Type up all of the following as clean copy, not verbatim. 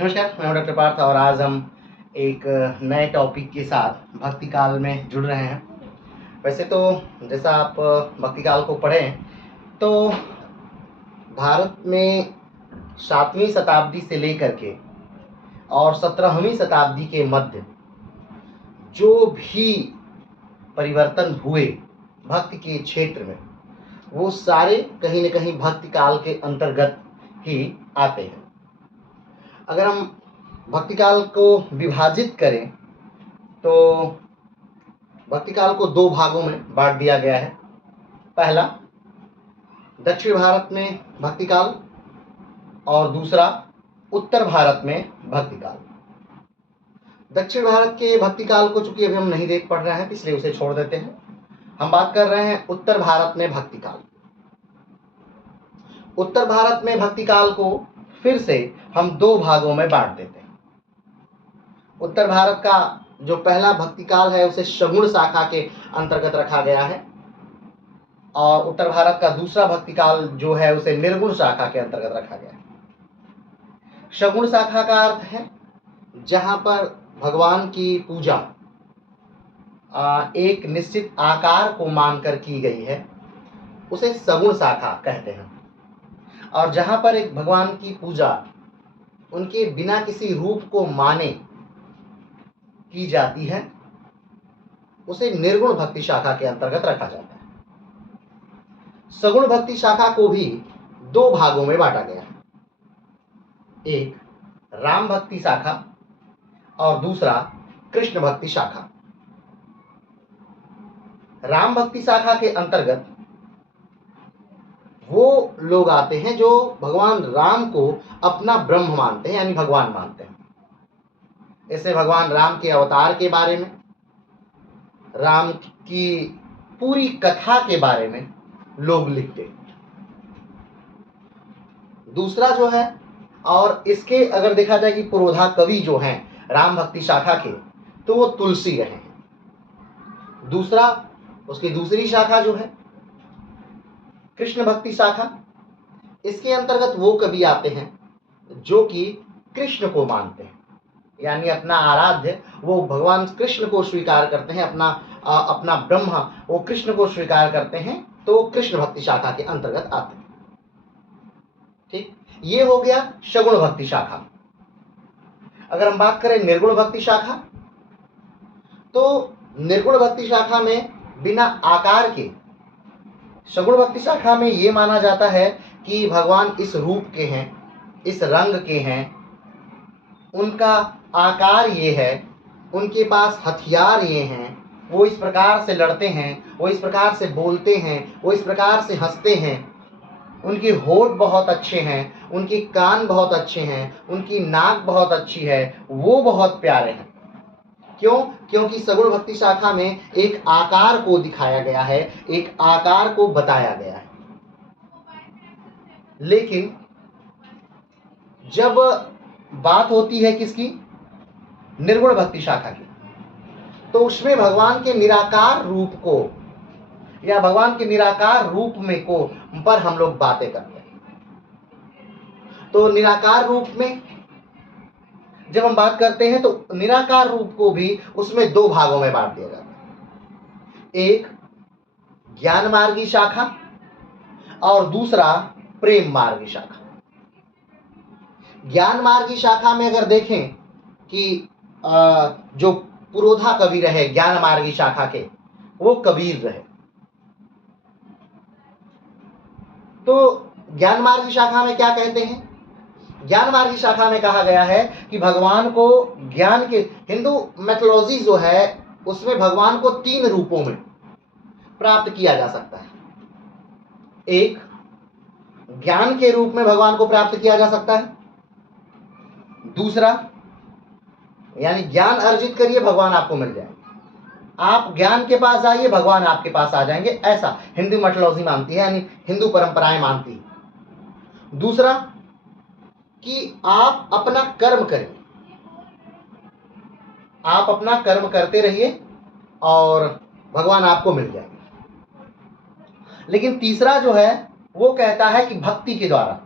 नमस्कार, मैं हूं डॉक्टर पार्थ और आज हम एक नए टॉपिक के साथ भक्ति काल में जुड़ रहे हैं। वैसे तो जैसा आप भक्ति काल को पढ़ें तो भारत में 7वीं शताब्दी से लेकर के और 17वीं शताब्दी के मध्य जो भी परिवर्तन हुए भक्ति के क्षेत्र में, वो सारे कहीं न कहीं भक्ति काल के अंतर्गत ही आते हैं। अगर हम भक्ति काल को विभाजित करें तो भक्ति काल को दो भागों में बांट दिया गया है। पहला दक्षिण भारत में भक्ति काल और दूसरा उत्तर भारत में भक्ति काल। दक्षिण भारत के भक्ति काल को चूंकि अभी हम नहीं देख पढ़ रहे हैं इसलिए उसे छोड़ देते हैं। हम बात कर रहे हैं उत्तर भारत में भक्ति काल। उत्तर भारत में भक्ति काल को फिर से हम दो भागों में बांट देते हैं। उत्तर भारत का जो पहला भक्ति काल है उसे शगुण शाखा के अंतर्गत रखा गया है और उत्तर भारत का दूसरा भक्ति काल जो है उसे निर्गुण शाखा के अंतर्गत रखा गया है। शगुण शाखा का अर्थ है जहां पर भगवान की पूजा एक निश्चित आकार को मानकर की गई है उसे सगुण शाखा कहते हैं, और जहां पर एक भगवान की पूजा उनके बिना किसी रूप को माने की जाती है उसे निर्गुण भक्ति शाखा के अंतर्गत रखा जाता है। सगुण भक्ति शाखा को भी दो भागों में बांटा गया है, एक राम भक्ति शाखा और दूसरा कृष्ण भक्ति शाखा। राम भक्ति शाखा के अंतर्गत वो लोग आते हैं जो भगवान राम को अपना ब्रह्म मानते हैं, यानी भगवान मानते हैं। ऐसे भगवान राम के अवतार के बारे में, राम की पूरी कथा के बारे में लोग लिखते हैं। दूसरा जो है, और इसके अगर देखा जाए कि पुरोधा कवि जो हैं राम भक्ति शाखा के, तो वो तुलसी रहे हैं। दूसरा उसकी दूसरी शाखा जो है कृष्ण भक्ति शाखा, इसके अंतर्गत वो कवि आते हैं जो कि कृष्ण को मानते हैं, यानी अपना आराध्य वो भगवान कृष्ण को स्वीकार करते हैं, अपना ब्रह्म वो कृष्ण को स्वीकार करते हैं, तो कृष्ण भक्ति शाखा के अंतर्गत आते हैं। ठीक, ये हो गया शगुण भक्ति शाखा। अगर हम बात करें निर्गुण भक्ति शाखा, तो निर्गुण भक्ति शाखा में बिना आकार के, सगुण भक्ति शाखा में ये माना जाता है कि भगवान इस रूप के हैं, इस रंग के हैं, उनका आकार ये है, उनके पास हथियार ये हैं, वो इस प्रकार से लड़ते हैं, वो इस प्रकार से बोलते हैं, वो इस प्रकार से हंसते हैं, उनके होठ बहुत अच्छे हैं, उनके कान बहुत अच्छे हैं, उनकी नाक बहुत अच्छी है, वो बहुत प्यारे हैं। क्यों? क्योंकि सगुण भक्ति शाखा में एक आकार को दिखाया गया है, एक आकार को बताया गया है। लेकिन जब बात होती है किसकी, निर्गुण भक्ति शाखा की, तो उसमें भगवान के निराकार रूप को या भगवान के निराकार रूप में को पर हम लोग बातें करते हैं। तो निराकार रूप में जब हम बात करते हैं तो निराकार रूप को भी उसमें दो भागों में बांट दिया जाता है, एक ज्ञान मार्गी शाखा और दूसरा प्रेम मार्गी शाखा। ज्ञान मार्गी शाखा में अगर देखें कि जो पुरोधा कवि रहे ज्ञान मार्गी शाखा के, वो कबीर रहे। तो ज्ञान मार्गी शाखा में क्या कहते हैं, ज्ञान मार्गी शाखा में कहा गया है कि भगवान को ज्ञान के, हिंदू मैथोलॉजी जो है उसमें भगवान को तीन रूपों में प्राप्त किया जा सकता है। एक, ज्ञान के रूप में भगवान को प्राप्त किया जा सकता है। दूसरा, यानी ज्ञान अर्जित करिए भगवान आपको मिल जाएंगे, आप ज्ञान के पास जाइए भगवान आपके पास आ जाएंगे, ऐसा हिंदू मैथोलॉजी मानती है, यानी हिंदू परंपराएं मानती है। दूसरा कि आप अपना कर्म करिए, आप अपना कर्म करते रहिए और भगवान आपको मिल जाएंगे। लेकिन तीसरा जो है वो कहता है कि भक्ति के द्वारा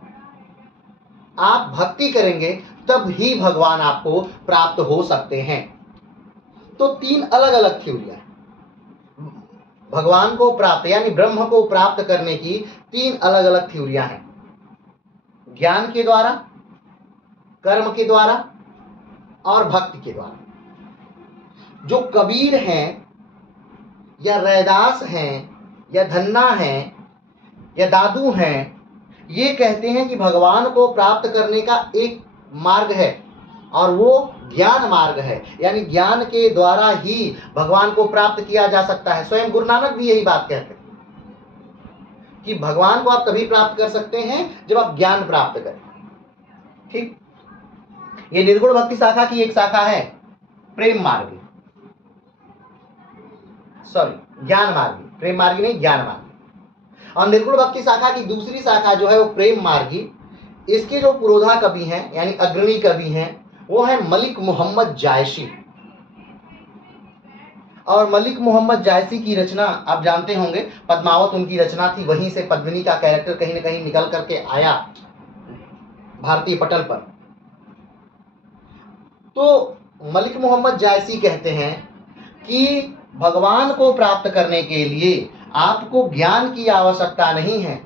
आप भक्ति करेंगे तब ही भगवान आपको प्राप्त हो सकते हैं। तो तीन अलग अलग थ्योरियां हैं भगवान को प्राप्त यानी ब्रह्म को प्राप्त करने की, तीन अलग अलग थ्योरियां हैं, ज्ञान के द्वारा, कर्म के द्वारा और भक्ति के द्वारा। जो कबीर हैं या रैदास हैं या धन्ना हैं या दादू हैं, ये कहते हैं कि भगवान को प्राप्त करने का एक मार्ग है और वो ज्ञान मार्ग है, यानी ज्ञान के द्वारा ही भगवान को प्राप्त किया जा सकता है। स्वयं गुरु नानक भी यही बात कहते हैं कि भगवान को आप तभी प्राप्त कर सकते हैं जब आप ज्ञान प्राप्त करें। ठीक, ये निर्गुण भक्ति शाखा की एक शाखा है प्रेम मार्गी, सॉरी ज्ञान मार्गी, प्रेम मार्गी नहीं ज्ञान मार्गी। और निर्गुण भक्ति शाखा की दूसरी शाखा जो है वो प्रेम मार्गी। इसके जो पुरोधा कवि हैं यानी अग्रणी कवि हैं वो है मलिक मोहम्मद जायसी। और मलिक मोहम्मद जायसी की रचना आप जानते होंगे, पद्मावत उनकी रचना थी, वहीं से पद्मिनी का कैरेक्टर कहीं ना कहीं निकल करके आया भारतीय पटल पर। तो मलिक मोहम्मद जायसी कहते हैं कि भगवान को प्राप्त करने के लिए आपको ज्ञान की आवश्यकता नहीं है,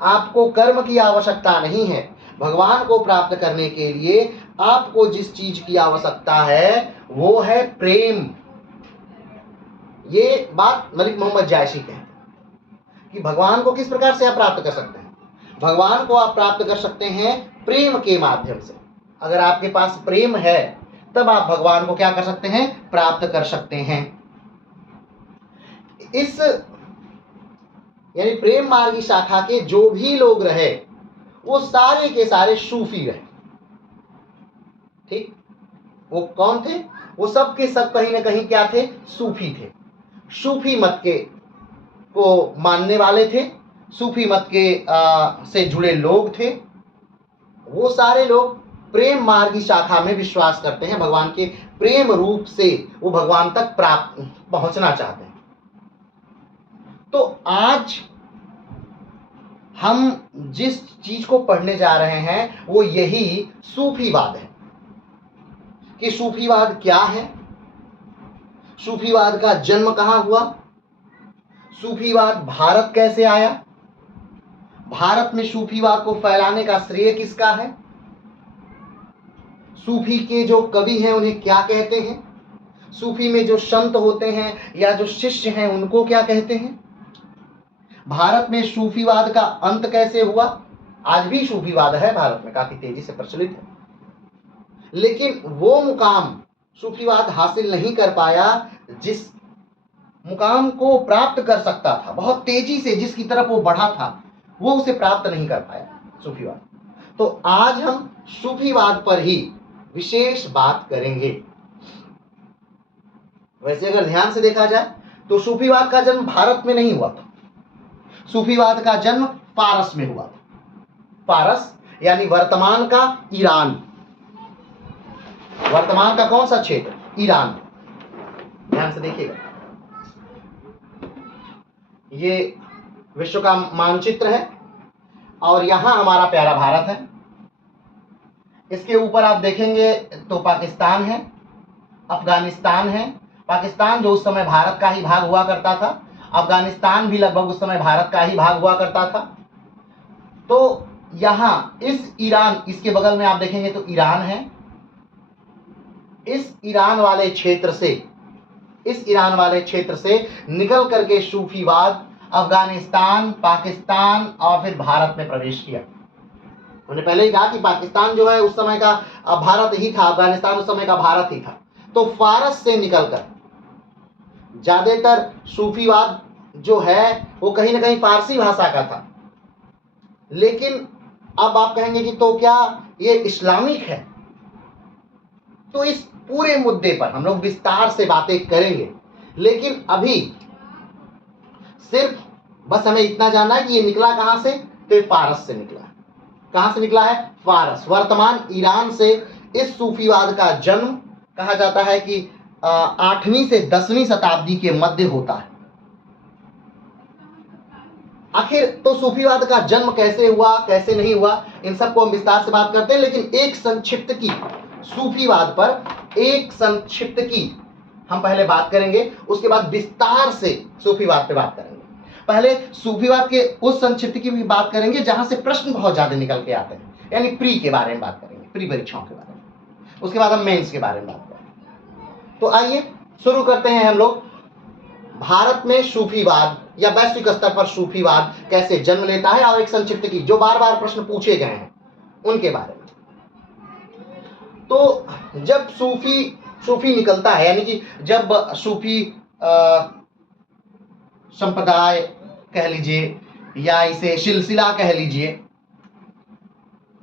आपको कर्म की आवश्यकता नहीं है। भगवान को प्राप्त करने के लिए आपको जिस चीज की आवश्यकता है वो है प्रेम। ये बात मलिक मोहम्मद जायसी कहते हैं कि भगवान को किस प्रकार से आप प्राप्त कर सकते हैं। भगवान को आप प्राप्त कर सकते हैं प्रेम के माध्यम से। अगर आपके पास प्रेम है तब आप भगवान को क्या कर सकते हैं, प्राप्त कर सकते हैं। इस यानी प्रेम मार्गी शाखा के जो भी लोग रहे वो सारे के सारे सूफी रहे। ठीक, वो कौन थे, वो सब के सब कहीं ना कहीं क्या थे, सूफी थे, सूफी मत के को मानने वाले थे, सूफी मत के से जुड़े लोग थे। वो सारे लोग प्रेम मार्गी शाखा में विश्वास करते हैं, भगवान के प्रेम रूप से वो भगवान तक प्राप्त पहुंचना चाहते हैं। तो आज हम जिस चीज को पढ़ने जा रहे हैं वो यही सूफीवाद है कि सूफीवाद क्या है, सूफीवाद का जन्म कहां हुआ, सूफीवाद भारत कैसे आया, भारत में सूफीवाद को फैलाने का श्रेय किसका है, सूफी के जो कवि हैं उन्हें क्या कहते हैं, सूफी में जो संत होते हैं या जो शिष्य हैं उनको क्या कहते हैं, भारत में सूफीवाद का अंत कैसे हुआ। आज भी सूफीवाद है भारत में, काफी तेजी से प्रचलित है, लेकिन वो मुकाम सूफीवाद हासिल नहीं कर पाया जिस मुकाम को प्राप्त कर सकता था, बहुत तेजी से जिसकी तरफ वो बढ़ा था वो उसे प्राप्त नहीं कर पाया सूफीवाद। तो आज हम सूफीवाद पर ही विशेष बात करेंगे। वैसे अगर ध्यान से देखा जाए तो सूफीवाद का जन्म भारत में नहीं हुआ था, सूफीवाद का जन्म फारस में हुआ था। फारस यानी वर्तमान का ईरान, वर्तमान का कौन सा क्षेत्र, ईरान। ध्यान से देखिएगा, ये विश्व का मानचित्र है और यहां हमारा प्यारा भारत है। इसके ऊपर आप देखेंगे तो पाकिस्तान है, अफगानिस्तान है। पाकिस्तान जो उस समय भारत का ही भाग हुआ करता था, अफगानिस्तान भी लगभग उस समय भारत का ही भाग हुआ करता था। तो यहाँ इस ईरान, इसके बगल में आप देखेंगे तो ईरान है। इस ईरान वाले क्षेत्र से, इस ईरान वाले क्षेत्र से निकल करके सूफीवाद अफगानिस्तान, पाकिस्तान और फिर भारत में प्रवेश किया। मैंने पहले ही कहा कि पाकिस्तान जो है उस समय का भारत ही था, अफगानिस्तान उस समय का भारत ही था। तो फारस से निकलकर ज्यादातर सूफीवाद जो है वो कहीं ना कहीं फारसी भाषा का था। लेकिन अब आप कहेंगे कि तो क्या ये इस्लामिक है? तो इस पूरे मुद्दे पर हम लोग विस्तार से बातें करेंगे, लेकिन अभी सिर्फ बस हमें इतना जानना है कि ये निकला कहां से, तो फारस से निकला। कहां से निकला है? फारस, वर्तमान ईरान से। इस सूफीवाद का जन्म कहा जाता है कि 8वीं से 10वीं शताब्दी के मध्य होता है। आखिर तो सूफीवाद का जन्म कैसे हुआ, कैसे नहीं हुआ, इन सबको हम विस्तार से बात करते हैं, लेकिन एक संक्षिप्त की सूफीवाद पर एक संक्षिप्त की हम पहले बात करेंगे, उसके बाद विस्तार से सूफीवाद पे बात करेंगे। पहले सूफीवाद के उस संक्षिप्त की भी बात करेंगे जहां से प्रश्न बहुत ज्यादा निकल के आते हैं, यानी प्री के बारे में बात करेंगे, प्री परीक्षाओं के बारे में। उसके बाद हम मेंस के बारे में बात करेंगे। तो आइए शुरू करते हैं हम लोग भारत में सूफीवाद या वैश्विक स्तर पर सूफीवाद कैसे जन्म लेता है, और एक संक्षिप्त की जो बार बार प्रश्न पूछे गए हैं उनके बारे में। तो जब सूफी निकलता है, यानी कि जब सूफी संप्रदाय कह लीजिए या इसे सिलसिला कह लीजिए,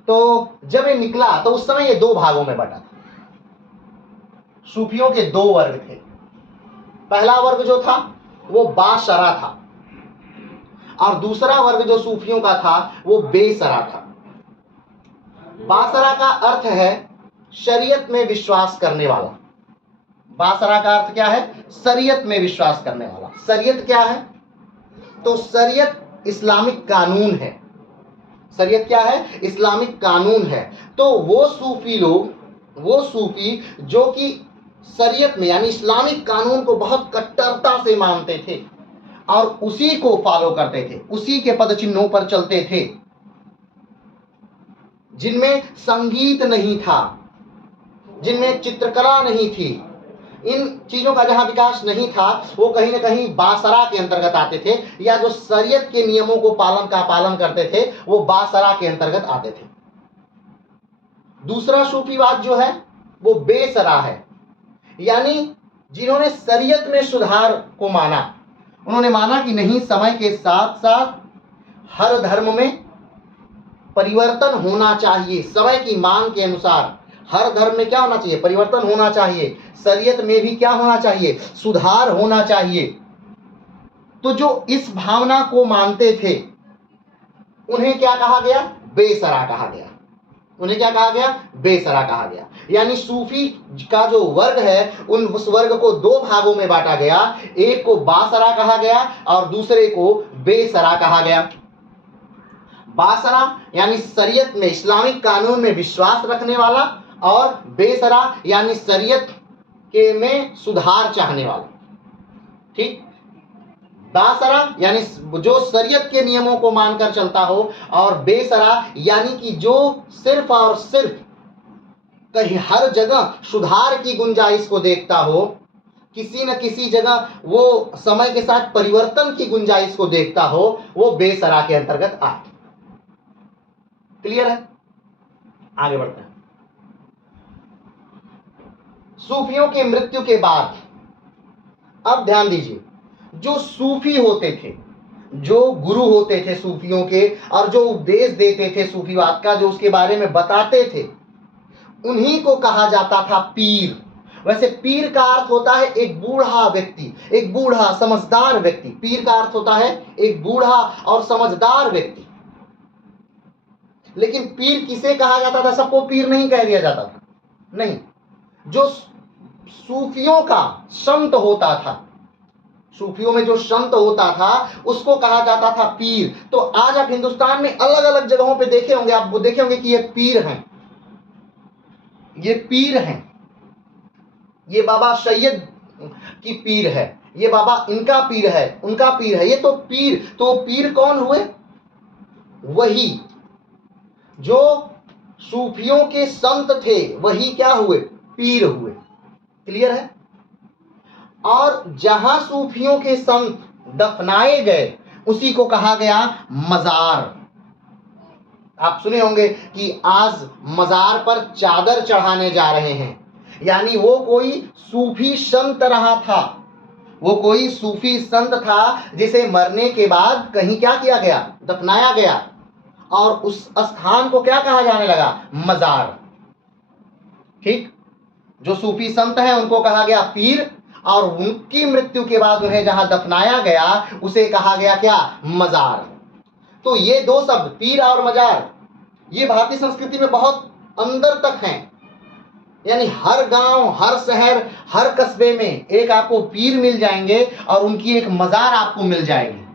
तो जब ये निकला तो उस समय ये दो भागों में बटा था। सूफियों के दो वर्ग थे। पहला वर्ग जो था वो बाशरा था, और दूसरा वर्ग जो सूफियों का था वो बेसरा था। बासरा का अर्थ है शरीयत में विश्वास करने वाला। बासरा का अर्थ क्या है? शरीयत में विश्वास करने वाला। शरीयत क्या है? तो शरीयत इस्लामिक कानून है। शरीयत क्या है? इस्लामिक कानून है। तो वो सूफी लोग, वो सूफी जो कि शरीयत में यानी इस्लामिक कानून को बहुत कट्टरता से मानते थे और उसी को फॉलो करते थे, उसी के पद चिन्हों पर चलते थे, जिनमें संगीत नहीं था, जिनमें चित्रकला नहीं थी, इन चीजों का जहां विकास नहीं था, वो कहीं ना कहीं बासरा के अंतर्गत आते थे, या जो शरीयत के नियमों को पालन करते थे वो बासरा के अंतर्गत आते थे। दूसरा सूफीवाद जो है वो बेसरा है, यानी जिन्होंने शरीयत में सुधार को माना। उन्होंने माना कि नहीं, समय के साथ साथ हर धर्म में परिवर्तन होना चाहिए, समय की मांग के अनुसार हर धर्म में क्या होना चाहिए? परिवर्तन होना चाहिए। शरीयत में भी क्या होना चाहिए? सुधार होना चाहिए। तो जो इस भावना को मानते थे उन्हें क्या कहा गया? बेसरा कहा गया। उन्हें क्या कहा गया? बेसरा कहा गया। यानी सूफी का जो वर्ग है उस वर्ग को दो भागों में बांटा गया, एक को बासरा कहा गया और दूसरे को बेसरा कहा गया। बासरा यानी शरीयत में, इस्लामिक कानून में विश्वास रखने वाला, और बेसरा यानी शरीयत के में सुधार चाहने वाला। ठीक, बासरा यानी जो शरीयत के नियमों को मानकर चलता हो, और बेसरा यानी कि जो सिर्फ और सिर्फ कहीं हर जगह सुधार की गुंजाइश को देखता हो, किसी न किसी जगह वो समय के साथ परिवर्तन की गुंजाइश को देखता हो, वो बेसरा के अंतर्गत आए। क्लियर है? आगे बढ़ते हैं। सूफियों की मृत्यु के बाद, अब ध्यान दीजिए, जो सूफी होते थे, जो गुरु होते थे सूफियों के, और जो उपदेश देते थे सूफीवाद का, जो उसके बारे में बताते थे, उन्हीं को कहा जाता था पीर। वैसे पीर का अर्थ होता है एक बूढ़ा व्यक्ति, एक बूढ़ा समझदार व्यक्ति। पीर का अर्थ होता है एक बूढ़ा और समझदार व्यक्ति। लेकिन पीर किसे कहा जाता था? सबको पीर नहीं कह दिया जाता था, नहीं। जो सूफियों का संत होता था, सूफियों में जो संत होता था उसको कहा जाता था पीर। तो आज आप हिंदुस्तान में अलग अलग जगहों पे देखे होंगे, आप देखे होंगे कि ये पीर हैं, ये पीर हैं, ये बाबा सैयद की पीर है, ये बाबा इनका पीर है, उनका पीर है, ये तो पीर। तो पीर कौन हुए? वही जो सूफियों के संत थे, वही क्या हुए? पीर हुए। क्लियर है? और जहां सूफियों के संत दफनाए गए उसी को कहा गया मजार। आप सुने होंगे कि आज मजार पर चादर चढ़ाने जा रहे हैं, यानी वो कोई सूफी संत रहा था, वो कोई सूफी संत था जिसे मरने के बाद कहीं क्या किया गया? दफनाया गया, और उस स्थान को क्या कहा जाने लगा? मजार। ठीक, जो सूफी संत हैं उनको कहा गया पीर, और उनकी मृत्यु के बाद उन्हें जहां दफनाया गया उसे कहा गया क्या? मजार। तो ये दो शब्द पीर और मजार, ये भारतीय संस्कृति में बहुत अंदर तक हैं। यानी हर गांव, हर शहर, हर कस्बे में एक आपको पीर मिल जाएंगे और उनकी एक मजार आपको मिल जाएगी।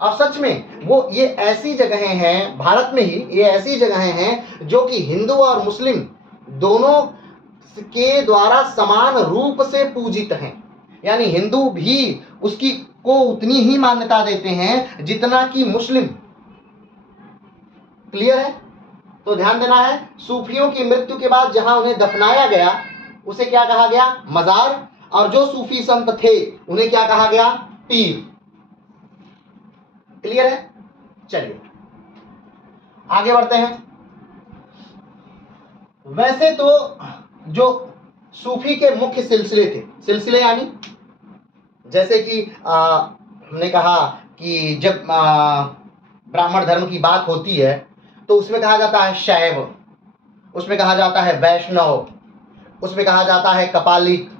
और सच में वो ये ऐसी जगहें हैं भारत में ही, ये ऐसी जगहें हैं जो कि हिंदू और मुस्लिम दोनों के द्वारा समान रूप से पूजित हैं। यानी हिंदू भी उसकी को उतनी ही मान्यता देते हैं जितना कि मुस्लिम। क्लियर है? तो ध्यान देना है, सूफियों की मृत्यु के बाद जहां उन्हें दफनाया गया उसे क्या कहा गया? मजार। और जो सूफी संत थे उन्हें क्या कहा गया? पीर। क्लियर है? चलिए आगे बढ़ते हैं। वैसे तो जो सूफी के मुख्य सिलसिले थे, सिलसिले यानी जैसे कि हमने कहा कि जब ब्राह्मण धर्म की बात होती है तो उसमें कहा जाता है शैव, उसमें कहा जाता है वैष्णव, उसमें कहा जाता है कपालिक,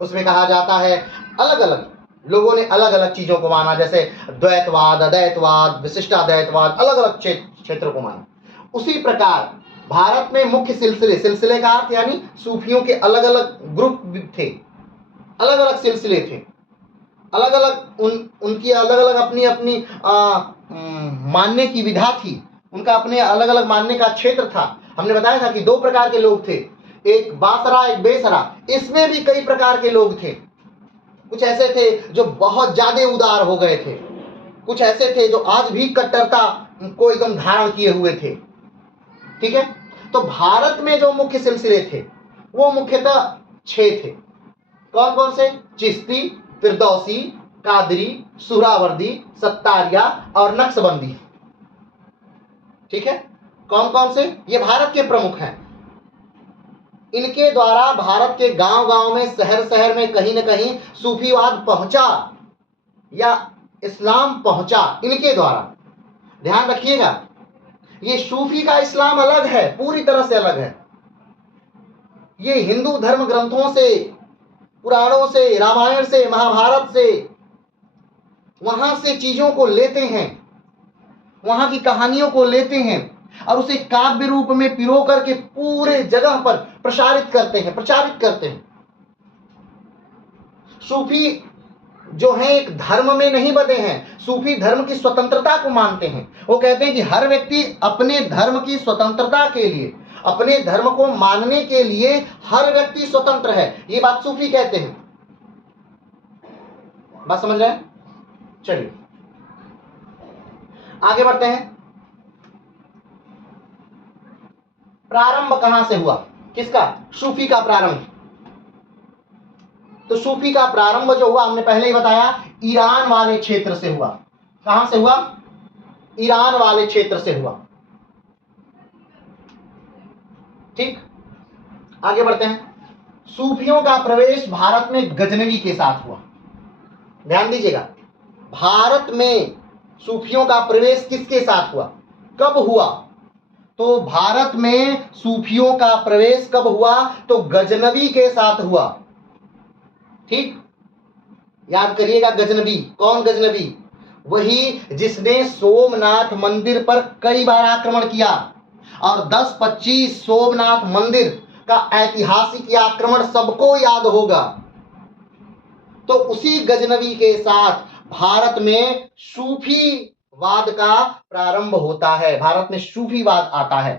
उसमें कहा जाता है अलग अलग लोगों ने अलग अलग चीजों को माना, जैसे द्वैतवाद, अद्वैतवाद, विशिष्टाद्वैतवाद, अलग अलग क्षेत्रों को माना। उसी प्रकार भारत में मुख्य सिलसिले, सिलसिले का अर्थ यानी सूफियों के अलग अलग ग्रुप थे, अलग अलग सिलसिले थे, अलग अलग उनकी अलग अलग अपनी अपनी मानने की विधा थी, उनका अपने अलग अलग मानने का क्षेत्र था। हमने बताया था कि दो प्रकार के लोग थे, एक बासरा एक बेसरा। इसमें भी कई प्रकार के लोग थे। कुछ ऐसे थे जो बहुत ज्यादा उदार हो गए थे, कुछ ऐसे थे जो आज भी कट्टरता को एकदम धारण किए हुए थे। ठीक है? तो भारत में जो मुख्य सिलसिले थे वो मुख्यतः 6 थे। कौन कौन से? चिश्ती, फिरदौसी, कादरी, सुहरावर्दी, सत्तारिया और नक्शबंदी। ठीक है? कौन कौन से? ये भारत के प्रमुख हैं। इनके द्वारा भारत के गांव गांव में, शहर शहर में कहीं न कहीं सूफीवाद पहुंचा या इस्लाम पहुंचा, इनके द्वारा। ध्यान रखिएगा, ये सूफी का इस्लाम अलग है, पूरी तरह से अलग है। ये हिंदू धर्म ग्रंथों से, पुराणों से, रामायण से, महाभारत से, वहां से चीजों को लेते हैं, वहां की कहानियों को लेते हैं और उसे काव्य रूप में पिरो करके पूरे जगह पर प्रचारित करते हैं। सूफी जो है एक धर्म में नहीं बंधे हैं, सूफी धर्म की स्वतंत्रता को मानते हैं। वो कहते हैं कि हर व्यक्ति अपने धर्म की स्वतंत्रता के लिए, अपने धर्म को मानने के लिए हर व्यक्ति स्वतंत्र है। ये बात सूफी कहते हैं। बात समझ रहे हैं? चलिए आगे बढ़ते हैं। प्रारंभ कहां से हुआ? किसका? सूफी का प्रारंभ। तो सूफी का प्रारंभ जो हुआ हमने पहले ही बताया, ईरान वाले क्षेत्र से हुआ। कहां से हुआ? ईरान वाले क्षेत्र से हुआ। ठीक, आगे बढ़ते हैं। सूफियों का प्रवेश भारत में गजनवी के साथ हुआ। ध्यान दीजिएगा, भारत में सूफियों का प्रवेश किसके साथ हुआ, कब हुआ? तो भारत में सूफियों का प्रवेश कब हुआ? तो गजनवी के साथ हुआ। ठीक, याद करिएगा गजनवी। कौन गजनवी? वही जिसने सोमनाथ मंदिर पर कई बार आक्रमण किया और 10-25 सोमनाथ मंदिर का ऐतिहासिक आक्रमण सबको याद होगा। तो उसी गजनवी के साथ भारत में सूफीवाद का प्रारंभ होता है। भारत में सूफीवाद आता है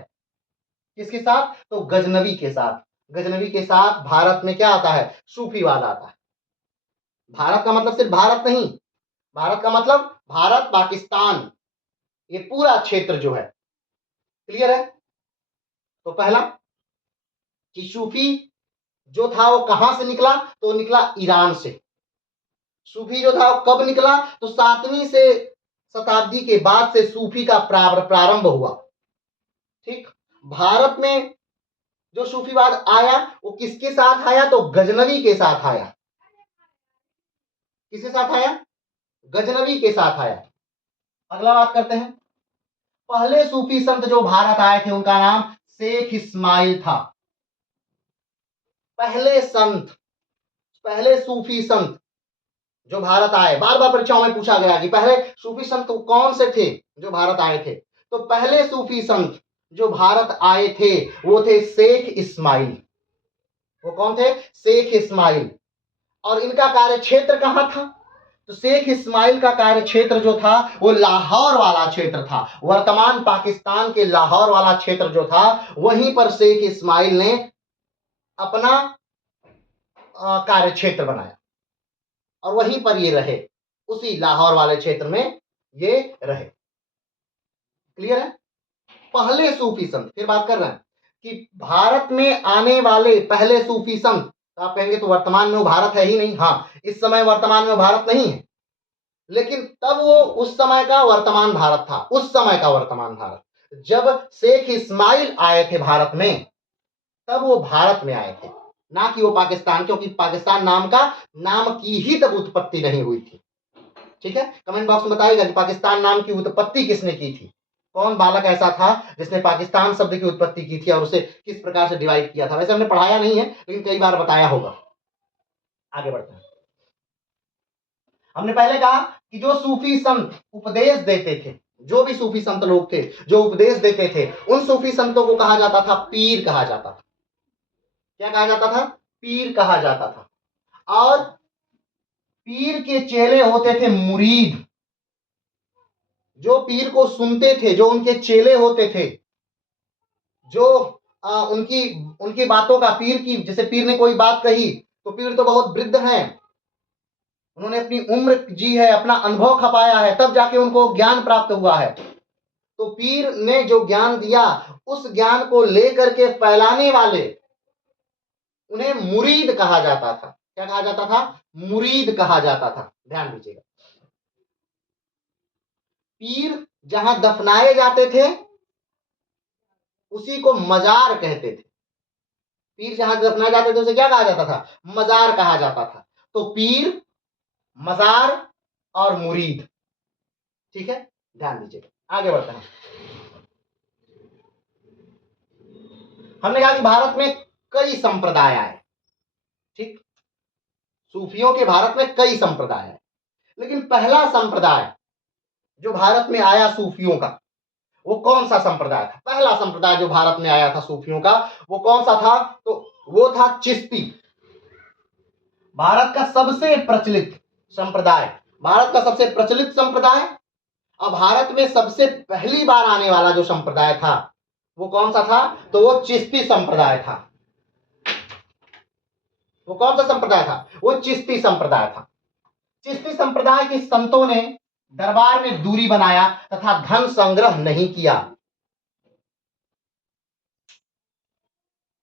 किसके साथ? तो गजनवी के साथ। गजनवी के साथ भारत में क्या आता है? सूफीवाद आता है। भारत का मतलब सिर्फ भारत नहीं, भारत का मतलब भारत, पाकिस्तान, ये पूरा क्षेत्र जो है। क्लियर है? तो पहला कि सूफी जो था वो कहां से निकला? तो निकला ईरान से। सूफी जो था वो कब निकला? तो 7वीं से शताब्दी के बाद से सूफी का प्रारंभ हुआ। ठीक, भारत में जो सूफीवाद आया वो किसके साथ आया? तो गजनवी के साथ आया। किसके साथ आया? गजनवी के साथ आया। अगला बात करते हैं। पहले सूफी संत जो भारत आए थे उनका नाम शेख इस्माइल था। पहले संत, पहले सूफी संत जो भारत आए, बार बार परीक्षाओं में पूछा गया कि पहले सूफी संत कौन से थे जो भारत आए थे। तो पहले सूफी संत जो भारत आए थे वो थे शेख इस्माइल। वो कौन थे? शेख इस्माइल। और इनका कार्य क्षेत्र कहां था? तो शेख इस्माइल का कार्य क्षेत्र जो था वो लाहौर वाला क्षेत्र था। वर्तमान पाकिस्तान के लाहौर वाला क्षेत्र जो था, वहीं पर शेख इस्माइल ने अपना कार्य क्षेत्र बनाया और वहीं पर ये रहे, उसी लाहौर वाले क्षेत्र में ये रहे। क्लियर है? पहले सूफी संत, फिर बात कर रहे हैं कि भारत में आने वाले पहले सूफी संत। तो आप कहेंगे तो वर्तमान में वो भारत है ही नहीं। हाँ, इस समय वर्तमान में भारत नहीं है, लेकिन तब वो उस समय का वर्तमान भारत था। उस समय का वर्तमान भारत, जब शेख इस्माइल आए थे भारत में, तब वो भारत में आए थे, ना कि वो पाकिस्तान, क्योंकि पाकिस्तान नाम की ही तब उत्पत्ति नहीं हुई थी। ठीक है, कमेंट बॉक्स में बताइएगा कि पाकिस्तान नाम की उत्पत्ति किसने की थी, कौन बालक ऐसा था जिसने पाकिस्तान शब्द की उत्पत्ति की थी और उसे किस प्रकार से डिवाइड किया था। वैसे हमने पढ़ाया नहीं है, लेकिन कई बार बताया होगा। आगे बढ़ते हैं। हमने पहले कहा कि जो सूफी संत उपदेश देते थे, जो भी सूफी संत लोग थे जो उपदेश देते थे, उन सूफी संतों को कहा जाता था पीर कहा जाता था। क्या कहा जाता था? पीर कहा जाता था। और पीर के चेले होते थे मुरीद, जो पीर को सुनते थे, जो उनके चेले होते थे, जो उनकी उनकी बातों का, पीर की, जैसे पीर ने कोई बात कही तो पीर तो बहुत वृद्ध हैं, उन्होंने अपनी उम्र जी है, अपना अनुभव खपाया है, तब जाके उनको ज्ञान प्राप्त हुआ है। तो पीर ने जो ज्ञान दिया, उस ज्ञान को लेकर के फैलाने वाले, उन्हें मुरीद कहा जाता था। क्या कहा जाता था? मुरीद कहा जाता था। ध्यान दीजिएगा, पीर जहां दफनाए जाते थे उसी को मजार कहते थे। पीर जहां दफनाए जाते थे उसे क्या कहा जाता था? मजार कहा जाता था। तो पीर, मजार और मुरीद। ठीक है, ध्यान दीजिएगा। आगे बढ़ते हैं। हमने कहा कि भारत में कई संप्रदाय आए। ठीक, सूफियों के भारत में कई संप्रदाय आए, लेकिन पहला संप्रदाय जो भारत में आया सूफियों का, वो कौन सा संप्रदाय था? पहला संप्रदाय जो भारत में आया था सूफियों का, वो कौन सा था? तो वो था चिश्ती। भारत का सबसे प्रचलित संप्रदाय, भारत का सबसे प्रचलित संप्रदाय। अब भारत में सबसे पहली बार आने वाला जो संप्रदाय था वो कौन सा था? तो वो चिश्ती संप्रदाय था। वो कौन सा संप्रदाय था? वो चिश्ती संप्रदाय था। चिश्ती संप्रदाय के संतों ने दरबार में दूरी बनाया तथा धन संग्रह नहीं किया।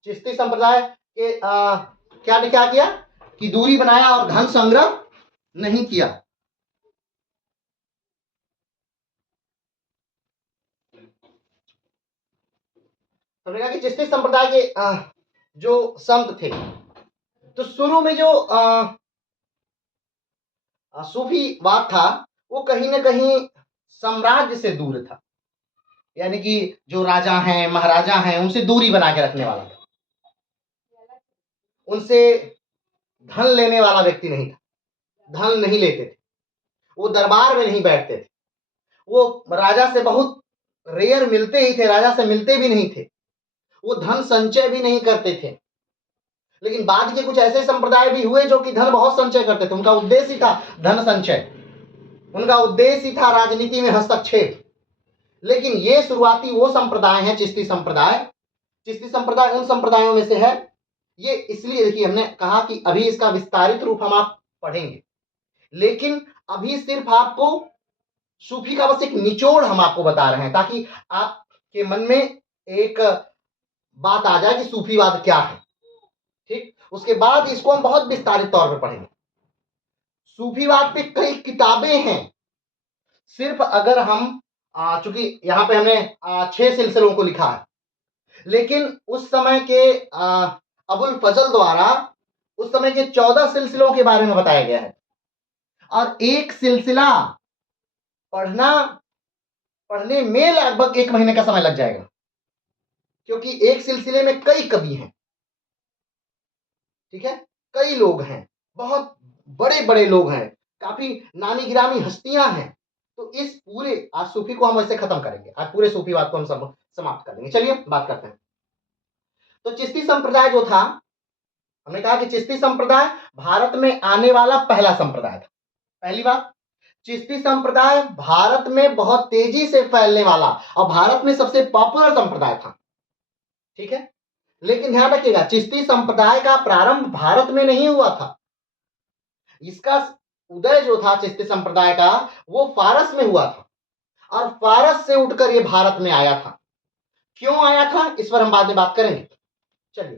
चिश्ती संप्रदाय के क्या किया कि दूरी बनाया और धन संग्रह नहीं किया। हमने कहा कि चिश्ती संप्रदाय के जो संत थे, तो शुरू में जो सूफीवाद था वो कहीं ना कहीं साम्राज्य से दूर था, यानी कि जो राजा हैं, महाराजा हैं, उनसे दूरी बना के रखने वाला था। उनसे धन लेने वाला व्यक्ति नहीं था, धन नहीं लेते थे, वो दरबार में नहीं बैठते थे, वो राजा से बहुत रेयर मिलते ही थे, राजा से मिलते भी नहीं थे, वो धन संचय भी नहीं करते थे। लेकिन बाद के कुछ ऐसे संप्रदाय भी हुए जो कि धन बहुत संचय करते थे, उनका उद्देश्य ही था धन संचय, उनका उद्देश्य ही था राजनीति में हस्तक्षेप। लेकिन ये शुरुआती वो संप्रदाय है चिश्ती संप्रदाय। चिश्ती संप्रदाय उन संप्रदायों में से है। ये इसलिए देखिए, हमने कहा कि अभी इसका विस्तारित रूप हम आप पढ़ेंगे, लेकिन अभी सिर्फ आपको सूफी का बस एक निचोड़ हम आपको बता रहे हैं, ताकि आपके मन में एक बात आ जाए कि सूफीवाद क्या है। ठीक, उसके बाद इसको हम बहुत विस्तारित तौर पर पढ़ेंगे। सूफीवाद पे कई किताबें हैं। सिर्फ अगर हम चूंकि यहाँ पे हमने 6 सिलसिलों को लिखा है, लेकिन उस समय के अबुल फजल द्वारा उस समय के 14 सिलसिलों के बारे में बताया गया है। और एक सिलसिला पढ़ने में लगभग 1 महीने का समय लग जाएगा, क्योंकि एक सिलसिले में कई कवि हैं। ठीक है, कई लोग हैं, बहुत बड़े बड़े लोग हैं, काफी नामी गिरामी हस्तियां हैं। तो इस पूरे आज सूफी को हम ऐसे खत्म करेंगे, आज पूरे सूफीवाद को हम समाप्त कर देंगे। चलिए बात करते हैं। तो चिश्ती संप्रदाय जो था, हमने कहा कि चिश्ती संप्रदाय भारत में आने वाला पहला संप्रदाय था। पहली बात, चिश्ती संप्रदाय भारत में बहुत तेजी से फैलने वाला और भारत में सबसे पॉपुलर संप्रदाय था। ठीक है, लेकिन ध्यान रखिएगा, चिश्ती संप्रदाय का प्रारंभ भारत में नहीं हुआ था। इसका उदय जो था चिश्ती संप्रदाय का, वो फारस में हुआ था और फारस से उठकर ये भारत में आया था। क्यों आया था, इस पर हम बाद में बात करेंगे। चलिए,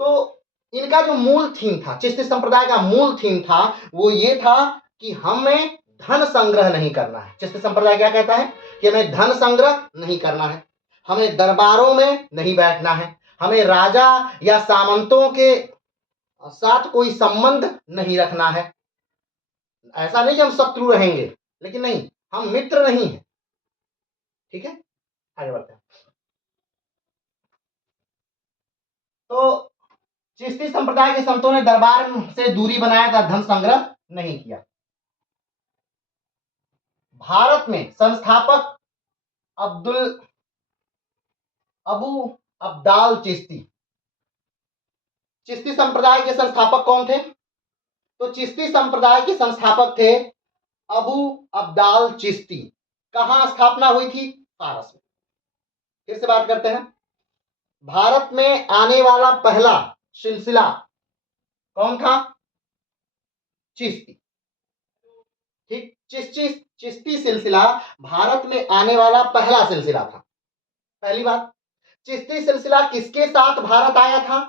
तो इनका जो मूल थीम था, चिश्ती संप्रदाय का मूल थीम था, वो ये था कि हमें धन संग्रह नहीं करना है। चिश्ती संप्रदाय क्या कहता है कि हमें धन संग्रह नहीं करना है, हमें दरबारों में नहीं बैठना है, हमें राजा या सामंतों के साथ कोई संबंध नहीं रखना है। ऐसा नहीं कि हम शत्रु रहेंगे, लेकिन नहीं, हम मित्र नहीं है। ठीक है, आगे बढ़ते हैं। तो चिश्ती संप्रदाय के संतों ने दरबार से दूरी बनाया था, धन संग्रह नहीं किया। भारत में संस्थापक अबू अब्दाल चिश्ती। चिश्ती संप्रदाय के संस्थापक कौन थे? तो चिश्ती संप्रदाय के संस्थापक थे अबू अब्दाल चिश्ती। कहां स्थापना हुई थी? फारस में। फिर से बात करते हैं। भारत में आने वाला पहला सिलसिला कौन था? चिश्ती। ठीक, चिश्ती सिलसिला भारत में आने वाला पहला सिलसिला था। पहली बात, चिश्ती सिलसिला किसके साथ भारत आया था?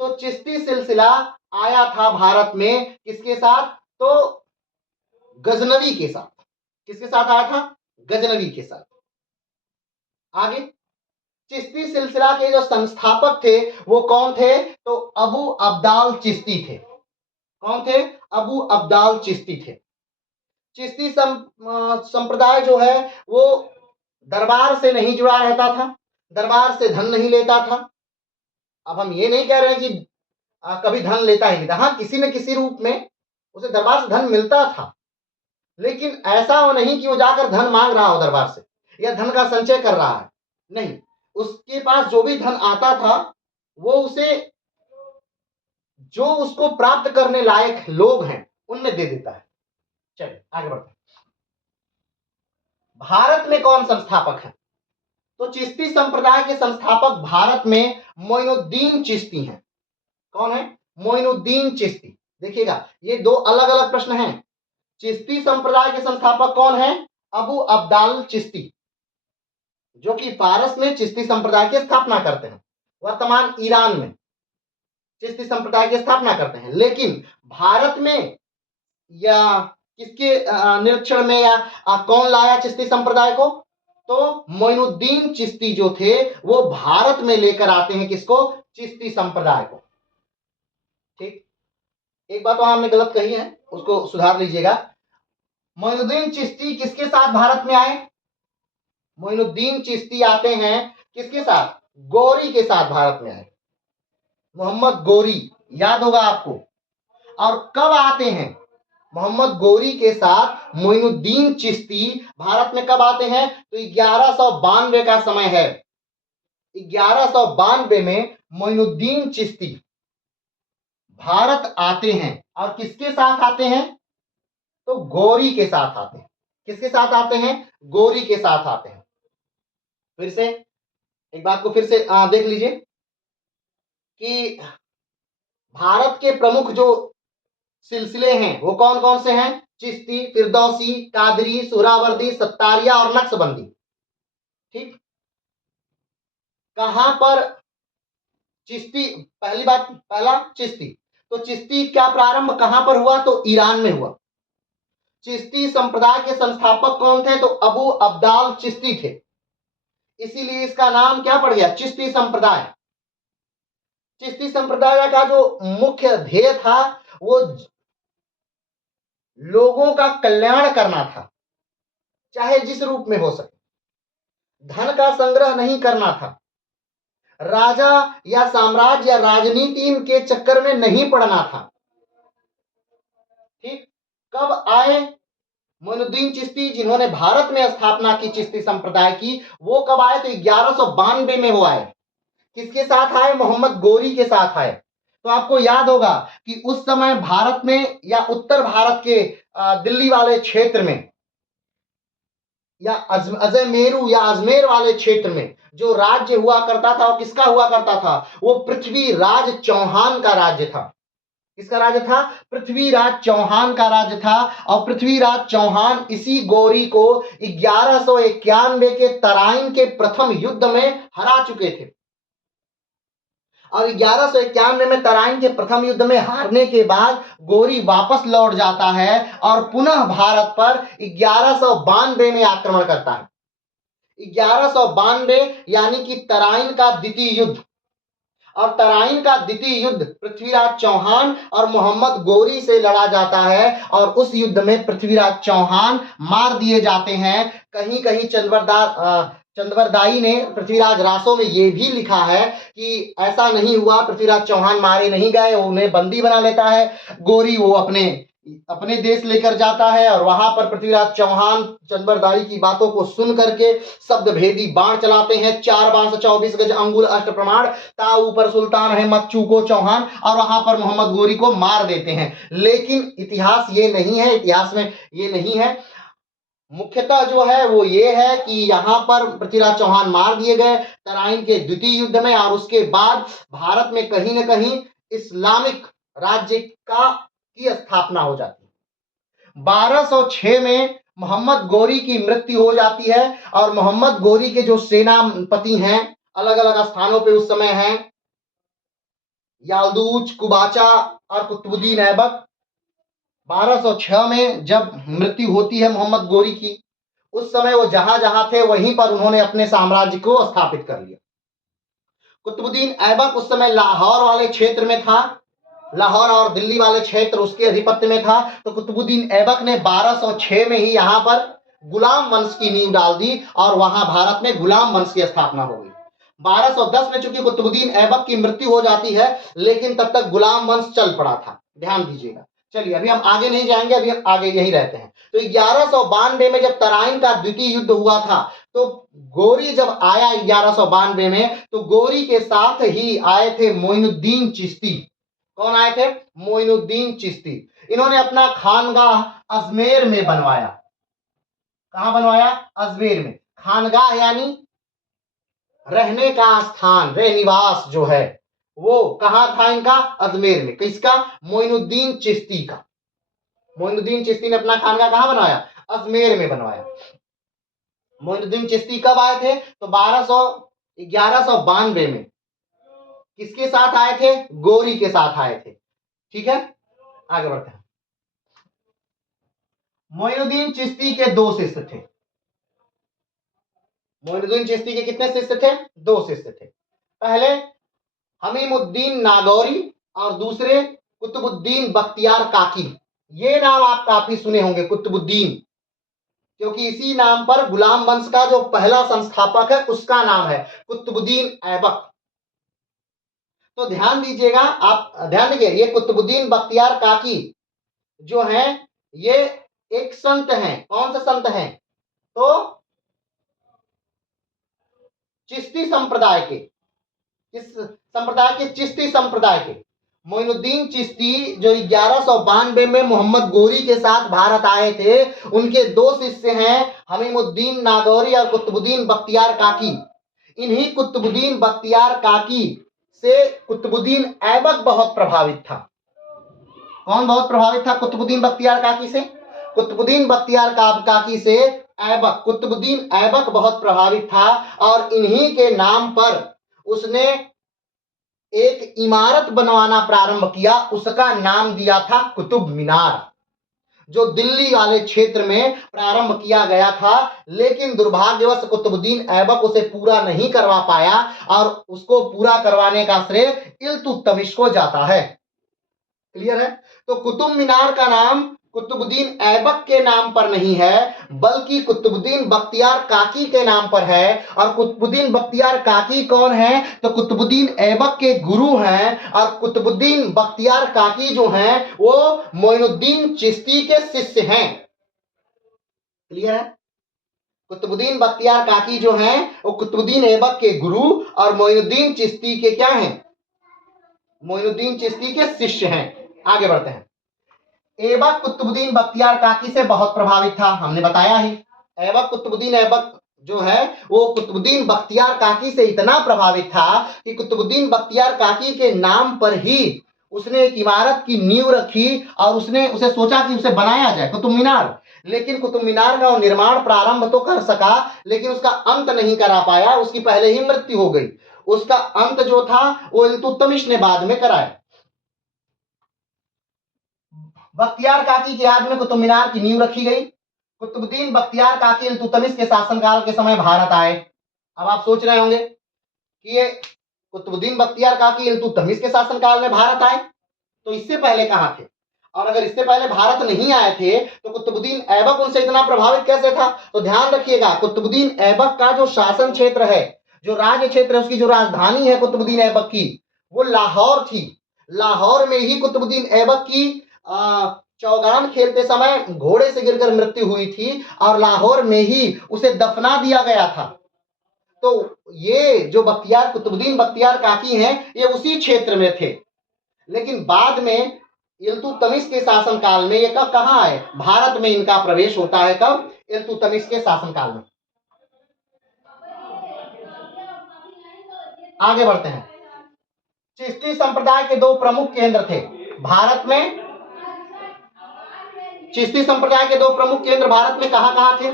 तो चिश्ती सिलसिला आया था भारत में किसके साथ? तो गजनवी के साथ। किसके साथ आया था? गजनवी के साथ। आगे, चिश्ती सिलसिला के जो संस्थापक थे वो कौन थे? तो अबू अब्दाल चिश्ती थे। कौन थे? अबू अब्दाल चिश्ती थे। चिश्ती संप्रदाय जो है वो दरबार से नहीं जुड़ा रहता था, दरबार से धन नहीं लेता था। अब हम ये नहीं कह रहे हैं कि कभी धन लेता ही नहीं था, हाँ, किसी न किसी रूप में उसे दरबार से धन मिलता था, लेकिन ऐसा वो नहीं कि वो जाकर धन मांग रहा हो दरबार से या धन का संचय कर रहा है। नहीं, उसके पास जो भी धन आता था वो उसे, जो उसको प्राप्त करने लायक लोग हैं उनमें दे देता है। चलिए आगे बढ़ते हैं। भारत में कौन संस्थापक है? तो चिश्ती संप्रदाय के संस्थापक भारत में मोइनुद्दीन चिश्ती हैं। कौन है? मोइनुद्दीन चिश्ती। देखिएगा, ये दो अलग अलग प्रश्न हैं। चिश्ती संप्रदाय के संस्थापक कौन है? अबू अब्दाल चिश्ती, जो कि फारस में चिश्ती संप्रदाय की स्थापना करते हैं, वर्तमान ईरान में चिश्ती संप्रदाय की स्थापना करते हैं। लेकिन भारत में या किसके निरीक्षण में या कौन लाया चिश्ती संप्रदाय को? तो मोइनुद्दीन चिश्ती जो थे वो भारत में लेकर आते हैं किसको? चिश्ती संप्रदाय को। ठीक, एक बात वहां हमने गलत कही है, उसको सुधार लीजिएगा। मोइनुद्दीन चिश्ती किसके साथ भारत में आए? मोइनुद्दीन चिश्ती आते हैं किसके साथ? गौरी के साथ भारत में आए, मोहम्मद गौरी, याद होगा आपको। और कब आते हैं? मोहम्मद गौरी के साथ मोइनुद्दीन चिश्ती भारत में कब आते हैं? तो 1192 का समय है। 1192 में मोइनुद्दीन चिश्ती भारत आते हैं और किसके साथ आते हैं? तो गौरी के साथ आते हैं। किसके साथ आते हैं? गौरी के साथ आते हैं। फिर से एक बात को फिर से देख लीजिए कि भारत के प्रमुख जो सिलसिले हैं वो कौन कौन से हैं? चिश्ती, फिरदौसी, कादरी, सुहरावर्दी, सत्तारिया और नक्शबंदी। ठीक, कहां पर चिश्ती? पहली बात, पहला चिश्ती, तो चिश्ती का प्रारंभ कहां पर हुआ? तो ईरान में हुआ। चिश्ती संप्रदाय के संस्थापक कौन थे? तो अबू अब्दाल चिश्ती थे, इसीलिए इसका नाम क्या पड़ गया? चिश्ती संप्रदाय। चिश्ती संप्रदाय का जो मुख्य ध्येय था वो लोगों का कल्याण करना था, चाहे जिस रूप में हो सके। धन का संग्रह नहीं करना था, राजा या साम्राज्य या राजनीति के चक्कर में नहीं पड़ना था। ठीक, कब आए मोइनुद्दीन चिश्ती, जिन्होंने भारत में स्थापना की चिश्ती संप्रदाय की, वो कब आए? तो 1192 में वो आए। किसके साथ आए? मोहम्मद गौरी के साथ आए। तो आपको याद होगा कि उस समय भारत में या उत्तर भारत के दिल्ली वाले क्षेत्र में या अजमेरू या अजमेर वाले क्षेत्र में जो राज्य हुआ करता था वो किसका हुआ करता था? वो पृथ्वीराज चौहान का राज्य था। किसका राज्य था? पृथ्वीराज चौहान का राज्य था। और पृथ्वीराज चौहान इसी गौरी को 1191 के तराइन के प्रथम युद्ध में हरा चुके थे। और 1191 में तराइन के प्रथम युद्ध में हारने के बाद गौरी वापस लौट जाता है और पुनः भारत पर 1192 में आक्रमण करता है। 1192 यानी कि तराइन का द्वितीय युद्ध। और तराइन का द्वितीय युद्ध पृथ्वीराज चौहान और मोहम्मद गौरी से लड़ा जाता है और उस युद्ध में पृथ्वीराज चौहान मार दिए जाते हैं। कहीं कहीं चंद्रवरदाई ने पृथ्वीराज रासो में यह भी लिखा है कि ऐसा नहीं हुआ, पृथ्वीराज चौहान मारे नहीं गए, उन्हें बंदी बना लेता है गौरी, वो अपने देश लेकर जाता है और वहां पर पृथ्वीराज चौहान चंद्रवरदाई की बातों को सुन करके शब्द भेदी बाण चलाते हैं। 4 बाण से 24 गज अंगुल अष्ट प्रमाण ता ऊपर सुल्तान है मत चूको चौहान, और वहां पर मोहम्मद गौरी को मार देते हैं। लेकिन इतिहास ये नहीं है, इतिहास में ये नहीं है। मुख्यतः जो है वो ये है कि यहाँ पर पृथ्वीराज चौहान मार दिए गए तराइन के द्वितीय युद्ध में, और उसके बाद भारत में कहीं न कहीं इस्लामिक राज्य की स्थापना हो जाती है। 1206 में मोहम्मद गौरी की मृत्यु हो जाती है और मोहम्मद गौरी के जो सेनापति हैं अलग अलग स्थानों पे उस समय हैं, याल्दूज, कुबाचा और कुतुबुद्दीन ऐबक। 1206 में जब मृत्यु होती है मोहम्मद गौरी की, उस समय वो जहां जहां थे वहीं पर उन्होंने अपने साम्राज्य को स्थापित कर लिया। कुतुबुद्दीन ऐबक उस समय लाहौर वाले क्षेत्र में था, लाहौर और दिल्ली वाले क्षेत्र उसके अधिपत्य में था। तो कुतुबुद्दीन ऐबक ने 1206 में ही यहाँ पर गुलाम वंश की नींव डाल दी और वहां भारत में गुलाम वंश की स्थापना हो गई। 1210 में चूंकि कुतुबुद्दीन ऐबक की मृत्यु हो जाती है, लेकिन तब तक गुलाम वंश चल पड़ा था, ध्यान दीजिएगा। चलिए अभी हम आगे नहीं जाएंगे, अभी हम आगे यही रहते हैं। तो 1192 में जब तराइन का द्वितीय युद्ध हुआ था, तो गौरी जब आया 1192 में, तो गौरी के साथ ही आए थे मोइनुद्दीन चिश्ती। कौन आए थे? मोइनुद्दीन चिश्ती। इन्होंने अपना खानगाह अजमेर में बनवाया। कहां बनवाया? अजमेर में। खानगाह यानी रहने का स्थान, रह निवास जो है वो कहां था इनका? अजमेर में। किसका? मोइनुद्दीन चिश्ती का। मोइनुद्दीन चिश्ती ने अपना खानगाह कहां बनवाया? अजमेर में बनवाया। मोइनुद्दीन चिश्ती कब आए थे? तो 1192 में। किसके साथ आए थे? गौरी के साथ आए थे। ठीक है, आगे बढ़ते हैं। मोइनुद्दीन चिश्ती के 2 शिष्य थे। मोइनुद्दीन चिश्ती के कितने शिष्य थे? 2 शिष्य थे। पहले हमीमुद्दीन नागौरी और दूसरे कुतुबुद्दीन बख्तियार काकी। ये नाम आप काफी सुने होंगे, कुतुबुद्दीन, क्योंकि इसी नाम पर गुलाम वंश का जो पहला संस्थापक है उसका नाम है कुतुबुद्दीन ऐबक। तो ध्यान दीजिएगा, आप ध्यान दीजिए, ये कुतुबुद्दीन बख्तियार काकी जो हैं ये एक संत हैं। कौन सा संत हैं? तो चिश्ती संप्रदाय के। किस संप्रदाय के? चिश्ती संप्रदाय के। मोइनुद्दीन चिश्ती जो 1192 में मोहम्मद गौरी के साथ भारत आए थे, उनके 2 शिष्य हैं हमीमुद्दीन नागौरी और कुतुबुद्दीन बख्तियार काकी। इन्हीं कुतुबुद्दीन बख्तियार काकी से कुतुबुद्दीन ऐबक बहुत प्रभावित था। कौन बहुत प्रभावित था कुतुबुद्दीन बख्तियार काकी से? कुतुबुद्दीन बख्तियार काकी से ऐबक, कुतुबुद्दीन ऐबक बहुत प्रभावित था और इन्हीं के नाम पर उसने एक इमारत बनवाना प्रारंभ किया। उसका नाम दिया था कुतुब मीनार, जो दिल्ली वाले क्षेत्र में प्रारंभ किया गया था। लेकिन दुर्भाग्यवश कुतुबुद्दीन ऐबक उसे पूरा नहीं करवा पाया और उसको पूरा करवाने का श्रेय इल्तुतमिश को जाता है। क्लियर है? तो कुतुब मीनार का नाम कुतुबुद्दीन ऐबक के नाम पर नहीं है, बल्कि कुतुबुद्दीन बख्तियार काकी के नाम पर है। और कुतुबुद्दीन बख्तियार काकी कौन है? तो कुतुबुद्दीन ऐबक के गुरु हैं। और कुतुबुद्दीन बख्तियार काकी जो हैं वो मोइनुद्दीन चिश्ती के शिष्य हैं। क्लियर है? कुतुबुद्दीन बख्तियार काकी जो हैं वो कुतुबुद्दीन ऐबक के गुरु और मोइनुद्दीन चिश्ती के क्या हैं? मोइनुद्दीन चिश्ती के शिष्य हैं। आगे बढ़ते हैं। ऐबक कुतुबुद्दीन बख्तियार काकी से बहुत प्रभावित था, हमने बताया ही। ऐबक कुतुबुद्दीन ऐबक जो है वो कुतुबुद्दीन बख्तियार काकी से इतना प्रभावित था कि कुतुबुद्दीन बख्तियार काकी के नाम पर ही उसने एक इमारत की नींव रखी और उसने उसे सोचा कि उसे बनाया जाए, कुतुब मीनार। लेकिन कुतुब मीनार का निर्माण प्रारंभ तो कर सका, लेकिन उसका अंत नहीं करा पाया, उसकी पहले ही मृत्यु हो गई। उसका अंत जो था वो इल्तुतमिश ने बाद में कराया। बख्तियार काकी की याद में कुतुब मीनार की नींव रखी गई। कुतुबुद्दीन बख्तियार काकी इल्तुतमिश के शासनकाल के समय भारत आए। अब आप सोच रहे होंगे कि ये कुतुबुद्दीन बख्तियार काकी इल्तुतमिश के शासनकाल में भारत आए, तो इससे पहले कहां थे? और अगर इससे पहले भारत नहीं आए थे तो कुतुबुद्दीन ऐबक उनसे इतना प्रभावित कैसे था? तो ध्यान रखिएगा, कुतुबुद्दीन ऐबक का जो शासन क्षेत्र है, जो राज्य क्षेत्र है, उसकी जो राजधानी है कुतुबुद्दीन ऐबक की, वो लाहौर थी। लाहौर में ही कुतुबुद्दीन ऐबक की चौगान खेलते समय घोड़े से गिरकर मृत्यु हुई थी और लाहौर में ही उसे दफना दिया गया था। तो ये जो बख्तियार कुतुबुद्दीन बख्तियार काकी हैं, ये उसी क्षेत्र में थे। लेकिन बाद में इल्तुतमिश के शासनकाल में ये कब कहां आए? भारत में इनका प्रवेश होता है। कब? इल्तुतमिश के शासनकाल में। आगे बढ़ते हैं। चिश्ती संप्रदाय के दो प्रमुख केंद्र थे भारत में। चिश्ती संप्रदाय के दो प्रमुख केंद्र भारत में कहां कहां थे?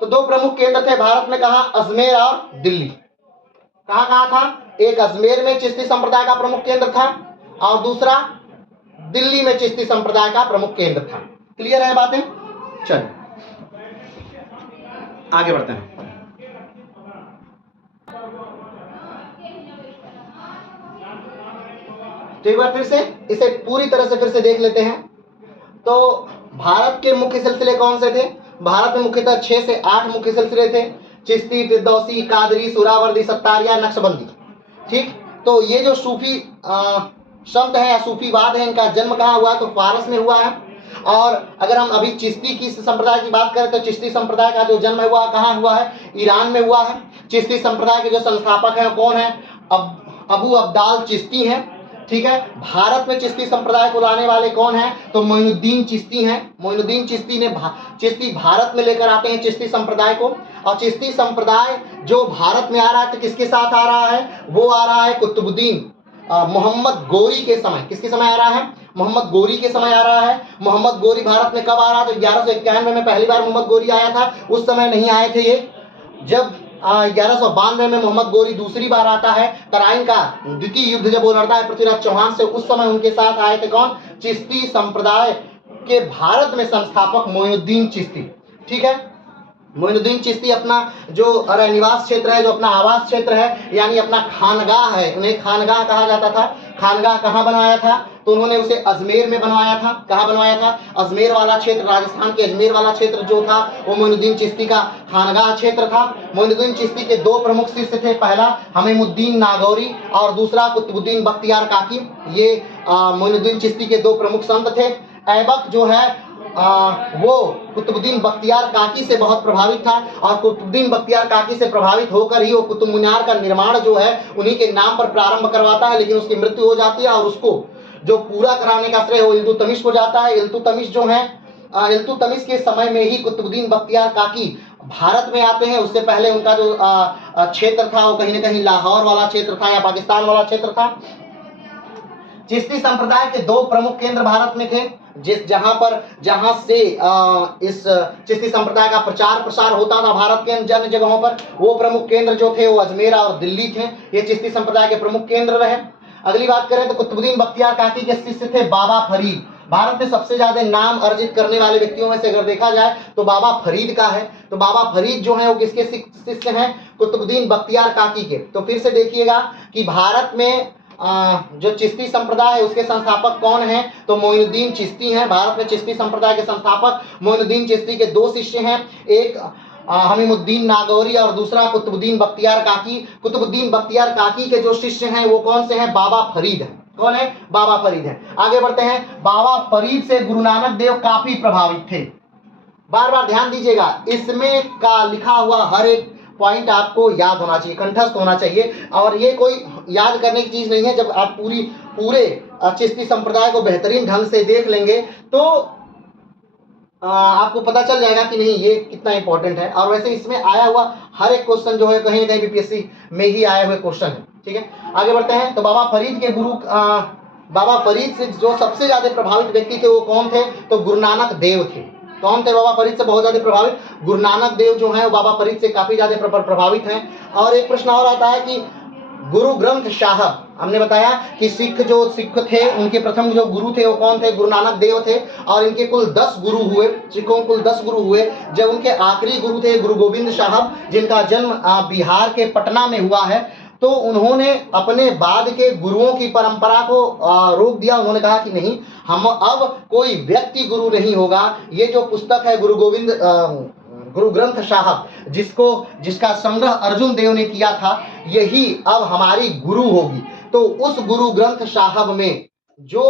तो दो प्रमुख केंद्र थे भारत में, कहां? अजमेर और दिल्ली। कहां कहां था? एक अजमेर में चिश्ती संप्रदाय का प्रमुख केंद्र था और दूसरा दिल्ली में चिश्ती संप्रदाय का प्रमुख केंद्र था। क्लियर है बातें? चलिए आगे बढ़ते हैं। तो एक बार फिर से इसे पूरी तरह से फिर से देख लेते हैं। तो भारत के मुख्य सिलसिले कौन से थे? भारत में मुख्यतः 6 से 8 मुख्य सिलसिले थे। चिश्ती, फिरदौसी, कादरी, सुहरावर्दी, सत्तारिया, नक्शबंदी। ठीक, तो ये जो सूफी संत है या सूफीवाद है, इनका जन्म कहाँ हुआ? तो फारस में हुआ है। और अगर हम अभी चिश्ती की संप्रदाय की बात करें तो चिश्ती संप्रदाय का जो जन्म हुआ कहाँ हुआ है? ईरान में हुआ है। चिश्ती संप्रदाय के जो संस्थापक हैं कौन है? अबू अब्दाल चिश्ती हैं। ठीक है। भारत में चिश्ती संप्रदाय को लाने वाले कौन है? तो मोइनुद्दीन चिश्ती हैं। मोइनुद्दीन चिश्ती ने चिश्ती भारत में लेकर आते हैं चिश्ती संप्रदाय को। और चिश्ती संप्रदाय जो भारत में आ रहा है तो किसके साथ आ रहा है? वो आ रहा है कुतुबुद्दीन मोहम्मद गोरी के समय। किसके समय आ रहा है? मोहम्मद गोरी के समय आ रहा है। मोहम्मद गोरी भारत में कब आ रहा था? 1191 में पहली बार मोहम्मद गोरी आया था। उस समय नहीं आए थे ये। जब 1192 में मोहम्मद गोरी दूसरी बार आता है, तराइन का द्वितीय युद्ध जब वो लड़ता है पृथ्वीराज चौहान से, उस समय उनके साथ आए थे कौन? चिश्ती संप्रदाय के भारत में संस्थापक मोइनुद्दीन चिश्ती। ठीक है। मोइनुद्दीन चिश्ती अपना जो निवास क्षेत्र है, जो अपना आवास क्षेत्र है, यानी अपना खानगाह है, उन्हें खानगाह कहा जाता था। खानगाह कहाँ बनवाया था? तो उन्होंने उसे अजमेर में बनवाया था। कहाँ बनवाया था? अजमेर वाला क्षेत्र, राजस्थान के अजमेर वाला क्षेत्र जो था वो मोइनुद्दीन चिश्ती का खानगाह क्षेत्र था। मोइनुद्दीन चिश्ती के दो प्रमुख शिष्य थे, पहला हमीमुद्दीन नागौरी और दूसरा कुतुबुद्दीन बख्तियार काकी। ये मोइनुद्दीन चिश्ती के दो प्रमुख संत थे। ऐबक जो है वो कुतुबुद्दीन बख्तियार काकी से बहुत प्रभावित था और कुतुबुद्दीन बख्तियार काकी से प्रभावित होकर ही वो कुतुब मीनार का निर्माण जो है उन्हीं के नाम पर प्रारंभ करवाता है, लेकिन उसकी मृत्यु हो जाती है और उसको जो पूरा कराने का श्रेय वो इल्तुतमिश को जाता है। इल्तुतमिश जो है, इल्तुतमिश के समय में ही कुतुबुद्दीन बख्तियार काकी भारत में आते हैं। उससे पहले उनका जो क्षेत्र था वो कहीं ना कहीं लाहौर वाला क्षेत्र था या पाकिस्तान वाला क्षेत्र था। चिश्ती संप्रदाय के दो प्रमुख केंद्र भारत में थे, जहां से इस चिश्ती संप्रदाय का प्रचार प्रसार होता था भारत के अन्य जगहों पर। वो प्रमुख केंद्र जो थे वो अजमेर और दिल्ली थे। ये चिश्ती संप्रदाय के प्रमुख केंद्र रहे। अगली बात करें तो कुतुबुद्दीन बख्तियार काकी के शिष्य थे बाबा फरीद। भारत में सबसे ज्यादा नाम अर्जित करने वाले व्यक्तियों में से अगर देखा जाए तो बाबा फरीद का है। तो बाबा फरीद जो है वो किसके शिष्य हैं? कुतुबुद्दीन बख्तियार काकी के। तो फिर से देखिएगा कि भारत में जो चिश्ती संप्रदाय है उसके संस्थापक कौन हैं? तो मोइनुद्दीन चिश्ती हैं। भारत में चिश्ती संप्रदाय के संस्थापक मोइनुद्दीन चिश्ती के दो शिष्य हैं, एक हमीमुद्दीन नागौरी और दूसरा कुतुबुद्दीन बख्तियार काकी। कुतुबुद्दीन बख्तियार काकी के जो शिष्य हैं वो कौन से हैं? बाबा फरीद हैं। कौन है? बाबा फरीद हैं। आगे बढ़ते हैं। बाबा फरीद से गुरु नानक देव काफी प्रभावित थे। बार बार ध्यान दीजिएगा, इसमें का लिखा हुआ हर एक पॉइंट आपको याद होना चाहिए, कंठस्थ होना चाहिए। और ये कोई याद करने की चीज नहीं है। जब आप पूरी पूरे चिश्ती संप्रदाय को बेहतरीन ढंग से देख लेंगे तो आपको पता चल जाएगा कि नहीं ये कितना इंपॉर्टेंट है। और वैसे इसमें आया हुआ हर एक क्वेश्चन जो है कहीं ना कहीं बीपीएससी में ही आए हुए क्वेश्चन है। ठीक है, आगे बढ़ते हैं। तो बाबा फरीद के गुरु बाबा फरीद से जो सबसे ज्यादा प्रभावित व्यक्ति थे वो कौन थे? तो गुरु नानक देव थे। कौन थे बाबा फरीद से बहुत ज्यादा प्रभावित? गुरु नानक देव जो है वो बाबा फरीद से काफी ज्यादा प्रभावित हैं। और एक प्रश्न और आता है कि गुरु ग्रंथ साहब, हमने बताया कि सिख थे उनके प्रथम जो गुरु थे वो कौन थे? गुरु नानक देव थे। और इनके कुल 10 गुरु हुए, सिखों कुल 10 गुरु हुए। जब उनके आखिरी गुरु थे गुरु गोविंद साहब, जिनका जन्म बिहार के पटना में हुआ है, तो उन्होंने अपने बाद के गुरुओं की परंपरा को रोक दिया। उन्होंने कहा कि नहीं, हम अब कोई व्यक्ति गुरु नहीं होगा। ये जो पुस्तक है गुरु ग्रंथ साहब, जिसका संग्रह अर्जुन देव ने किया था, यही अब हमारी गुरु होगी। तो उस गुरु ग्रंथ साहब में जो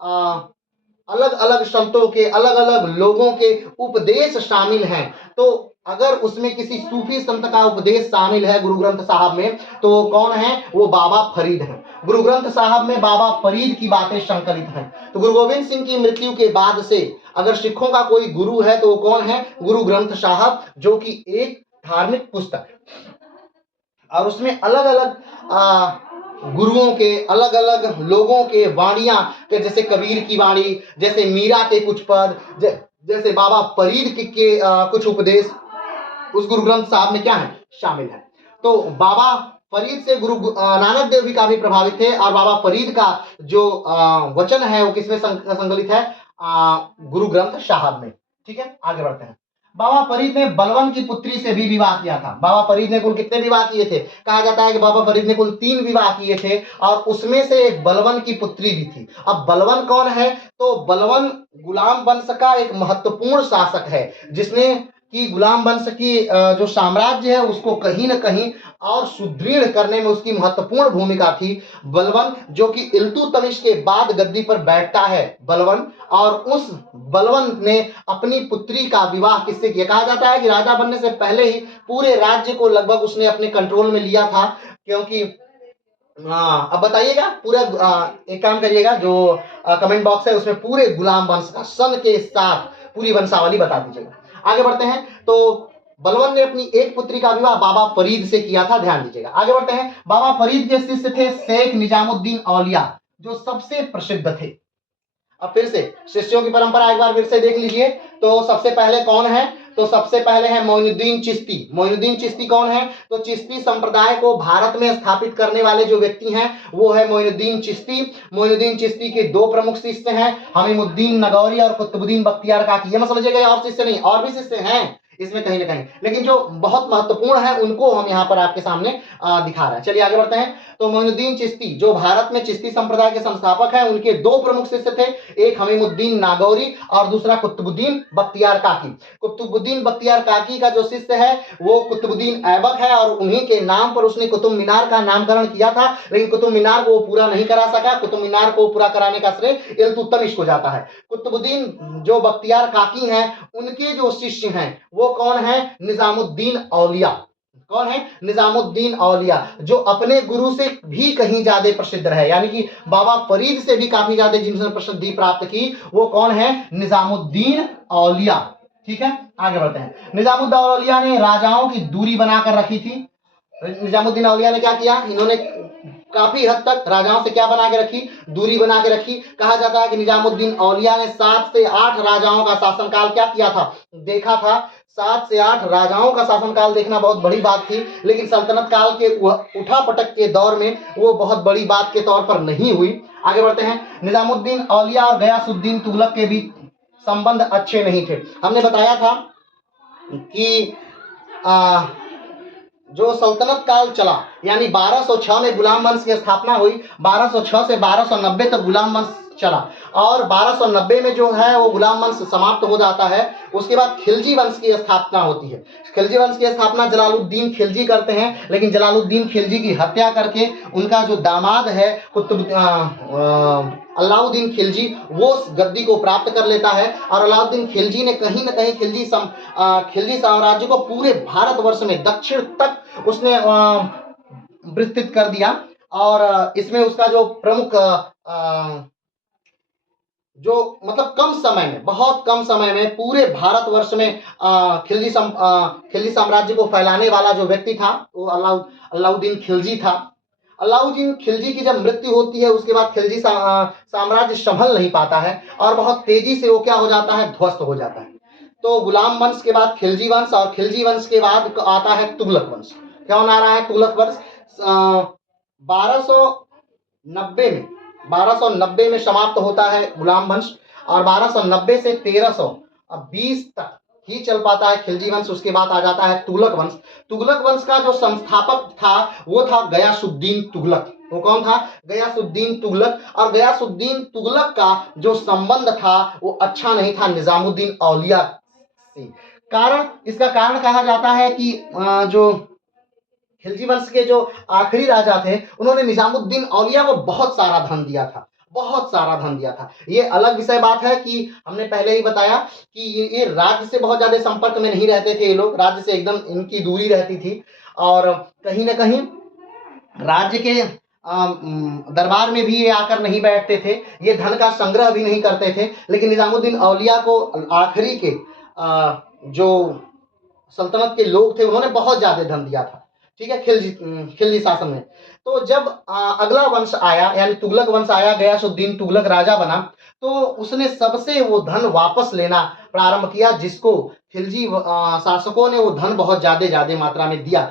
अलग अलग संतों के, अलग अलग लोगों के उपदेश शामिल हैं, तो अगर उसमें किसी सूफी संत का उपदेश शामिल है गुरु ग्रंथ साहब में, तो वो कौन है? वो बाबा फरीद हैं। गुरु ग्रंथ साहब में बाबा फरीद की बातें संकलित हैं। तो गुरु गोविंद सिंह की मृत्यु के बाद से अगर सिखों का कोई गुरु है तो वो कौन है? गुरु ग्रंथ साहब, जो कि एक धार्मिक पुस्तक है और उसमें अलग अलग गुरुओं के, अलग अलग लोगों के वाणियां, जैसे कबीर की वाणी, जैसे मीरा के कुछ पद, जैसे बाबा फरीद के कुछ उपदेश उस गुरु ग्रंथ साहब में क्या है? शामिल है। तो बाबा फरीद से गुरु नानक देव भी काफी प्रभावित थे। और बाबा फरीद का जो वचन है वो किसमें संकलित है? गुरु ग्रंथ साहब में। ठीक है, आगे बढ़ते हैं। बाबा फरीद ने बलवन की पुत्री से भी विवाह किया था। बाबा फरीद ने कुल कितने विवाह किए थे? कहा जाता है कि बाबा फरीद ने कुल 3 विवाह किए थे और उसमें से एक बलवन की पुत्री भी थी। अब बलवन कौन है? तो बलवन गुलाम वंश का एक महत्वपूर्ण शासक है, जिसने कि गुलाम वंश की जो साम्राज्य है उसको कहीं न कहीं और सुदृढ़ करने में उसकी महत्वपूर्ण भूमिका थी। बलवन जो कि इल्तुतमिश के बाद गद्दी पर बैठता है बलवन, और उस बलवन ने अपनी पुत्री का विवाह किससे किया? कहा जाता है कि राजा बनने से पहले ही पूरे राज्य को लगभग उसने अपने कंट्रोल में लिया था। क्योंकि अब बताइएगा पूरा, एक काम करिएगा, जो कमेंट बॉक्स है उसमें पूरे गुलाम वंश का सन के साथ पूरी वंशावली बता दीजिएगा। आगे बढ़ते हैं। तो बलवन ने अपनी एक पुत्री का विवाह बाबा फरीद से किया था, ध्यान दीजिएगा। आगे बढ़ते हैं। बाबा फरीद के शिष्य थे शेख निजामुद्दीन औलिया, जो सबसे प्रसिद्ध थे। अब फिर से शिष्यों की परंपरा एक बार फिर से देख लीजिए। तो सबसे पहले कौन है? तो सबसे पहले है मोइनुद्दीन चिश्ती। मोइनुद्दीन चिश्ती कौन है? तो चिश्ती संप्रदाय को भारत में स्थापित करने वाले जो व्यक्ति हैं वो है मोइनुद्दीन चिश्ती। मोइनुद्दीन चिश्ती के 2 प्रमुख शिष्य हैं, हमीमुद्दीन नगौरी और कुतुबुद्दीन बख्तियार काकी। ये मत समझिएगा और शिष्य नहीं, और भी शिष्य हैं इसमें कहीं ना कहीं, लेकिन जो बहुत महत्वपूर्ण है उनको हम यहाँ पर आपके सामने दिखा रहे हैं। चलिए आगे बढ़ते हैं। तो मोइनुद्दीन चिश्ती जो भारत में चिश्ती संप्रदाय के संस्थापक हैं, उनके 2 प्रमुख शिष्य थे, एक हमीमुद्दीन नागौरी और दूसरा कुतुबुद्दीन बख्तियार काकी। कुतुबुद्दीन बख्तियार काकी का जो शिष्य है वो कुतुबुद्दीन ऐबक है और उन्हीं के नाम पर उसने कुतुब मीनार का नामकरण किया था, लेकिन कुतुब मीनार को पूरा नहीं करा सका। कुतुब मीनार को पूरा कराने का श्रेय इल्तुतमिश को जाता है। कुतुबुद्दीन जो बख्तियार काकी हैं उनके जो शिष्य हैं वो कौन है? निजामुद्दीन औलिया। कौन है? निजामुद्दीन औलिया, जो अपने गुरु से भी कहीं ज्यादा प्रसिद्ध है, यानी कि बाबा फरीद से भी काफी ज्यादा जिन्होंने प्रसिद्धि प्राप्त की, वो कौन है? निजामुद्दीन औलिया। ठीक है, आगे बढ़ते हैं। निजामुद्दीन औलिया ने राजाओं की दूरी बनाकर रखी थी। निजामुद्दीन औलिया ने क्या किया? इन्होंने काफी हद तक राजाओं से क्या बना के रखी? दूरी बना के रखी। कहा जाता है कि निजामुद्दीन औलिया ने 7 से 8 राजाओं का शासनकाल क्या किया था? देखा था। 7 से 8 राजाओं का शासनकाल देखना बहुत बड़ी बात थी, लेकिन सल्तनत काल के उठापटक के दौर में वो बहुत बड़ी बात के तौर पर नहीं हुई। आगे बढ़ते हैं। निजामुद्दीन औलिया और गयासुद्दीन तुगलक के बीच संबंध अच्छे नहीं थे। हमने बताया था कि जो सल्तनत काल चला, यानी 1206 में गुलाम वंश की स्थापना हुई, 1206 से 1290 तक गुलाम वंश चला, और 1290 में जो है वो गुलाम वंश समाप्त हो जाता है। उसके बाद खिलजी वंश की स्थापना होती है। खिलजी वंश की स्थापना जलालुद्दीन खिलजी करते हैं, लेकिन जलालुद्दीन खिलजी की हत्या करके उनका जो दामाद है अलाउद्दीन खिलजी, वो गद्दी को प्राप्त कर लेता है। और अलाउद्दीन खिलजी ने कहीं न कहीं खिलजी साम्राज्य को पूरे भारतवर्ष में दक्षिण तक उसने विस्तृत कर दिया। और इसमें उसका जो प्रमुख जो मतलब कम समय में, बहुत कम समय में पूरे भारतवर्ष में खिलजी साम्राज्य को फैलाने वाला जो व्यक्ति था वो अलाउद्दीन खिलजी था। अलाउद्दीन खिलजी की जब मृत्यु होती है उसके बाद खिलजी साम्राज्य संभल नहीं पाता है और बहुत तेजी से वो क्या हो जाता है, ध्वस्त हो जाता है। तो गुलाम वंश के बाद खिलजी वंश और खिलजी वंश के बाद आता है तुगलक वंश। कौन आ रहा है? तुगलक वंश। 1290 में 1290 में समाप्त होता है गुलाम वंश और 1290 से 1320 तक ही चल पाता है खिलजी वंश। उसके बाद आ जाता है तुगलक वंश। तुगलक वंश का जो संस्थापक था वो था गयासुद्दीन तुगलक। वो कौन था? गयासुद्दीन तुगलक। और गयासुद्दीन तुगलक का जो संबंध था वो अच्छा नहीं था निजामुद्दीन औलिया से। इसका कारण कहा जाता है कि जो खिलजी वंश के जो आखिरी राजा थे उन्होंने निजामुद्दीन औलिया को बहुत सारा धन दिया था, बहुत सारा धन दिया था। ये अलग विषय बात है कि हमने पहले ही बताया कि ये राज्य से बहुत ज्यादा संपर्क में नहीं रहते थे। ये लोग राज्य से एकदम इनकी दूरी रहती थी और कहीं ना कहीं राज्य के दरबार में भी ये आकर नहीं बैठते थे, ये धन का संग्रह भी नहीं करते थे। लेकिन निजामुद्दीन औलिया को आखिरी के जो सल्तनत के लोग थे उन्होंने बहुत ज्यादा धन दिया था। ठीक है, खिलजी शासन में। तो जब अगला वंश आया यानी तुगलक वंश आया, गयासुद्दीन तुगलक राजा बना, तो उसने सबसे वो धन वापस लेना प्रारंभ किया जिसको खिलजी शासकों ने वो धन बहुत ज्यादा मात्रा में दिया।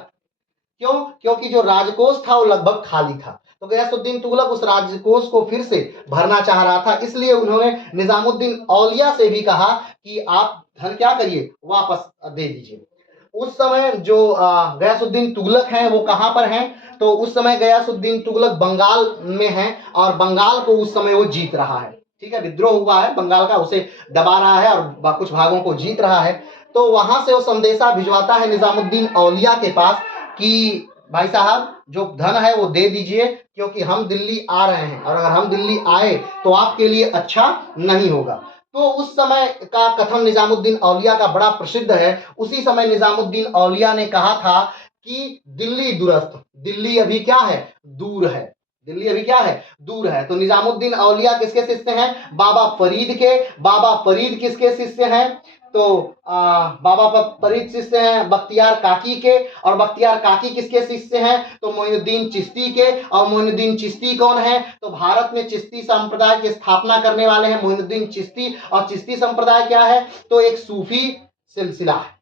क्यों? क्योंकि जो राजकोष था वो लगभग खाली था। तो गयासुद्दीन तुगलक उस राजकोष को फिर से भरना चाह रहा था, इसलिए उन्होंने निजामुद्दीन औलिया से भी कहा कि आप धन क्या करिए, वापस दे दीजिए। उस समय जो गयासुद्दीन तुगलक हैं वो कहाँ पर हैं? तो उस समय गयासुद्दीन तुगलक बंगाल में हैं और बंगाल को उस समय वो जीत रहा है। ठीक है, विद्रोह हुआ है बंगाल का, उसे दबा रहा है और कुछ भागों को जीत रहा है। तो वहां से वो संदेशा भिजवाता है निजामुद्दीन औलिया के पास कि भाई साहब जो धन है वो दे दीजिए क्योंकि हम दिल्ली आ रहे हैं और अगर हम दिल्ली आए तो आपके लिए अच्छा नहीं होगा। तो उस समय का कथन निजामुद्दीन औलिया का बड़ा प्रसिद्ध है। उसी समय निजामुद्दीन औलिया ने कहा था कि दिल्ली दुरस्त, दिल्ली अभी क्या है, दूर है। दिल्ली अभी क्या है, दूर है। तो निजामुद्दीन औलिया किसके शिष्य हैं? बाबा फरीद के। बाबा फरीद किसके शिष्य हैं? तो बाबा फरीद शिष्य हैं बख्तियार काकी के। और बख्तियार काकी किसके शिष्य हैं? तो मोइनुद्दीन चिश्ती के। और मोइनुद्दीन चिश्ती कौन है? तो भारत में चिश्ती संप्रदाय की स्थापना करने वाले हैं मोइनुद्दीन चिश्ती। और चिश्ती संप्रदाय क्या है? तो एक सूफी सिलसिला है।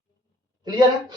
क्लियर है?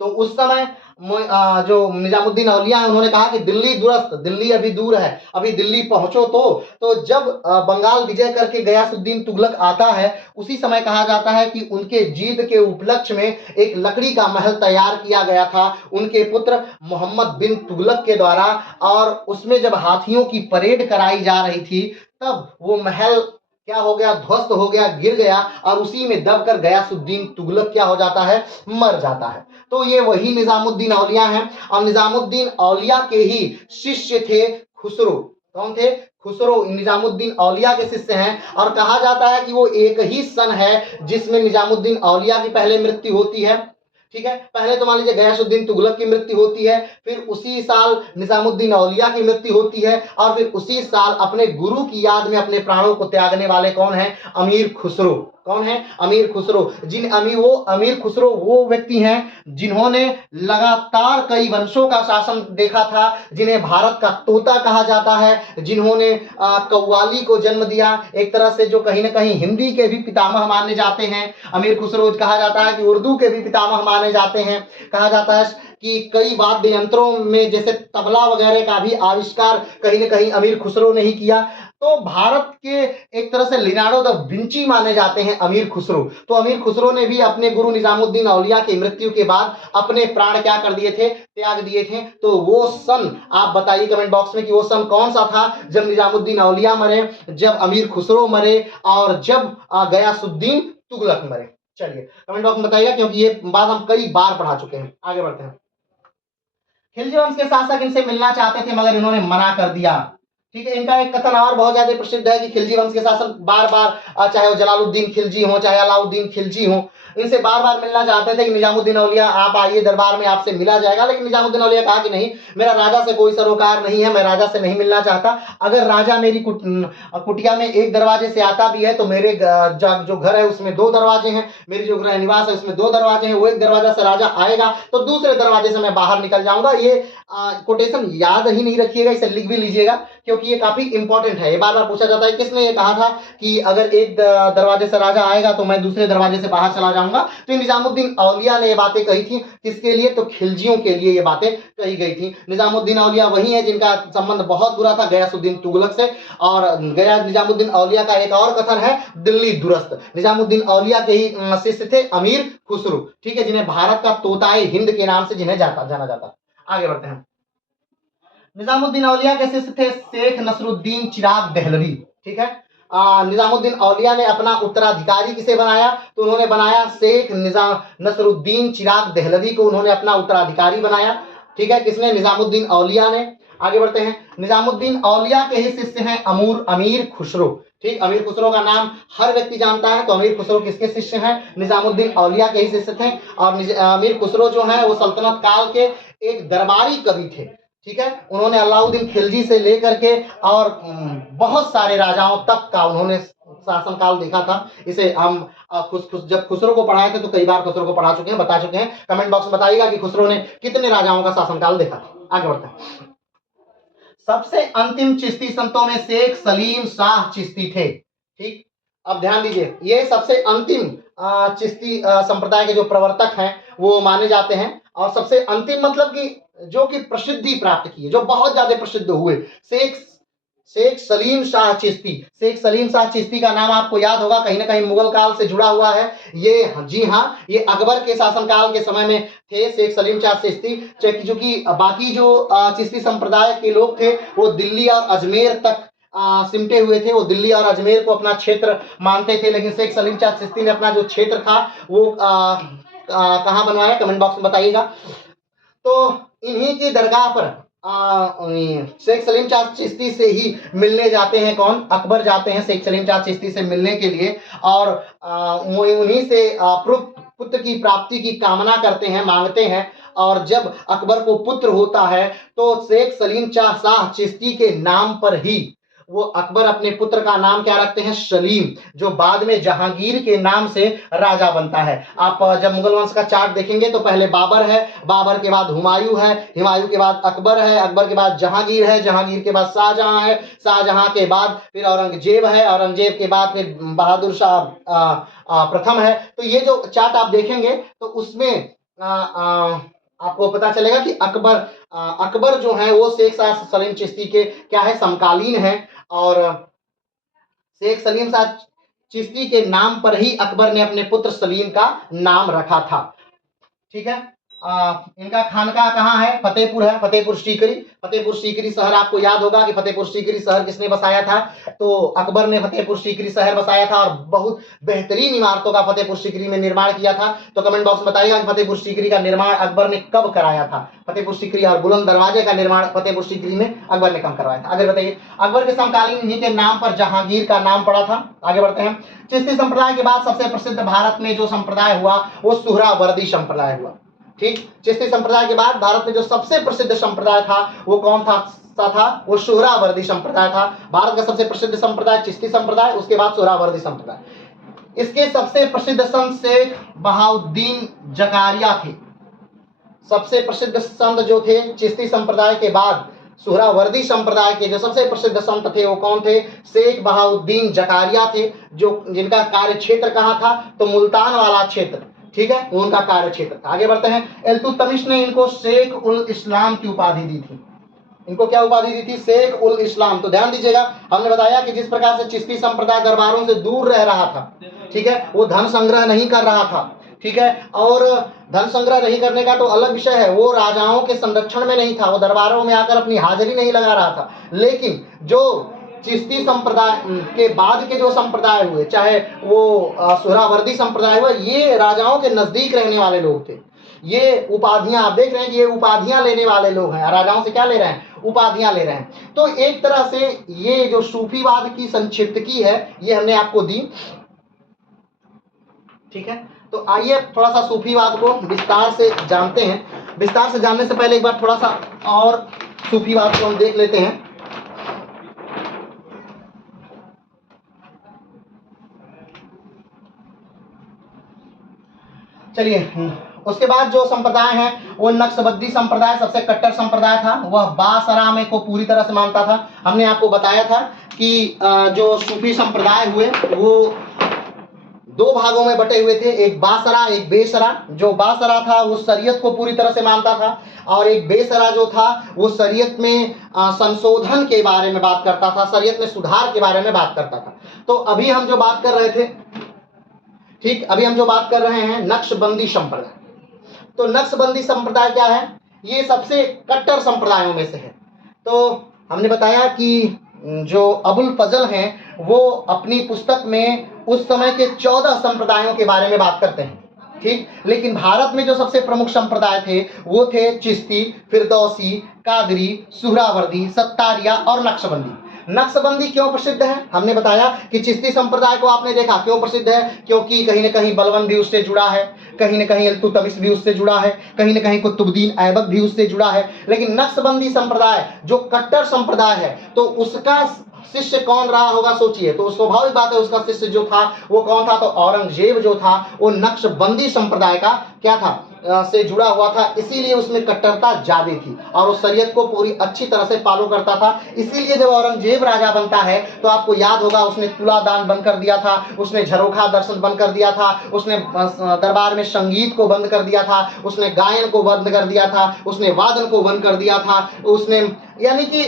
तो उस समय जो निजामुद्दीन औलिया है उन्होंने कहा कि दिल्ली दुरस्त, दिल्ली अभी दूर है, अभी दिल्ली पहुंचो। तो जब बंगाल विजय करके गयासुद्दीन तुगलक आता है उसी समय कहा जाता है कि उनके जीत के उपलक्ष्य में एक लकड़ी का महल तैयार किया गया था उनके पुत्र मोहम्मद बिन तुगलक के द्वारा। और उसमें जब हाथियों की परेड कराई जा रही थी तब वो महल क्या हो गया, ध्वस्त हो गया, गिर गया और उसी में दबकर गयासुद्दीन तुगलक क्या हो जाता है, मर जाता है। तो ये वही निजामुद्दीन औलिया हैं और निजामुद्दीन औलिया के ही शिष्य थे खुसरो। कौन थे? खुसरो निजामुद्दीन औलिया के शिष्य हैं। और कहा जाता है कि वो एक ही सन है जिसमें निजामुद्दीन औलिया की पहले मृत्यु होती है। ठीक है, पहले तो मान लीजिए गयासुद्दीन तुगलक की मृत्यु होती है, फिर उसी साल निजामुद्दीन औलिया की मृत्यु होती है और फिर उसी साल अपने गुरु की याद में अपने प्राणों को त्यागने वाले कौन है? अमीर खुसरो। कौन है? अमीर खुसरो। अमीर खुसरो वो व्यक्ति हैं जिन्होंने लगातार कई वंशों का शासन देखा था, जिन्हें भारत का तोता कहा जाता है, जिन्होंने कव्वाली को जन्म दिया, एक तरह से जो कहीं ना कहीं हिंदी के भी पितामह माने जाते हैं। अमीर खुसरो कहा जाता है कि उर्दू के भी पितामह माने जाते हैं। कहा जाता है कि कई वाद्य यंत्रों में जैसे तबला वगैरह का भी आविष्कार कहीं ना कहीं अमीर खुसरो ने ही किया। तो भारत के एक तरह से लियोनार्डो दा विंची माने जाते हैं अमीर खुसरो। तो अमीर खुसरो ने भी अपने गुरु निजामुद्दीन औलिया की मृत्यु के बाद अपने प्राण क्या कर दिए थे? त्याग दिए थे। तो वो सन आप बताइए कमेंट बॉक्स में कि वो सन कौन सा था? जब निजामुद्दीन औलिया मरे, जब अमीर खुसरो मरे और जब गयासुद्दीन तुगलक मरे। चलिए कमेंट बॉक्स में बताइएगा क्योंकि ये बात हम कई बार पढ़ा चुके हैं। आगे बढ़ते हैं। खिलजी वंश के शासक इनसे मिलना चाहते थे मगर इन्होंने मना कर दिया। ठीक है। इनका एक कथन और बहुत ज्यादा प्रसिद्ध है कि खिलजी वंश के शासन बार बार, चाहे वो जलालुद्दीन खिलजी हो चाहे अलाउद्दीन खिलजी हो, इनसे बार बार मिलना चाहते थे कि निजामुद्दीन औलिया आप आइए दरबार में, आपसे मिला जाएगा। लेकिन निजामुद्दीन औलिया कहा कि नहीं, मेरा राजा से कोई सरोकार नहीं है, मैं राजा से नहीं मिलना चाहता। अगर राजा मेरी कुटिया में एक दरवाजे से आता भी है तो मेरे जो घर है उसमें 2 दरवाजे हैं, मेरी जो गृह निवास है उसमें 2 दरवाजे हैं, वो एक दरवाजा से राजा आएगा तो दूसरे दरवाजे से मैं बाहर निकल जाऊंगा। ये कोटेशन याद ही नहीं रखिएगा, इसे लिख भी लीजिएगा क्योंकि ये काफी इंपॉर्टेंट है। ये बार बार पूछा जाता है किसने ये कहा था कि अगर एक दरवाजे से राजा आएगा तो मैं दूसरे दरवाजे से बाहर चला जाऊंगा। तो निजामुद्दीन औलिया ने ये बातें कही थी, किसके लिए, तो खिलजियों के लिए ये बातें कही गई थी। निजामुद्दीन औलिया वही है जिनका संबंध बहुत बुरा था गयासुद्दीन तुगलक से। और गया निजामुद्दीन औलिया का एक और कथन है दिल्ली दुरस्त। निजामुद्दीन औलिया के ही शिष्य थे अमीर खुसरो, ठीक है, जिन्हें भारत का तोताए हिंद के नाम से जिन्हें जाना जाता। आगे बढ़ते हैं। निजामुद्दीन औलिया के शिष्य थे शेख नसरुद्दीन चिराग दहलवी, ठीक है। निजामुद्दीन औलिया ने अपना उत्तराधिकारी किसे बनाया, तो उन्होंने बनाया शेख नसरुद्दीन चिराग दहलवी को उन्होंने अपना उत्तराधिकारी बनाया, ठीक है। किसने, निजामुद्दीन औलिया ने। आगे बढ़ते हैं। निजामुद्दीन औलिया के ही शिष्य हैं अमीर खुसरो, ठीक। अमीर खुसरो का नाम हर व्यक्ति जानता है, तो अमीर खुसरो किसके शिष्य हैं, निजामुद्दीन औलिया के ही शिष्य थे। और अमीर खुसरो जो है वो सल्तनत काल के एक दरबारी कवि थे, ठीक है। उन्होंने अलाउद्दीन खिलजी से लेकर के और बहुत सारे राजाओं तक का उन्होंने शासनकाल देखा था। इसे हम जब खुसरो को पढ़ाए थे तो कई बार खुसरो को पढ़ा चुके हैं, बता चुके हैं। कमेंट बॉक्स में बताइएगा कि खुसरो ने कितने राजाओं का शासनकाल देखा था। आगे बढ़ते हैं। सबसे अंतिम चिश्ती संतों में शेख सलीम शाह चिश्ती थे, ठीक। अब ध्यान दीजिए, ये सबसे अंतिम चिश्ती संप्रदाय के जो प्रवर्तक हैं वो माने जाते हैं। और सबसे अंतिम मतलब कि जो कि प्रसिद्धि प्राप्त की है, जो बहुत ज्यादा प्रसिद्ध हुए, शेख सलीम शाह चिश्ती। शेख सलीम शाह चिश्ती का नाम आपको याद होगा, कहीं ना कहीं मुगल काल से जुड़ा हुआ है ये। जी हाँ, ये अकबर के शासनकाल के समय में थे शेख सलीम शाह चिश्ती। जो कि बाकी जो चिश्ती संप्रदाय के लोग थे वो दिल्ली और अजमेर तक सिमटे हुए थे, वो दिल्ली और अजमेर को अपना क्षेत्र मानते थे। लेकिन शेख सलीम शाह चिश्ती ने अपना जो क्षेत्र था वो कहाँ बनवाया, कमेंट बॉक्स में बताइएगा। तो इन्हीं की दरगाह पर शेख सलीम शाह चिश्ती से ही मिलने जाते हैं कौन, अकबर जाते हैं शेख सलीम शाह चिश्ती से मिलने के लिए। और उन्हीं से पुत्र की प्राप्ति की कामना करते हैं, मांगते हैं। और जब अकबर को पुत्र होता है तो शेख सलीम शाह चिश्ती के नाम पर ही वो अकबर अपने पुत्र का नाम क्या रखते हैं, सलीम, जो बाद में जहांगीर के नाम से राजा बनता है। आप जब मुगल वंश का चार्ट देखेंगे तो पहले बाबर है, बाबर के बाद हुमायूं है, हुमायूं के बाद अकबर है, अकबर के बाद जहांगीर है, जहांगीर के बाद शाहजहां है, शाहजहां के बाद फिर औरंगजेब है, औरंगजेब के बाद फिर बहादुर शाह प्रथम है। तो ये जो चार्ट आप देखेंगे तो उसमें आपको पता चलेगा कि अकबर जो है वो शेख सलीम चिश्ती के क्या है, समकालीन है। और शेख सलीम शाह चिश्ती के नाम पर ही अकबर ने अपने पुत्र सलीम का नाम रखा था, ठीक है। इनका खानका कहाँ है, फतेहपुर है, फतेहपुर सीकरी। फतेहपुर सीकरी शहर आपको याद होगा कि फतेहपुर सीकरी शहर किसने बसाया था, तो अकबर ने फतेहपुर सीकरी शहर बसाया था। और बहुत बेहतरीन इमारतों का फतेहपुर सीकरी में निर्माण किया था। तो कमेंट बॉक्स में बताइएगा कि फतेहपुर सीकरी का निर्माण अकबर ने कब कराया था। फतेहपुर सीकरी और बुलंद दरवाजे का निर्माण फतेहपुर सीकरी में अकबर ने कब करवाया था। आगे बताइए। अकबर के समकालीन इन्हीं के नाम पर जहांगीर का नाम पड़ा था। आगे बढ़ते हैं। चिश्ती संप्रदाय के बाद सबसे प्रसिद्ध भारत में जो संप्रदाय हुआ वो सुहरावर्दी संप्रदाय हुआ, ठीक। चिश्ती संप्रदाय के बाद भारत में जो सबसे प्रसिद्ध संप्रदाय था वो कौन था वो सुहरावर्दी संप्रदाय था। भारत का सबसे प्रसिद्ध संप्रदाय चिश्ती संप्रदाय, उसके बाद सुहरावर्दी संप्रदाय। इसके सबसे प्रसिद्ध संत शेख बहाउद्दीन जकारिया थे। सबसे प्रसिद्ध संत जो थे चिश्ती संप्रदाय के बाद सुहरावर्दी संप्रदाय के जो सबसे प्रसिद्ध संत थे वो कौन थे, शेख बहाउद्दीन जकारिया थे, जो जिनका कार्य क्षेत्र कहाँ था, तो मुल्तान वाला क्षेत्र, ठीक है, उनका कार्य क्षेत्र था। आगे बढ़ते हैं। इल्तुतमिश ने इनको शेख उल इस्लाम की उपाधि दी थी। इनको क्या उपाधि दी थी, शेख उल इस्लाम। तो ध्यान दीजिएगा, हमने बताया कि जिस प्रकार से चिश्ती संप्रदाय दरबारों से दूर रह रहा था, ठीक है, वो धन संग्रह नहीं कर रहा था, ठीक है। और धन संग्रह नहीं करने का तो अलग विषय है, वो राजाओं के संरक्षण में नहीं था, वो दरबारों में आकर अपनी हाजिरी नहीं लगा रहा था। लेकिन जो चिश्ती संप्रदाय के बाद के जो संप्रदाय हुए, चाहे वो सुहरावर्दी संप्रदाय हुआ, ये राजाओं के नजदीक रहने वाले लोग थे। ये उपाधियां आप देख रहे हैं कि ये उपाधियां लेने वाले लोग हैं, राजाओं से क्या ले रहे हैं, उपाधियां ले रहे हैं। तो एक तरह से ये जो सूफीवाद की संक्षिप्त की है ये हमने आपको दी। ठीक है, तो आइए थोड़ा सा सूफीवाद को विस्तार से जानते हैं। विस्तार से जानने से पहले एक बार थोड़ा सा और सूफीवाद को हम देख लेते हैं। चलिए, उसके बाद जो संप्रदाय है वो नक्शबंदी संप्रदाय सबसे कट्टर संप्रदाय था। वह बासरा में को पूरी तरह से मानता था। हमने आपको बताया था कि जो सूफी संप्रदाय हुए वो दो भागों में बटे हुए थे, एक बासरा एक बेसरा। जो बासरा था वो शरीयत को पूरी तरह से मानता था और एक बेसरा जो था वो शरीयत में संशोधन के बारे में बात करता था, शरीयत में सुधार के बारे में बात करता था। तो अभी हम जो बात कर रहे थे, ठीक, अभी हम जो बात कर रहे हैं नक्शबंदी संप्रदाय। तो नक्शबंदी संप्रदाय क्या है? ये सबसे कट्टर संप्रदायों में से है। तो हमने बताया कि जो अबुल फजल हैं वो अपनी पुस्तक में उस समय के 14 संप्रदायों के बारे में बात करते हैं, ठीक। लेकिन भारत में जो सबसे प्रमुख संप्रदाय थे वो थे चिश्ती, फिरदौसी, कादरी, सुहरावर्दी, सत्तारिया और नक्शबंदी। नक्शबंदी क्यों प्रसिद्ध है? हमने बताया कि चिश्ती संप्रदाय को आपने देखा क्यों प्रसिद्ध है, क्योंकि कहीं न कहीं बलबन भी उससे जुड़ा है, कहीं न कहीं इल्तुतमिश भी उससे जुड़ा है, कहीं न कहीं कुतुबुद्दीन ऐबक भी उससे जुड़ा है। लेकिन नक्शबंदी संप्रदाय जो कट्टर संप्रदाय है तो उसका शिष्य कौन रहा होगा सोचिए। तो स्वाभाविक बात है उसका शिष्य जो था वो कौन था? तो औरंगजेब जो था वो नक्शबंदी संप्रदाय का क्या था से जुड़ा हुआ था, इसीलिए उसमें कट्टरता ज्यादा थी और उस शरीयत को पूरी अच्छी तरह से फॉलो करता था। इसीलिए जब औरंगजेब राजा बनता है तो आपको याद होगा उसने तुलादान बंद कर दिया था, उसने झरोखा दर्शन बंद कर दिया था, उसने दरबार में संगीत को बंद कर दिया था, उसने गायन को बंद कर दिया था, उसने वादन को बंद कर दिया था, उसने यानी कि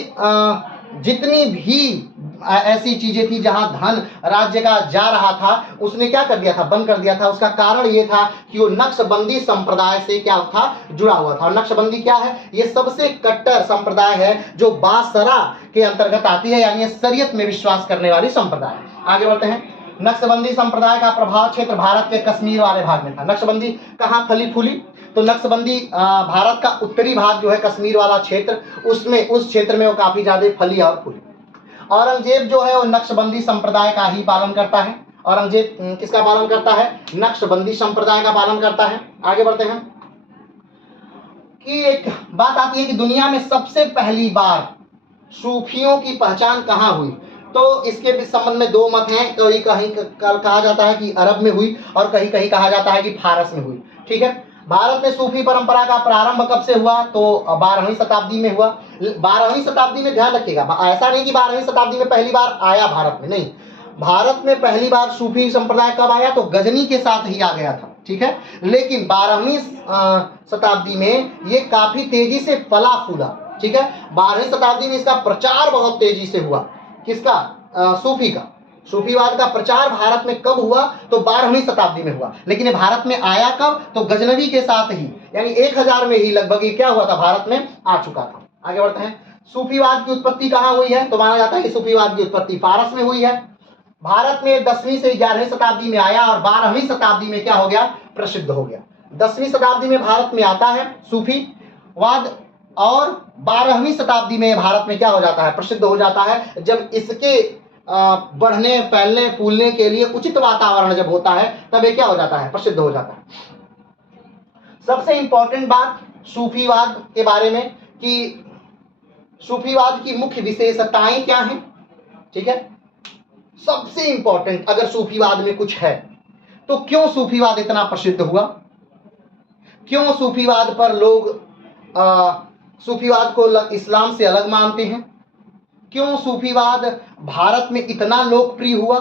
जितनी भी ऐसी चीजें थी जहां धन राज्य का जा रहा था उसने क्या कर दिया था? बंद कर दिया था। उसका कारण ये था कि वो नक्शबंदी संप्रदाय से क्या था? जुड़ा हुआ था। और नक्शबंदी क्या है? ये सबसे कट्टर संप्रदाय है जो बासरा के अंतर्गत आती है, यानी शरीयत में विश्वास करने वाली संप्रदाय। आगे बढ़ते हैं। नक्शबंदी संप्रदाय का प्रभाव क्षेत्र भारत के कश्मीर वाले भाग में था। नक्शबंदी कहाँ फली फूली? तो नक्शबंदी भारत का उत्तरी भाग जो है कश्मीर वाला क्षेत्र, उसमें उस क्षेत्र में वो काफी ज्यादा फली और फूली। औरंगजेब जो है वो नक्शबंदी संप्रदाय का ही पालन करता है। औरंगजेब किसका पालन करता है? नक्शबंदी संप्रदाय का पालन करता है। आगे बढ़ते हैं कि एक बात आती है कि दुनिया में सबसे पहली बार सूफियों की पहचान कहाँ हुई? तो इसके संबंध में दो मत हैं। कहीं कहीं कहा जाता है कि अरब में हुई और कहीं कहीं कहा जाता है कि फारस में हुई। ठीक है, भारत में सूफी परंपरा का प्रारंभ कब से हुआ? तो 12वीं शताब्दी में हुआ। 12वीं शताब्दी में ध्यान रखिएगा, ऐसा नहीं कि 12वीं शताब्दी में पहली बार आया भारत में, नहीं। भारत में पहली बार सूफी संप्रदाय कब आया? तो गजनी के साथ ही आ गया था, ठीक है। लेकिन 12वीं शताब्दी में ये काफी तेजी से फला फूला, ठीक है। 12वीं शताब्दी में इसका प्रचार बहुत तेजी से हुआ। किसका? सूफी का। सूफीवाद का प्रचार भारत में कब हुआ? तो 12वीं शताब्दी में हुआ। लेकिन ये भारत में आया कब? तो गजनवी के साथ ही, यानी 1000 में ही लगभग ये क्या हुआ था? भारत में आ चुका था। आगे बढ़ते हैं। सूफीवाद की उत्पत्ति कहाँ हुई है? तो माना जाता है कि सूफीवाद की उत्पत्ति फारस में हुई है। भारत में 10वीं से 11वीं शताब्दी में आया और 12वीं शताब्दी में क्या हो गया? प्रसिद्ध हो गया। 10वीं शताब्दी में भारत में आता है सूफीवाद और 12वीं शताब्दी में भारत में क्या हो जाता है? प्रसिद्ध हो जाता है। जब इसके बढ़ने फैलने फूलने के लिए उचित वातावरण जब होता है तब ये क्या हो जाता है? प्रसिद्ध हो जाता है। सबसे इंपॉर्टेंट बात सूफीवाद के बारे में कि सूफीवाद की मुख्य विशेषताएं क्या हैं, ठीक है। सबसे इंपॉर्टेंट अगर सूफीवाद में कुछ है तो क्यों सूफीवाद इतना प्रसिद्ध हुआ? क्यों सूफीवाद पर लोग सूफीवाद को इस्लाम से अलग मानते हैं? क्यों सूफीवाद भारत में इतना लोकप्रिय हुआ?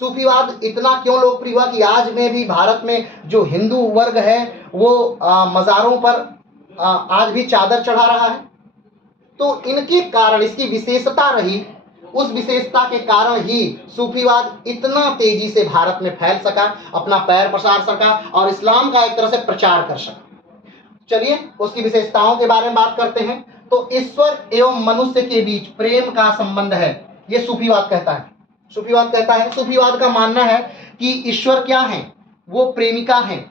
सूफीवाद इतना क्यों लोकप्रिय हुआ कि आज में भी भारत में जो हिंदू वर्ग है वो मज़ारों पर आज भी चादर चढ़ा रहा है? तो इनके कारण, इसकी विशेषता रही, उस विशेषता के कारण ही सूफीवाद इतना तेजी से भारत में फैल सका, अपना पैर पसार सका और इस्लाम का एक तरह से प्रचार कर सका। चलिए उसकी विशेषताओं के बारे में बात करते हैं। तो ईश्वर एवं मनुष्य के बीच प्रेम का संबंध है, ये सूफीवाद कहता है। सूफीवाद कहता है, सूफीवाद का मानना है कि ईश्वर क्या है? वो प्रेमिका है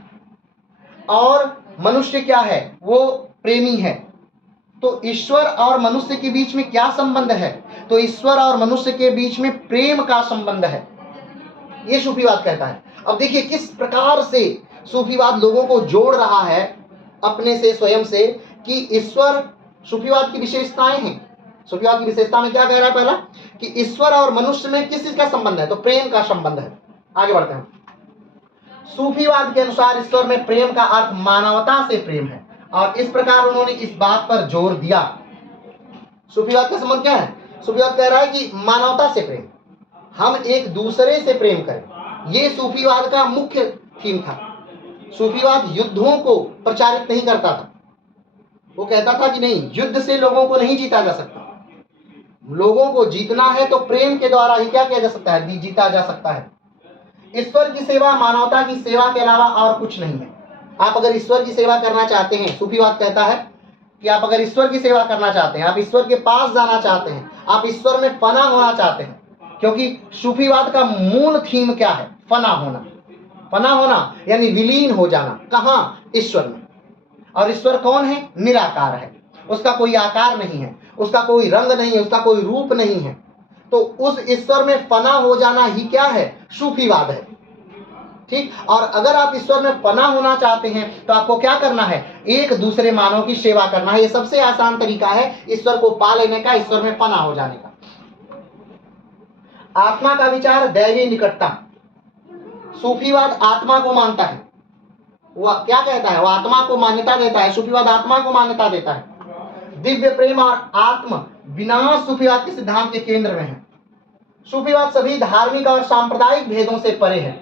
और मनुष्य क्या है? वो प्रेमी है। तो ईश्वर और मनुष्य के बीच में क्या संबंध है? तो ईश्वर और मनुष्य के बीच में प्रेम का संबंध है, ये सूफीवाद कहता है। अब देखिए किस प्रकार से सूफीवाद लोगों को जोड़ रहा है अपने से, स्वयं से, कि ईश्वर, सूफीवाद की विशेषताएं हैं। सूफीवाद की विशेषता में क्या कह रहा है? पहला कि ईश्वर और मनुष्य में किस चीज का संबंध है? तो प्रेम का संबंध है। आगे बढ़ते हैं। सूफीवाद के अनुसार ईश्वर में प्रेम का अर्थ मानवता से प्रेम है, और इस प्रकार उन्होंने इस बात पर जोर दिया। सूफीवाद का संबंध क्या है? सूफीवाद कह रहा है कि मानवता से प्रेम, हम एक दूसरे से प्रेम करें। ये सूफीवाद का मुख्य थीम था। सूफीवाद युद्धों को प्रचारित नहीं करता था। वो कहता था कि नहीं, युद्ध से लोगों को नहीं जीता जा सकता, लोगों को जीतना है तो प्रेम के द्वारा ही क्या किया जा सकता है? जीता जा सकता है। ईश्वर की सेवा मानवता की सेवा के अलावा और कुछ नहीं है। आप अगर ईश्वर की सेवा करना चाहते हैं, सूफीवाद कहता है कि आप अगर ईश्वर की सेवा करना चाहते हैं, आप ईश्वर के पास जाना चाहते हैं, आप ईश्वर में फना होना चाहते हैं, क्योंकि सूफीवाद का मूल थीम क्या है? फना होना। फना होना यानी विलीन हो जाना। कहाँ? ईश्वर में। और ईश्वर कौन है? निराकार है, उसका कोई आकार नहीं है, उसका कोई रंग नहीं है, उसका कोई रूप नहीं है। तो उस ईश्वर में फना हो जाना ही क्या है? सूफीवाद है। ठीक। और अगर आप ईश्वर में फना होना चाहते हैं तो आपको क्या करना है? एक दूसरे मानव की सेवा करना है। ये सबसे आसान तरीका है ईश्वर को पा लेने का, ईश्वर में फना हो जाने का। आत्मा का विचार, दैवी निकटता। सूफीवाद आत्मा को मानता है। वह क्या कहता है? वो आत्मा को मान्यता देता है। सूफीवाद आत्मा को मान्यता देता है। दिव्य प्रेम और आत्म विनाश सूफीवाद के सिद्धांत के केंद्र में है। सूफीवाद सभी धार्मिक और सांप्रदायिक भेदों से परे है।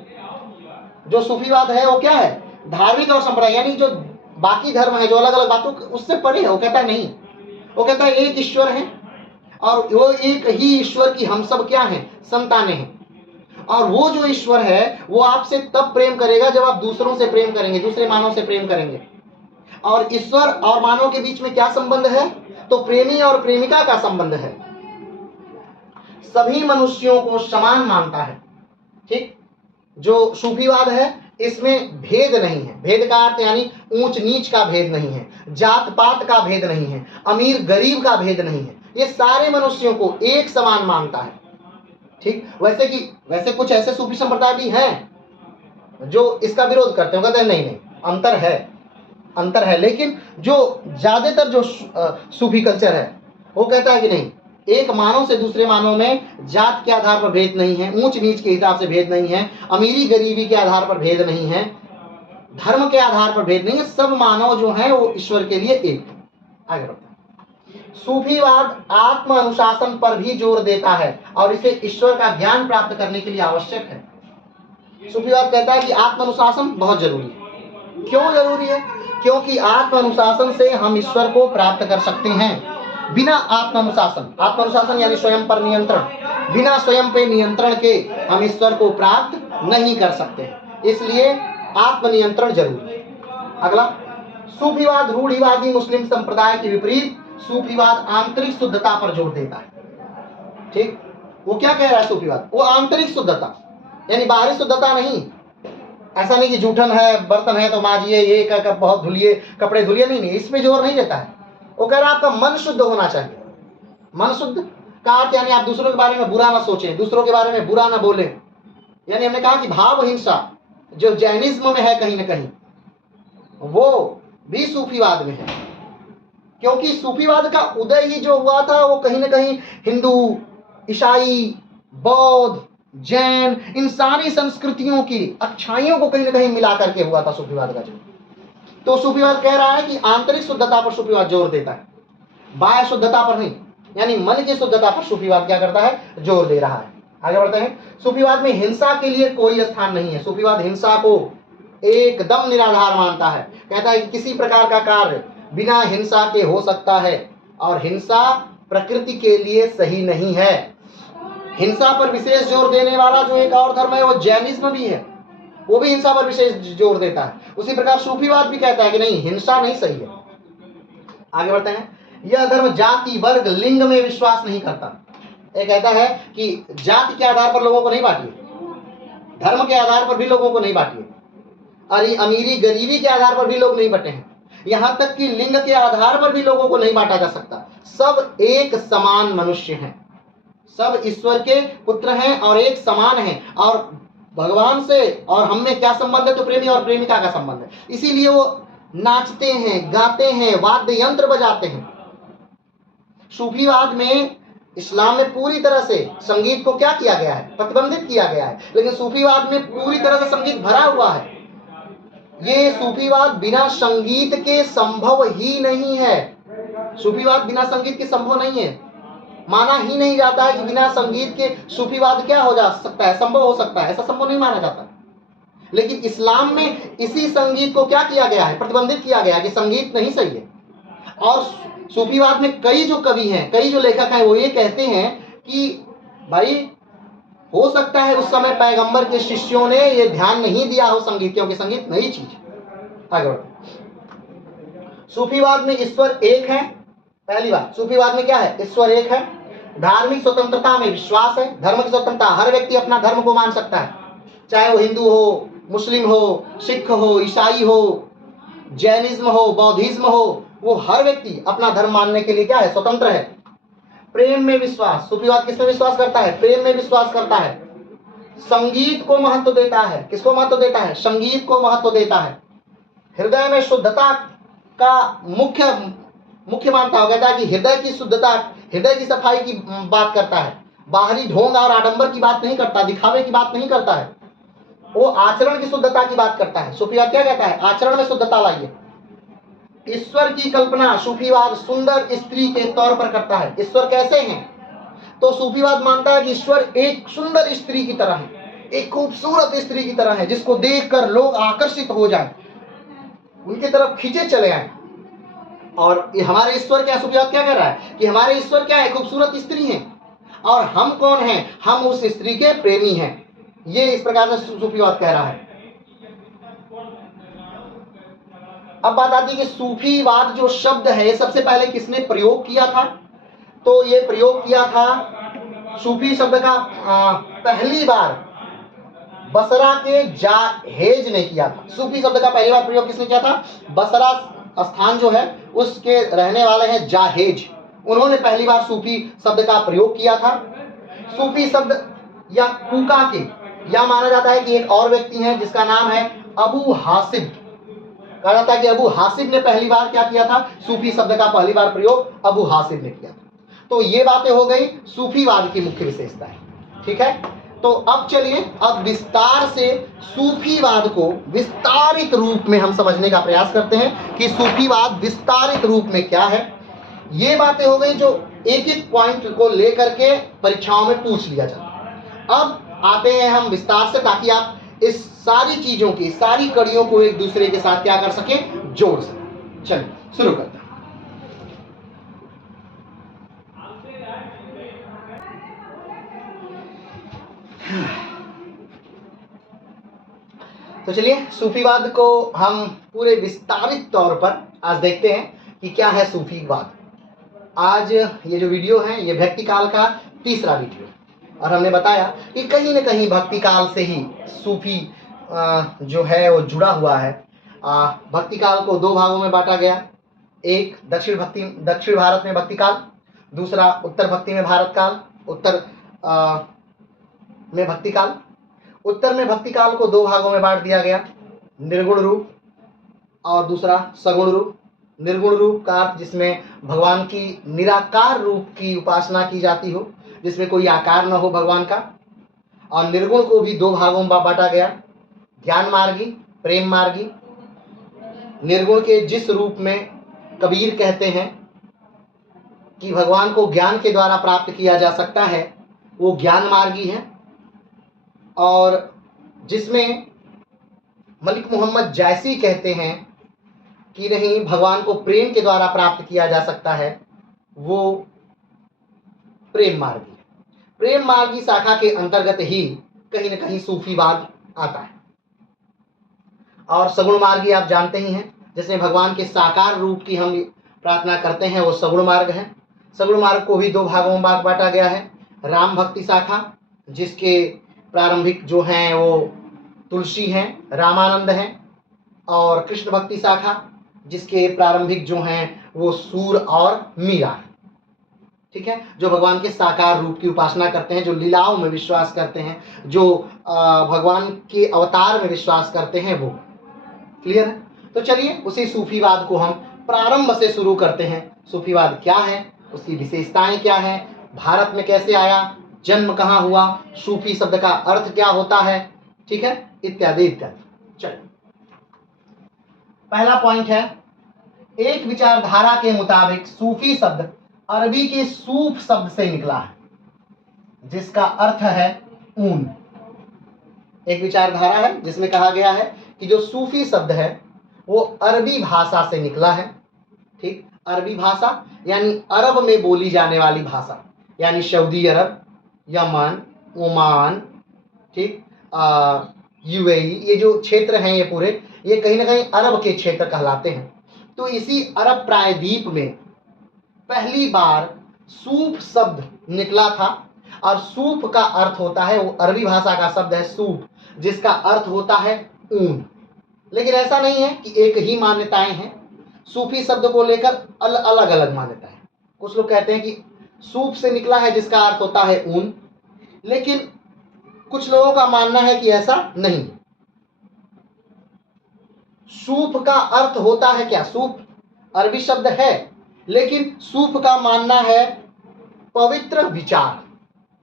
जो सूफीवाद है वो क्या है? धार्मिक और सांप्रदायिक, यानी जो बाकी धर्म है, जो अलग अलग बातों उससे परे है। वो कहता है नहीं, वो कहता है एक ईश्वर है, और वो एक ही ईश्वर की हम सब क्या हैं? संतानें हैं। और वो जो ईश्वर है वो आपसे तब प्रेम करेगा जब आप दूसरों से प्रेम करेंगे, दूसरे मानव से प्रेम करेंगे। और ईश्वर और मानव के बीच में क्या संबंध है? तो प्रेमी और प्रेमिका का संबंध है। सभी मनुष्यों को समान मानता है। ठीक। जो सूफीवाद है इसमें भेद नहीं है। भेद का अर्थ यानी ऊंच नीच का भेद नहीं है, जात पात का भेद नहीं है, अमीर गरीब का भेद नहीं है। ये सारे मनुष्यों को एक समान मानता है। ठीक। वैसे कुछ ऐसे सूफी संप्रदाय भी हैं जो इसका विरोध करते हैं, कहते हैं नहीं, अंतर है। लेकिन जो ज्यादातर जो सूफी कल्चर है वो कहता है कि नहीं, एक मानव से दूसरे मानव में जात के आधार पर भेद नहीं है, ऊंच नीच के हिसाब से भेद नहीं है, अमीरी गरीबी के आधार पर भेद नहीं है, धर्म के आधार पर भेद नहीं है। सब मानव जो है वो ईश्वर के लिए एक। आगे बढ़ते हैं। सूफीवाद आत्म अनुशासन पर भी जोर देता है और इसे ईश्वर का ज्ञान प्राप्त करने के लिए आवश्यक है। सूफीवाद कहता है कि आत्म अनुशासन बहुत जरूरी है। क्यों जरूरी है? क्योंकि आत्म अनुशासन से हम ईश्वर को प्राप्त कर सकते हैं। बिना आत्म अनुशासन यानी स्वयं पर नियंत्रण, बिना स्वयं पे नियंत्रण के हम ईश्वर को प्राप्त नहीं कर सकते। इसलिए आत्मनियंत्रण जरूरी है। अगला, सूफीवाद रूढ़िवादी मुस्लिम संप्रदाय के विपरीत सूफीवाद आंतरिक शुद्धता पर जोर देता है। ठीक। वो क्या कह रहा है सूफीवाद? वो आंतरिक शुद्धता यानी बाहरी शुद्धता नहीं। ऐसा नहीं कि जूठन है, बर्तन है तो माजिए, ये बहुत धुलिए, कपड़े धुलिए, नहीं, इसमें जोर नहीं देता है। वो कह रहा है आपका मन शुद्ध होना चाहिए। मन शुद्ध का अर्थ यानी आप दूसरों के बारे में बुरा ना सोचें, दूसरों के बारे में बुरा ना बोलें। यानी हमने कहा कि भाव हिंसा जो जैनिज्म में है कहीं ना कहीं, वो भी सूफीवाद में है। क्योंकि सूफीवाद का उदय ही जो हुआ था वो कहीं ना कहीं हिंदू, ईसाई, बौद्ध, जैन, इन सारी संस्कृतियों की अच्छाइयों को कहीं ना कहीं मिला करके हुआ था सूफीवाद का जन्म। तो सूफीवाद कह रहा है कि आंतरिक शुद्धता पर सूफीवाद जोर देता है, बाह्य शुद्धता पर नहीं। यानी मन की शुद्धता पर सूफीवाद क्या करता है? जोर दे रहा है। आगे बढ़ते हैं। सूफीवाद में हिंसा के लिए कोई स्थान नहीं है। सूफीवाद हिंसा को एकदम निराधार मानता है। कहता है कि किसी प्रकार का कार्य बिना हिंसा के हो सकता है और हिंसा प्रकृति के लिए सही नहीं है। हिंसा पर विशेष जोर देने वाला जो एक और धर्म है वो जैनिज्म भी है, वो भी हिंसा पर विशेष जोर देता है। उसी प्रकार सूफीवाद भी कहता है कि नहीं, हिंसा नहीं सही है। आगे बढ़ते हैं। यह धर्म जाति, वर्ग, लिंग में विश्वास नहीं करता। ये कहता है कि जाति के आधार पर लोगों को नहीं बांटिए, धर्म के आधार पर भी लोगों को नहीं बांटिए, अरे अमीरी गरीबी के आधार पर भी लोग नहीं बटे हैं। यहाँ तक कि लिंग के आधार पर भी लोगों को नहीं बांटा जा सकता। सब एक समान मनुष्य हैं, सब ईश्वर के पुत्र हैं और एक समान हैं। और भगवान से और हम में क्या संबंध है? तो प्रेमी और प्रेमिका का संबंध है। इसीलिए वो नाचते हैं, गाते हैं, वाद्य यंत्र बजाते हैं। सूफीवाद में, इस्लाम में पूरी तरह से संगीत को क्या किया गया है? प्रतिबंधित किया गया है। लेकिन सूफीवाद में पूरी तरह से संगीत भरा हुआ है। ये सूफीवाद बिना संगीत के संभव ही नहीं है। सूफीवाद बिना संगीत के संभव नहीं है। माना ही नहीं जाता है कि बिना संगीत के सूफीवाद क्या हो जा सकता है, संभव हो सकता है, ऐसा संभव नहीं माना जाता। लेकिन इस्लाम में इसी संगीत को क्या किया गया है? प्रतिबंधित किया गया है कि संगीत नहीं सही है। और सूफीवाद में कई जो कवि हैं, कई जो लेखक हैं, वो ये कहते हैं कि भाई हो सकता है उस समय पैगंबर के शिष्यों ने ये ध्यान नहीं दिया हो संगीत, क्योंकि संगीत नई चीज है। आगे बढ़ते। सूफीवाद में ईश्वर एक है। पहली बात, सूफीवाद में क्या है? ईश्वर एक है। धार्मिक स्वतंत्रता में विश्वास है। धर्म की स्वतंत्रता, हर व्यक्ति अपना धर्म को मान सकता है, चाहे वो हिंदू हो, मुस्लिम हो, सिख हो, ईसाई हो, जैनिज्म हो, बौद्धिज्म हो, वो हर व्यक्ति अपना धर्म मानने के लिए क्या है? स्वतंत्र है। प्रेम में विश्वास, सूफीवाद किसमें विश्वास करता है? प्रेम में विश्वास करता है। संगीत को महत्व देता है। किसको महत्व देता है? संगीत को महत्व देता है। हृदय में शुद्धता का मुख्य मानता हो, कहता है कि हृदय की शुद्धता, हृदय की सफाई की बात करता है। बाहरी ढोंग और आडंबर की बात नहीं करता, दिखावे की बात नहीं करता है। वो आचरण की शुद्धता की बात करता है। सूफीवाद क्या कहता है? आचरण में शुद्धता लाइए। ईश्वर की कल्पना सूफीवाद सुंदर स्त्री के तौर पर करता है। ईश्वर कैसे हैं? तो सूफीवाद मानता है कि ईश्वर एक सुंदर स्त्री की तरह है, एक खूबसूरत स्त्री की तरह है, जिसको देखकर लोग आकर्षित हो जाएं, उनकी तरफ खींचे चले आए। और ये हमारे ईश्वर क्या, सूफीवाद क्या कह रहा है कि हमारे ईश्वर क्या है? खूबसूरत स्त्री हैं। और हम कौन हैं? हम उस स्त्री के प्रेमी हैं। ये इस प्रकार से सूफीवाद कह रहा है। अब बात आती है कि सूफीवाद जो शब्द है, ये सबसे पहले किसने प्रयोग किया था? तो ये प्रयोग किया था, सूफी शब्द का पहली बार बसरा के जाहेज ने किया था। सूफी शब्द का पहली बार प्रयोग किसने किया था? बसरा स्थान जो है उसके रहने वाले हैं जाहेज, उन्होंने पहली बार सूफी शब्द का प्रयोग किया था। सूफी शब्द या कूका के, या माना जाता है कि एक और व्यक्ति हैं जिसका नाम है अबू हासिब। कहा जाता है कि अबू हासिब ने पहली बार क्या किया था? सूफी शब्द का पहली बार प्रयोग अबू हासिब ने किया था। तो ये बातें हो गई सूफीवाद की मुख्य विशेषताएं। ठीक है, तो अब चलिए अब विस्तार से सूफीवाद को विस्तारित रूप में हम समझने का प्रयास करते हैं कि सूफीवाद विस्तारित रूप में क्या है। ये बातें हो गई जो एक एक पॉइंट को लेकर के परीक्षाओं में पूछ लिया जाता है। अब आते हैं हम विस्तार से, ताकि आप इस सारी चीजों की, सारी कड़ियों को एक दूसरे के साथ क्या कर सके? जोड़ सके। चलिए शुरू करते हैं। तो चलिए सूफीवाद को हम पूरे विस्तारित तौर पर आज देखते हैं कि क्या है सूफीवाद। आज ये जो वीडियो है ये भक्ति काल का तीसरा वीडियो, और हमने बताया कि कहीं न कहीं भक्ति काल से ही सूफी जो है वो जुड़ा हुआ है। भक्ति काल को दो भागों में बांटा गया, एक दक्षिण भारत में भक्ति काल, दूसरा उत्तर भक्ति में भारत काल, उत्तर में भक्ति काल। उत्तर में भक्ति काल को दो भागों में बांट दिया गया, निर्गुण रूप और दूसरा सगुण रूप। निर्गुण रूप का अर्थ जिसमें भगवान की निराकार रूप की उपासना की जाती हो, जिसमें कोई आकार न हो भगवान का। और निर्गुण को भी दो भागों में बांटा गया, ज्ञान मार्गी, प्रेम मार्गी। निर्गुण के जिस रूप में कबीर कहते हैं कि भगवान को ज्ञान के द्वारा प्राप्त किया जा सकता है, वो ज्ञान मार्गी है। और जिसमें मलिक मोहम्मद जैसी कहते हैं कि नहीं, भगवान को प्रेम के द्वारा प्राप्त किया जा सकता है, वो प्रेम मार्गी है। प्रेम मार्गी शाखा के अंतर्गत ही कहीं न कहीं सूफीवाद आता है। और सगुण मार्गी आप जानते ही हैं, जिसमें भगवान के साकार रूप की हम प्रार्थना करते हैं, वो सगुण मार्ग है। सगुण मार्ग को भी दो भागों में बांटा गया है, राम भक्ति शाखा, जिसके प्रारंभिक जो हैं वो तुलसी हैं, रामानंद हैं, और कृष्ण भक्ति शाखा जिसके प्रारंभिक जो हैं वो सूर और मीरा है। ठीक है, जो भगवान के साकार रूप की उपासना करते हैं, जो लीलाओं में विश्वास करते हैं, जो भगवान के अवतार में विश्वास करते हैं, वो क्लियर है। तो चलिए उसी सूफीवाद को हम प्रारंभ से शुरू करते हैं। सूफीवाद क्या है, उसकी विशेषताएं क्या है, भारत में कैसे आया, जन्म कहाँ हुआ, सूफी शब्द का अर्थ क्या होता है, ठीक है, इत्यादि इत्यादि। चलिए पहला पॉइंट है, एक विचारधारा के मुताबिक सूफी शब्द अरबी के सूफ शब्द से निकला है, जिसका अर्थ है ऊन। एक विचारधारा है जिसमें कहा गया है कि जो सूफी शब्द है वो अरबी भाषा से निकला है। ठीक, अरबी भाषा यानी अरब में बोली जाने वाली भाषा, यानी सऊदी अरब, यमन, ओमान, ठीक, यूएई, ये जो क्षेत्र हैं ये पूरे, ये कहीं ना कहीं अरब के क्षेत्र कहलाते हैं। तो इसी अरब प्रायद्वीप में पहली बार सूफ शब्द निकला था, और सूफ का अर्थ होता है, वो अरबी भाषा का शब्द है सूफ, जिसका अर्थ होता है ऊन। लेकिन ऐसा नहीं है कि एक ही मान्यताएं हैं, सूफी शब्द को लेकर अलग अलग मान्यताएं। कुछ लोग कहते हैं कि सूफ से निकला है जिसका अर्थ होता है ऊन, लेकिन कुछ लोगों का मानना है कि ऐसा नहीं। सूफ का अर्थ होता है क्या, सूफ अरबी शब्द है, लेकिन सूफ का मानना है पवित्र विचार।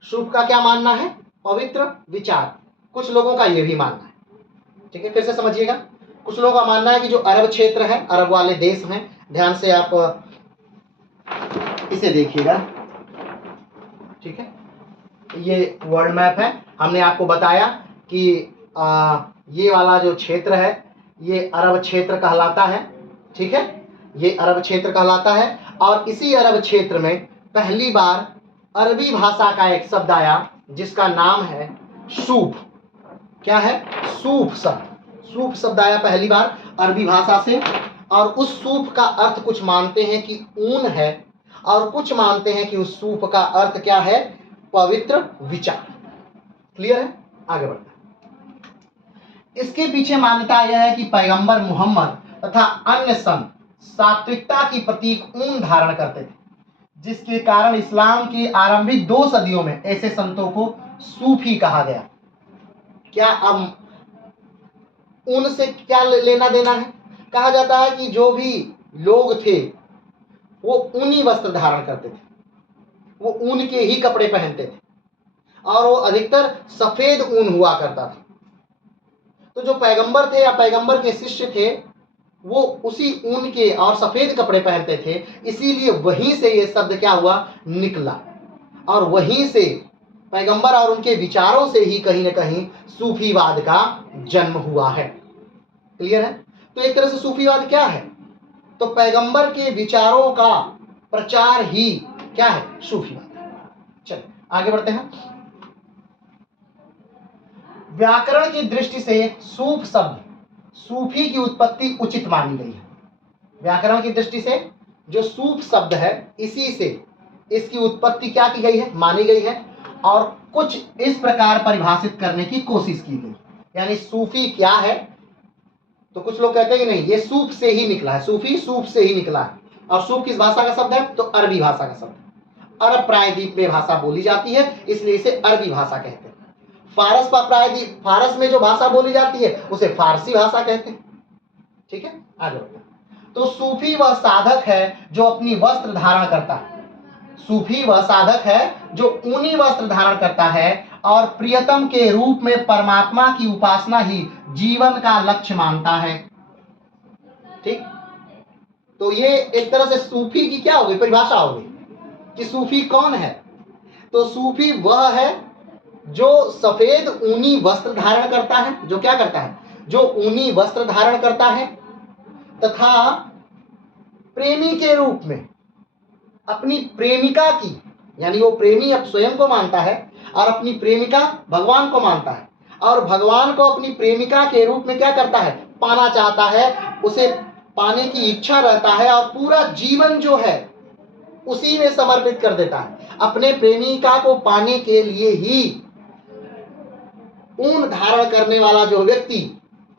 सूफ का क्या मानना है, पवित्र विचार। कुछ लोगों का यह भी मानना है। ठीक है, फिर से समझिएगा, कुछ लोगों का मानना है कि जो अरब क्षेत्र है, अरब वाले देश हैं, ध्यान से आप इसे देखिएगा। ठीक है, ये वर्ल्ड मैप है, हमने आपको बताया कि ये वाला जो क्षेत्र है ये अरब क्षेत्र कहलाता है। ठीक है, ये अरब क्षेत्र कहलाता है, और इसी अरब क्षेत्र में पहली बार अरबी भाषा का एक शब्द आया जिसका नाम है सूफ। क्या है, सूफ शब्द। सूफ शब्द आया पहली बार अरबी भाषा से, और उस सूफ का अर्थ कुछ मानते हैं कि ऊन है, और कुछ मानते हैं कि उस सूफ का अर्थ क्या है, पवित्र विचार। क्लियर है, आगे बढ़ते हैं। इसके पीछे मान्यता यह है कि पैगंबर मोहम्मद तथा अन्य संत सात्विकता की प्रतीक ऊन धारण करते थे, जिसके कारण इस्लाम के आरंभिक 2 सदियों में ऐसे संतों को सूफी कहा गया। क्या अब ऊन से क्या लेना देना है? कहा जाता है कि जो भी लोग थे वो ऊनी वस्त्र धारण करते थे, वो ऊन के ही कपड़े पहनते थे, और वो अधिकतर सफेद ऊन हुआ करता था। तो जो पैगंबर थे या पैगंबर के शिष्य थे वो उसी ऊन के और सफेद कपड़े पहनते थे, इसीलिए वहीं से ये शब्द क्या हुआ, निकला, और वहीं से पैगंबर और उनके विचारों से ही कहीं ना कहीं सूफीवाद का जन्म हुआ है। क्लियर है, तो एक तरह से सूफीवाद क्या है, तो पैगंबर के विचारों का प्रचार ही क्या है, सूफीवाद। चलिए आगे बढ़ते हैं। व्याकरण की दृष्टि से सूफ शब्द सूफी की उत्पत्ति उचित मानी गई है। व्याकरण की दृष्टि से जो सूफ शब्द है, इसी से इसकी उत्पत्ति क्या की गई है, मानी गई है, और कुछ इस प्रकार परिभाषित करने की कोशिश की गई। यानी सूफी क्या है, तो कुछ लोग कहते हैं कि नहीं, ये सूफ से ही निकला है, सूफी सूफ से ही निकला है। और सूफ किस भाषा का शब्द है, तो अरबी भाषा का शब्द है। अरब प्रायद्वीप में भाषा बोली जाती है, इसलिए इसे अरबी भाषा कहते हैं। फारस का प्रायद्वीप, फारस में जो भाषा बोली जाती है उसे फारसी भाषा कहते हैं। ठीक है, आगे बढ़ते हैं। तो सूफी वह साधक है जो अपनी वस्त्र धारण करता है। सूफी वह साधक है जो ऊनी वस्त्र धारण करता है और प्रियतम के रूप में परमात्मा की उपासना ही जीवन का लक्ष्य मानता है। ठीक, तो ये एक तरह से सूफी की क्या होगी, परिभाषा होगी कि सूफी कौन है। तो सूफी वह है जो सफेद ऊनी वस्त्र धारण करता है, जो क्या करता है, जो ऊनी वस्त्र धारण करता है, तथा प्रेमी के रूप में अपनी प्रेमिका की, यानी वो प्रेमी अब स्वयं को मानता है और अपनी प्रेमिका भगवान को मानता है, और भगवान को अपनी प्रेमिका के रूप में क्या करता है, पाना चाहता है, उसे पाने की इच्छा रहता है, और पूरा जीवन जो है उसी में समर्पित कर देता है। अपने प्रेमिका को पाने के लिए ही ऊन धारण करने वाला जो व्यक्ति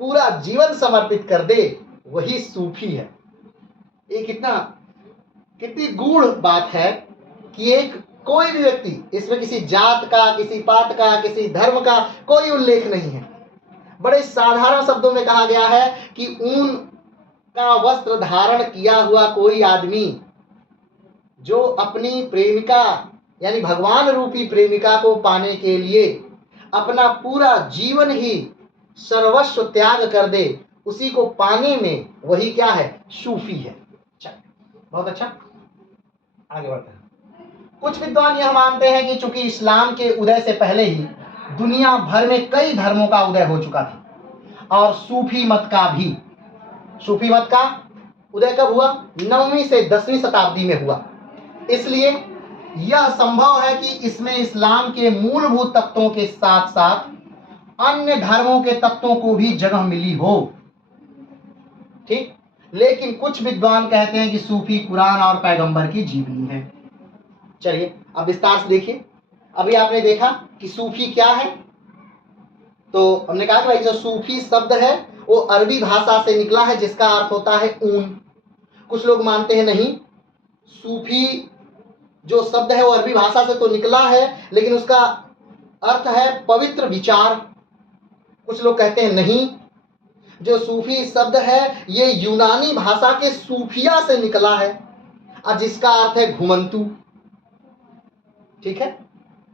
पूरा जीवन समर्पित कर दे, वही सूफी है। ये कितनी गूढ़ बात है कि एक कोई भी व्यक्ति, इसमें किसी जात का, किसी पात का, किसी धर्म का कोई उल्लेख नहीं है। बड़े साधारण शब्दों में कहा गया है कि ऊन का वस्त्र धारण किया हुआ कोई आदमी जो अपनी प्रेमिका यानी भगवान रूपी प्रेमिका को पाने के लिए अपना पूरा जीवन ही सर्वस्व त्याग कर दे, उसी को पाने में वही क्या है, सूफी है। बहुत अच्छा, आगे बढ़ते हैं। कुछ विद्वान यह मानते हैं कि चूंकि इस्लाम के उदय से पहले ही दुनिया भर में कई धर्मों का उदय हो चुका था और सूफी मत का भी। सूफी मत का उदय कब हुआ? 9वीं से 10वीं शताब्दी में हुआ। इसलिए यह संभव है कि इसमें इस्लाम के मूलभूत तत्वों के साथ साथ अन्य धर्मों के तत्वों को भी जगह मिली हो। ठीक, लेकिन कुछ विद्वान कहते हैं कि सूफी कुरान और पैगंबर की जीवनी है। चलिए अब विस्तार से देखिए। अभी आपने देखा कि सूफी क्या है, तो हमने कहा कि भाई जो सूफी शब्द है वो अरबी भाषा से निकला है जिसका अर्थ होता है ऊन। कुछ लोग मानते हैं नहीं, सूफी जो शब्द है वो अरबी भाषा से तो निकला है लेकिन उसका अर्थ है पवित्र विचार। कुछ लोग कहते हैं नहीं, जो सूफी शब्द है ये यूनानी भाषा के सूफिया से निकला है और जिसका अर्थ है घुमंतु। ठीक है,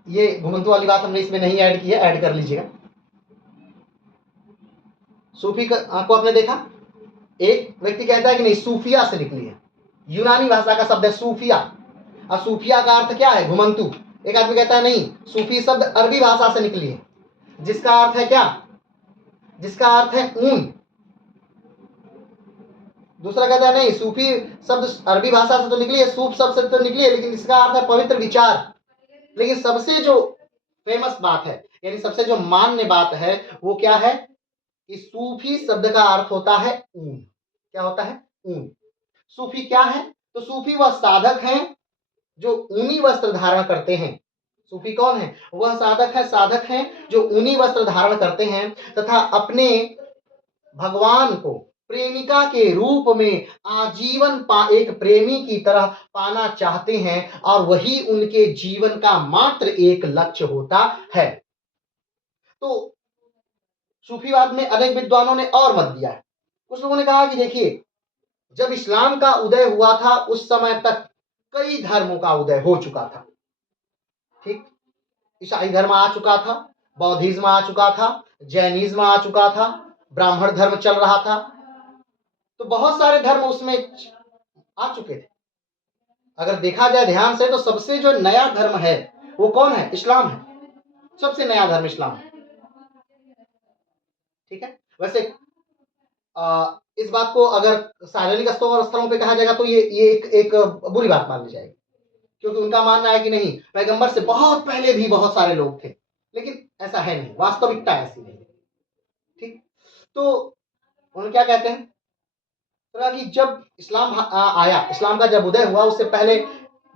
ये घुमंतु वाली बात हमने इसमें नहीं ऐड की है, ऐड कर लीजिएगा। सूफी को आपने देखा, एक व्यक्ति कहता है कि नहीं सूफिया से निकली है, यूनानी भाषा का शब्द है सूफिया और सूफिया का अर्थ क्या है, घुमंतु। एक आदमी कहता है नहीं सूफी शब्द अरबी भाषा से निकली है जिसका अर्थ है क्या, जिसका अर्थ है ऊन। दूसरा कहता है नहीं सूफी शब्द अरबी भाषा से तो निकली है, सूफ शब्द से तो निकली है लेकिन इसका अर्थ है पवित्र विचार। लेकिन सबसे जो फेमस बात है यानी सबसे जो मान्य बात है वो क्या है कि सूफी शब्द का अर्थ होता है ऊन। क्या होता है, ऊन। सूफी क्या है, तो सूफी वह साधक हैं जो ऊनी वस्त्र धारण करते हैं। सूफी कौन है, वह साधक हैं जो ऊनी वस्त्र धारण करते हैं तथा अपने भगवान को प्रेमिका के रूप में आजीवन एक प्रेमी की तरह पाना चाहते हैं और वही उनके जीवन का मात्र एक लक्ष्य होता है। तो सूफीवाद में अनेक विद्वानों ने और मत दिया है। कुछ लोगों ने कहा कि देखिए जब इस्लाम का उदय हुआ था उस समय तक कई धर्मों का उदय हो चुका था। ठीक, ईसाई धर्म आ चुका था, बौद्धिज्म आ चुका था, जैनिज्म आ चुका था, ब्राह्मण धर्म चल रहा था, तो बहुत सारे धर्म उसमें आ चुके थे। अगर देखा जाए ध्यान से तो सबसे जो नया धर्म है वो कौन है, इस्लाम है। सबसे नया धर्म इस्लाम है। ठीक है, वैसे इस बात को अगर सार्वजनिक स्थलों पे कहा जाएगा तो ये एक बुरी बात मान ली जाएगी, क्योंकि उनका मानना है कि नहीं पैगंबर से बहुत पहले भी बहुत सारे लोग थे, लेकिन ऐसा है नहीं, वास्तविकता ऐसी नहीं। ठीक, तो उन्होंने क्या कहते हैं कि जब इस्लाम आया, इस्लाम का जब उदय हुआ उससे पहले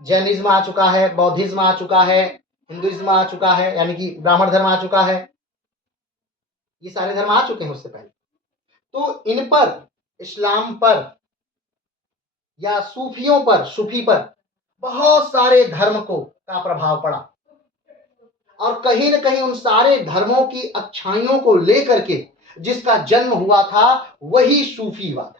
जैनिज्म आ चुका है, बौद्धिज्म आ चुका है, हिंदुइज्म आ चुका है, यानी कि ब्राह्मण धर्म आ चुका है, ये सारे धर्म आ चुके हैं उससे पहले। तो इन पर, इस्लाम पर या सूफियों पर, सूफी पर बहुत सारे धर्म का प्रभाव पड़ा और कहीं न कहीं उन सारे धर्मों की अच्छाइयों को लेकर के जिसका जन्म हुआ था वही सूफीवाद।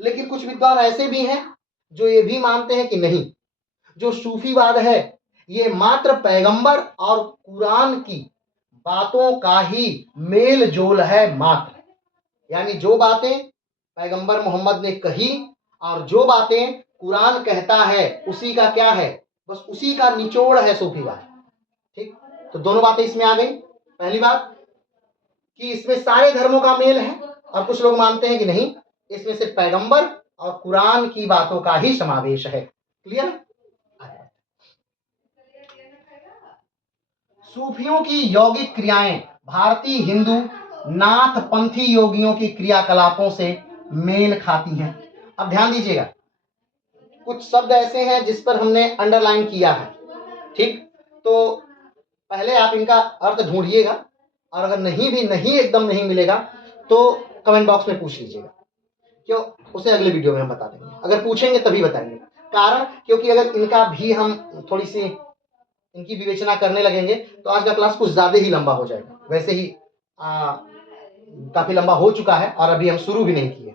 लेकिन कुछ विद्वान ऐसे भी हैं जो ये भी मानते हैं कि नहीं, जो सूफीवाद है ये मात्र पैगंबर और कुरान की बातों का ही मेल जोल है मात्र। यानी जो बातें पैगंबर मोहम्मद ने कही और जो बातें कुरान कहता है उसी का क्या है, बस उसी का निचोड़ है सूफीवाद। ठीक, तो दोनों बातें इसमें आ गई। पहली बात कि इसमें सारे धर्मों का मेल है और कुछ लोग मानते हैं कि नहीं इसमें सिर्फ पैगंबर और कुरान की बातों का ही समावेश है। क्लियर? सूफियों की यौगिक क्रियाएं भारतीय हिंदू नाथ पंथी योगियों की क्रियाकलापों से मेल खाती हैं। अब ध्यान दीजिएगा, कुछ शब्द ऐसे हैं जिस पर हमने अंडरलाइन किया है। ठीक, तो पहले आप इनका अर्थ ढूंढिएगा और अगर नहीं एकदम नहीं मिलेगा तो कमेंट बॉक्स में पूछ लीजिएगा। क्यों, उसे अगले वीडियो में हम बता देंगे, अगर पूछेंगे तभी बताएंगे। कारण क्योंकि अगर इनका भी हम थोड़ी सी इनकी विवेचना करने लगेंगे तो आज का क्लास कुछ ज़्यादा ही लंबा हो जाएगा। वैसे ही काफ़ी लंबा हो चुका है और अभी हम शुरू भी नहीं किए,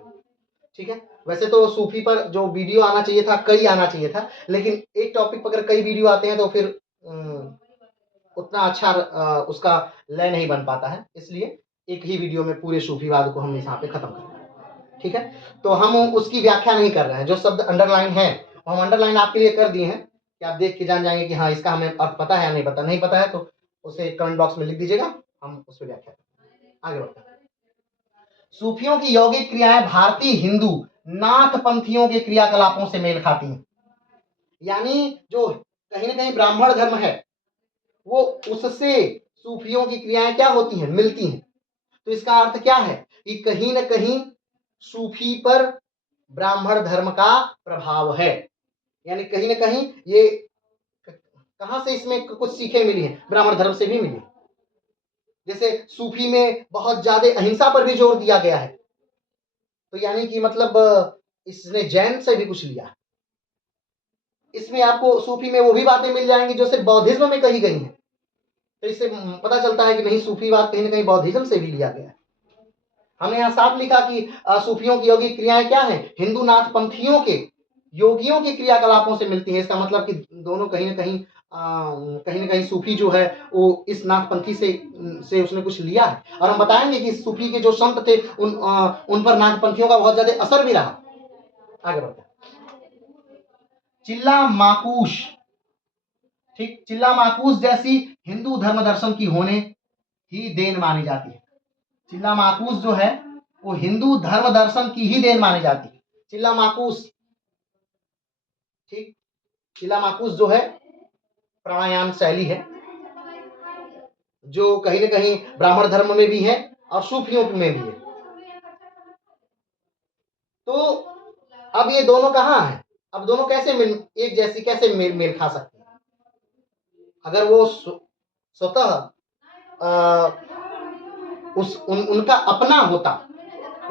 ठीक है। वैसे तो सूफी पर जो वीडियो आना चाहिए था, कई आना चाहिए था, लेकिन एक टॉपिक पर अगर कई वीडियो आते हैं तो फिर उतना अच्छा उसका लय नहीं बन पाता है, इसलिए एक ही वीडियो में पूरे सूफीवाद को हम यहाँ पे खत्म कर रहे हैं, ठीक है। तो हम उसकी व्याख्या नहीं कर रहे हैं, जो शब्द अंडरलाइन है हम अंडरलाइन आपके लिए कर दिए हैं कि आप देख के जान जाएंगे कि हाँ इसका हमें अर्थ पता है या नहीं पता। नहीं पता है तो उसे कमेंट बॉक्स में लिख दीजिएगा, हम उस पर व्याख्या करेंगे। आगे बढ़ते हैं। सूफियों की यौगिक क्रियाएं भारतीय हिंदू नाथ पंथियों के क्रियाकलापों से मेल खाती हैं। यानी जो कहीं ना कहीं ब्राह्मण धर्म है वो उससे सूफियों की क्रियाएं क्या होती हैं, मिलती हैं। तो इसका अर्थ क्या है कि कहीं ना कहीं सूफी पर ब्राह्मण धर्म का प्रभाव है। यानी कहीं ना कहीं ये कहां से इसमें कुछ सीखें मिली हैं, ब्राह्मण धर्म से भी मिली। जैसे सूफी में बहुत ज्यादा अहिंसा पर भी जोर दिया गया है, तो यानी कि मतलब इसने जैन से भी कुछ लिया। इसमें आपको सूफी में वो भी बातें मिल जाएंगी जो सिर्फ बौद्धिज्म में कही गई हैं। तो इससे पता चलता है कि नहीं, सूफीवाद कहीं ना कहीं बौद्धिज्म से भी लिया गया है। हमने यहाँ साफ लिखा कि सूफियों की योगिक क्रियाएं क्या हैं, हिंदू नाथ पंथियों के योगियों की क्रियाकलापों से मिलती हैं। इसका मतलब कि दोनों कहीं ना कहीं सूफी जो है वो इस नाथपंथी से उसने कुछ लिया है। और हम बताएंगे कि सूफी के जो संत थे उन पर नाथपंथियों का बहुत ज्यादा असर भी रहा। आगे बढ़ते हैं। चिल्ला माकूश, ठीक, चिल्ला माकूस जैसी हिंदू धर्म दर्शन की होने ही देन मानी जाती है। चिल्ला माकूस जो है वो हिंदू धर्म दर्शन की ही देन मानी जाती है। चिल्ला माकूस, ठीक, चिल्ला माकूस जो है प्राणायाम शैली है जो कहीं ना कहीं ब्राह्मण धर्म में भी है और सूफियों में भी है। तो अब ये दोनों कहाँ है, अब दोनों कैसे एक जैसी कैसे मेल खा सकते हैं? अगर वो स्वतः उनका अपना होता,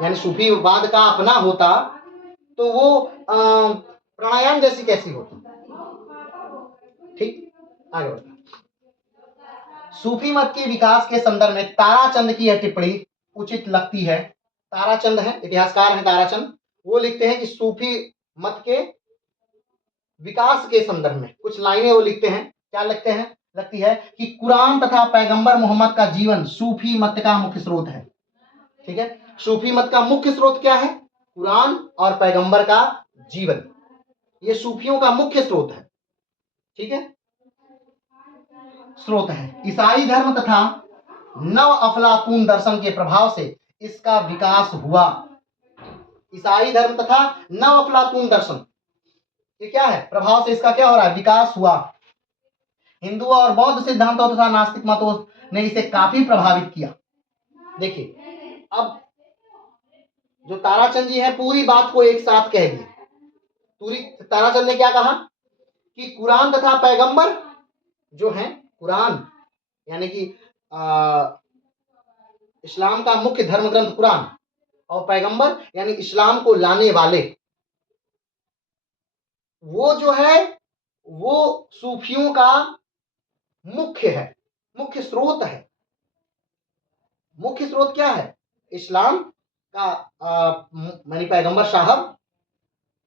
यानी सूफीवाद का अपना होता, तो वो प्राणायाम जैसी कैसी होती? ठीक, आगे बढ़ते हैं। सूफी मत के विकास के संदर्भ में ताराचंद की यह टिप्पणी उचित लगती है। ताराचंद है, इतिहासकार है ताराचंद, वो लिखते हैं कि सूफी मत के विकास के संदर्भ में कुछ लाइनें वो लिखते हैं। क्या लिखते हैं? लगती है कि कुरान तथा पैगंबर मोहम्मद का जीवन सूफी मत का मुख्य स्रोत है। ठीक है, सूफी मत का मुख्य स्रोत क्या है? कुरान और पैगंबर का जीवन, ये सूफियों का मुख्य स्रोत है। ठीक है, स्रोत है। ईसाई धर्म तथा नव अफलातून दर्शन के प्रभाव से इसका विकास हुआ। ईसाई धर्म तथा नव अफलातून दर्शन, ये क्या है? प्रभाव से इसका क्या हो रहा है? विकास हुआ। हिंदू और बौद्ध सिद्धांतों तथा नास्तिक मतों ने इसे काफी प्रभावित किया। देखिए, अब जो ताराचंद जी है पूरी बात को एक साथ कह दी। पूरी ताराचंद ने क्या कहा कि कुरान तथा पैगंबर जो है, कुरान यानी कि इस्लाम का मुख्य धर्म ग्रंथ कुरान, और पैगंबर यानी इस्लाम को लाने वाले, वो जो है वो सूफियों का मुख्य है, मुख्य स्रोत है। मुख्य स्रोत क्या है? इस्लाम का मानी पैगंबर साहब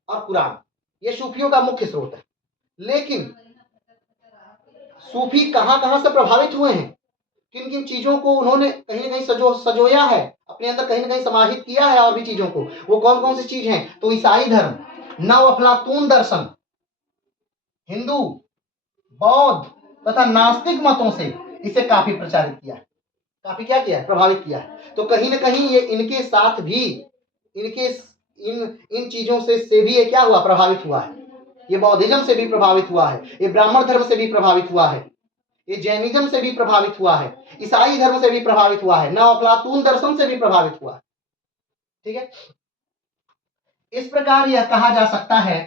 और कुरान, ये सूफियों का मुख्य स्रोत है। लेकिन सूफी कहां कहां से प्रभावित हुए हैं, किन किन चीजों को उन्होंने कहीं ना कहीं सजोया है, अपने अंदर कहीं ना कहीं समाहित किया है, और भी चीजों को, वो कौन कौन सी चीज हैं? तो ईसाई धर्म, नव अफलातून दर्शन, हिंदू, बौद्ध तथा नास्तिक मतों से इसे काफी प्रचारित किया है, काफी क्या किया है? प्रभावित किया है। तो कहीं ना कहीं ये इनके साथ भी, इनके इन चीजों से भी ये क्या हुआ? प्रभावित हुआ है। ये बौद्धिज्म से भी प्रभावित हुआ है, ये ब्राह्मण धर्म से भी प्रभावित हुआ है, ये जैनिज्म से भी प्रभावित हुआ है, ईसाई धर्म से भी प्रभावित हुआ है, नव अफलातून दर्शन से भी प्रभावित हुआ है। ठीक है, इस प्रकार यह कहा जा सकता है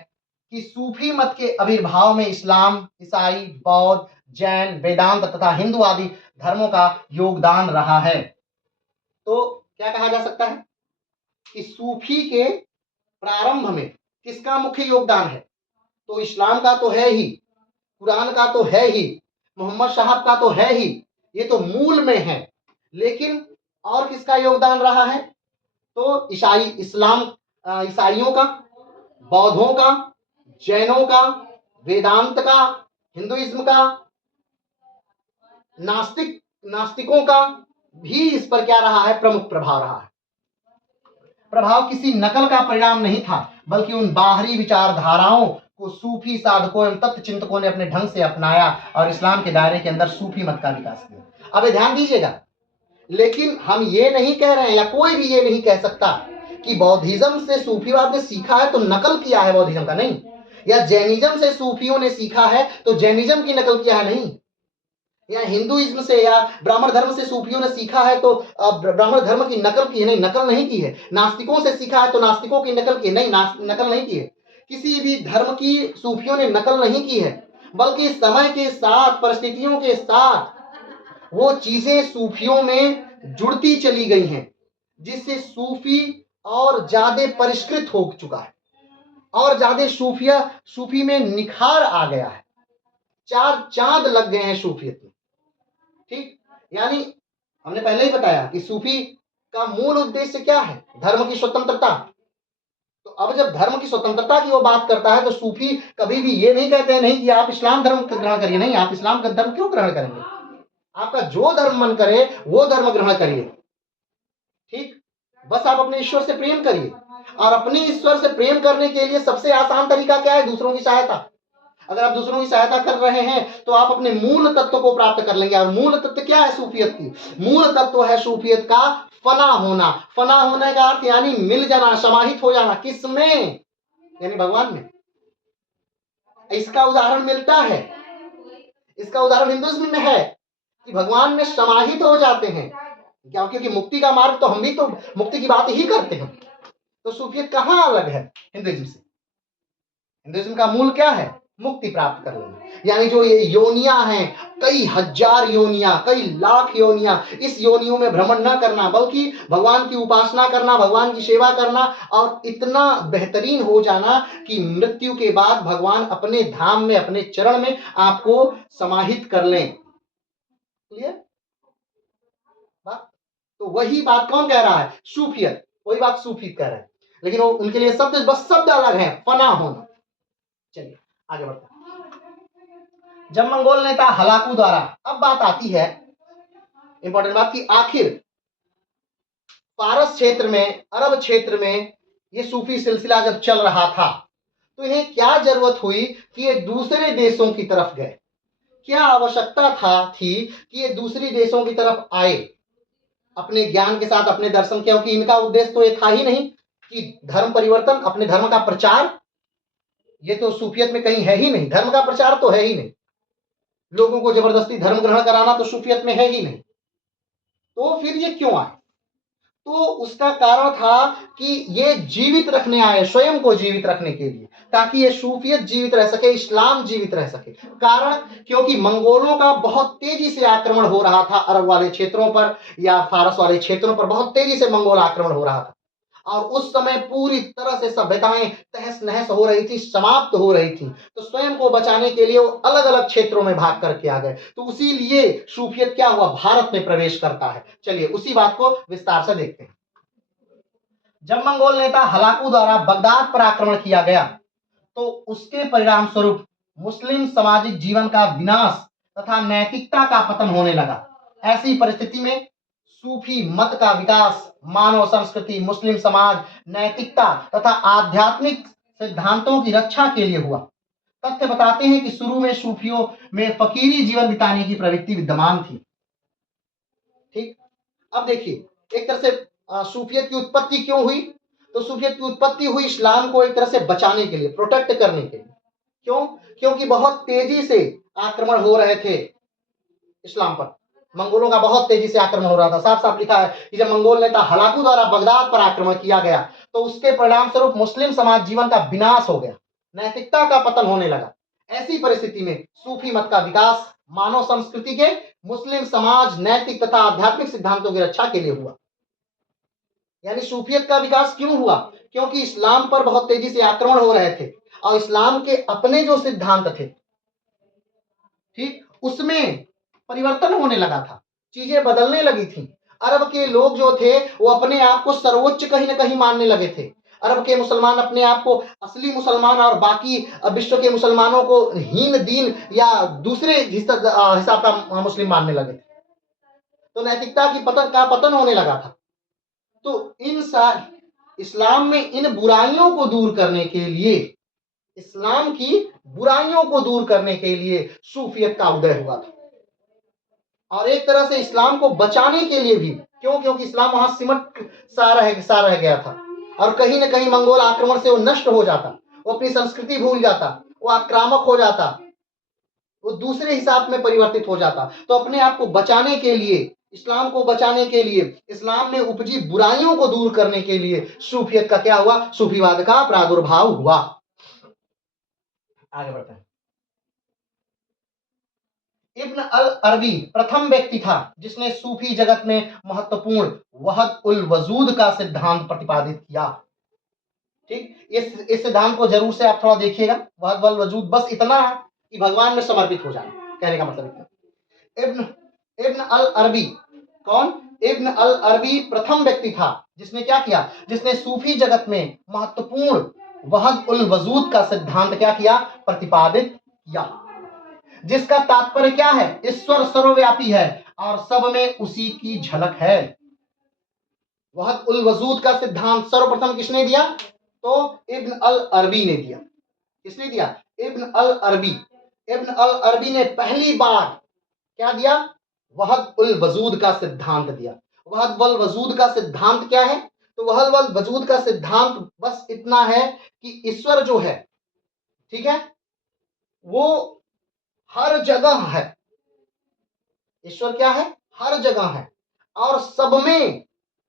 कि सूफी मत के आविर्भाव में इस्लाम, ईसाई, बौद्ध, जैन, वेदांत तथा हिंदू आदि धर्मों का योगदान रहा है। तो क्या कहा जा सकता है कि सूफी के प्रारंभ में किसका मुख्य योगदान है? तो इस्लाम का तो है ही, कुरान का तो है ही, मोहम्मद साहब का तो है ही, ये तो मूल में है। लेकिन और किसका योगदान रहा है? तो ईसाइयों का, बौद्धों का, जैनों का, वेदांत का, हिंदुइज्म का, नास्तिकों का भी इस पर क्या रहा है? प्रमुख प्रभाव रहा है। प्रभाव किसी नकल का परिणाम नहीं था, बल्कि उन बाहरी विचारधाराओं को सूफी साधकों एवं तत्व चिंतकों ने अपने ढंग से अपनाया और इस्लाम के दायरे के अंदर सूफी मत का विकास किया। अब ध्यान दीजिएगा, लेकिन हम ये नहीं कह रहे हैं या कोई भी ये नहीं कह सकता कि बौद्धिज्म से सूफीवाद ने सीखा है तो नकल किया है बौद्धिज्म का, नहीं, या जैनिज्म से सूफियों ने सीखा है तो जैनिज्म की नकल किया है, नहीं, या हिंदुइज्म से या ब्राह्मण धर्म से सूफियों ने सीखा है तो ब्राह्मण धर्म की नकल की है, नहीं, नकल नहीं की है। नास्तिकों से सीखा है तो नास्तिकों की नकल की है, नहीं, नकल नहीं की है। किसी भी धर्म की सूफियों ने नकल नहीं की है, बल्कि समय के साथ, परिस्थितियों के साथ वो चीजें सूफियों में जुड़ती चली गई हैं, जिससे सूफी और ज्यादा परिष्कृत हो चुका है और ज्यादा सूफी में निखार आ गया है, चार चांद लग गए हैं सूफियत में। ठीक, यानी हमने पहले ही बताया कि सूफी का मूल उद्देश्य क्या है? धर्म की स्वतंत्रता। तो अब जब धर्म की स्वतंत्रता की वो बात करता है तो सूफी कभी भी ये नहीं कहते हैं नहीं कि आप इस्लाम धर्म ग्रहण करिए, नहीं, आप इस्लाम का धर्म क्यों ग्रहण करेंगे? आपका जो धर्म मन करे वो धर्म ग्रहण करिए, ठीक, बस आप अपने ईश्वर से प्रेम करिए। और अपने ईश्वर से प्रेम करने के लिए सबसे आसान तरीका क्या है? दूसरों की सहायता। अगर आप दूसरों की सहायता कर रहे हैं तो आप अपने मूल तत्व को प्राप्त कर लेंगे। और मूल तत्व क्या है सूफियत की? मूल तत्व है सूफियत का फना होना। फना होने का अर्थ यानी मिल जाना, समाहित हो जाना। किसमें? यानी भगवान में। इसका उदाहरण मिलता है, इसका उदाहरण हिंदुइज्म में है कि भगवान में समाहित हो जाते हैं। क्या? क्योंकि मुक्ति का मार्ग तो हम भी तो मुक्ति की बात ही करते हैं। तो सूफियत कहां अलग है हिंदुइज्म से? हिंदुइज्म का मूल क्या है? मुक्ति प्राप्त कर लेना। यानी जो ये योनियां हैं, कई हजार योनियां, कई लाख योनियां, इस योनियों में भ्रमण न करना, बल्कि भगवान की उपासना करना, भगवान की सेवा करना और इतना बेहतरीन हो जाना कि मृत्यु के बाद भगवान अपने धाम में, अपने चरण में आपको समाहित कर लें। क्लियर बात? तो वही बात कौन कह रहा है? सूफियत। वही बात सूफी कह रहे हैं, लेकिन वो उनके लिए शब्द, बस शब्द अलग है, फना होना। चलिए आगे बढ़ते हैं। जब मंगोल नेता हलाकू द्वारा, अब बात आती है इंपॉर्टेंट बात की, आखिर पारस क्षेत्र में, अरब क्षेत्र में ये सूफी सिलसिला जब चल रहा था तो इन्हें क्या जरूरत हुई कि ये दूसरे देशों की तरफ गए? क्या आवश्यकता थी कि ये दूसरी देशों की तरफ आए अपने ज्ञान के साथ, अपने दर्शन? क्योंकि इनका उद्देश्य तो ये था ही नहीं कि धर्म परिवर्तन, अपने धर्म का प्रचार, ये तो सूफियत में कहीं है ही नहीं। धर्म का प्रचार तो है ही नहीं, लोगों को जबरदस्ती धर्म ग्रहण कराना तो सूफियत में है ही नहीं। तो फिर ये क्यों आए? तो उसका कारण था कि ये जीवित रखने आए, स्वयं को जीवित रखने के लिए, ताकि ये सूफियत जीवित रह सके, इस्लाम जीवित रह सके। कारण, क्योंकि मंगोलों का बहुत तेजी से आक्रमण हो रहा था अरब वाले क्षेत्रों पर या फारस वाले क्षेत्रों पर, बहुत तेजी से मंगोल आक्रमण हो रहा था। और उस समय पूरी तरह से सभ्यताएं तहस नहस हो रही थी, समाप्त हो रही थी। तो स्वयं को बचाने के लिए वो अलग अलग क्षेत्रों में भाग करके आ गए। तो उसी लिए सूफियत क्या हुआ? भारत में प्रवेश करता है। चलिए उसी बात को विस्तार से देखते हैं। जब मंगोल नेता हलाकू द्वारा बगदाद पर आक्रमण किया गया तो उसके परिणाम स्वरूप मुस्लिम सामाजिक जीवन का विनाश तथा नैतिकता का पतन होने लगा। ऐसी परिस्थिति में सूफी मत का विकास मानव संस्कृति, मुस्लिम समाज, नैतिकता तथा आध्यात्मिक सिद्धांतों की रक्षा के लिए हुआ। तथ्य बताते हैं कि शुरू में सूफियों में फकीरी जीवन बिताने की प्रवृत्ति विद्यमान थी। ठीक, अब देखिए, एक तरह से सूफियत की उत्पत्ति क्यों हुई? तो सूफियत की उत्पत्ति हुई इस्लाम को एक तरह से बचाने के लिए, प्रोटेक्ट करने के लिए। क्यों? क्योंकि बहुत तेजी से आक्रमण हो रहे थे इस्लाम पर, मंगोलों का बहुत तेजी से आक्रमण हो रहा था। साफ साफ लिखा है कि जब मंगोल नेता हलाकू द्वारा बगदाद पर आक्रमण किया गया तो उसके परिणाम स्वरूप मुस्लिम समाज जीवन का विनाश हो गया, नैतिकता का पतन होने लगा। ऐसी परिस्थिति में सूफी मत का विकास मानव संस्कृति के, मुस्लिम समाज, नैतिक तथा आध्यात्मिक सिद्धांतों की रक्षा के लिए हुआ। यानी सूफियत का विकास क्यों हुआ? क्योंकि इस्लाम पर बहुत तेजी से आक्रमण हो रहे थे और इस्लाम के अपने जो सिद्धांत थे, ठीक, उसमें परिवर्तन होने लगा था, चीजें बदलने लगी थी। अरब के लोग जो थे वो अपने आप को सर्वोच्च कहीं ना कहीं मानने लगे थे। अरब के मुसलमान अपने आप को असली मुसलमान और बाकी विश्व के मुसलमानों को हीन दीन या दूसरे हिसाब का मुस्लिम मानने लगे थे। तो नैतिकता की पतन होने लगा था। तो इस्लाम में इन बुराइयों को दूर करने के लिए, इस्लाम की बुराइयों को दूर करने के लिए सूफियत का उदय हुआ था। और एक तरह से इस्लाम को बचाने के लिए भी, क्यों? क्योंकि इस्लाम वहां सिमट सा रह गया था और कहीं ना कहीं मंगोल आक्रमण से वो नष्ट हो जाता, वो अपनी संस्कृति भूल जाता, वो आक्रामक हो जाता, वो दूसरे हिसाब में परिवर्तित हो जाता। तो अपने आप को बचाने के लिए, इस्लाम को बचाने के लिए, इस्लाम में उपजी बुराइयों को दूर करने के लिए सूफियत का क्या हुआ? सूफीवाद का प्रादुर्भाव हुआ। आगे बढ़ते हैं। इब्न अल अरबी प्रथम व्यक्ति था जिसने सूफी जगत में महत्वपूर्ण वहद उल वजूद का सिद्धांत प्रतिपादित किया। ठीक, इस सिद्धांत को जरूर से आप थोड़ा देखिएगा। वहद उल वजूद बस इतना है कि भगवान में समर्पित हो जाए, कहने का मतलब इतना। इब्न इब्न अल अरबी कौन? इब्न अल अरबी प्रथम व्यक्ति था जिसने क्या किया? जिसने सूफी जगत में महत्वपूर्ण वहद उल वजूद का सिद्धांत क्या किया? प्रतिपादित किया, जिसका तात्पर्य क्या है? ईश्वर सर्वव्यापी है और सब में उसी की झलक है। वहद उल वजूद का सिद्धांत सर्वप्रथम किसने दिया? तो इब्न अल अरबी ने दिया। किसने दिया? इब्न अल अरबी। इब्न अल अरबी ने पहली बार क्या दिया? वहद उल वजूद का सिद्धांत दिया। वहद उल वजूद का सिद्धांत क्या है? तो वहद उल वजूद का सिद्धांत बस इतना है कि ईश्वर जो है, ठीक है, वो हर जगह है। ईश्वर क्या है? हर जगह है और सब में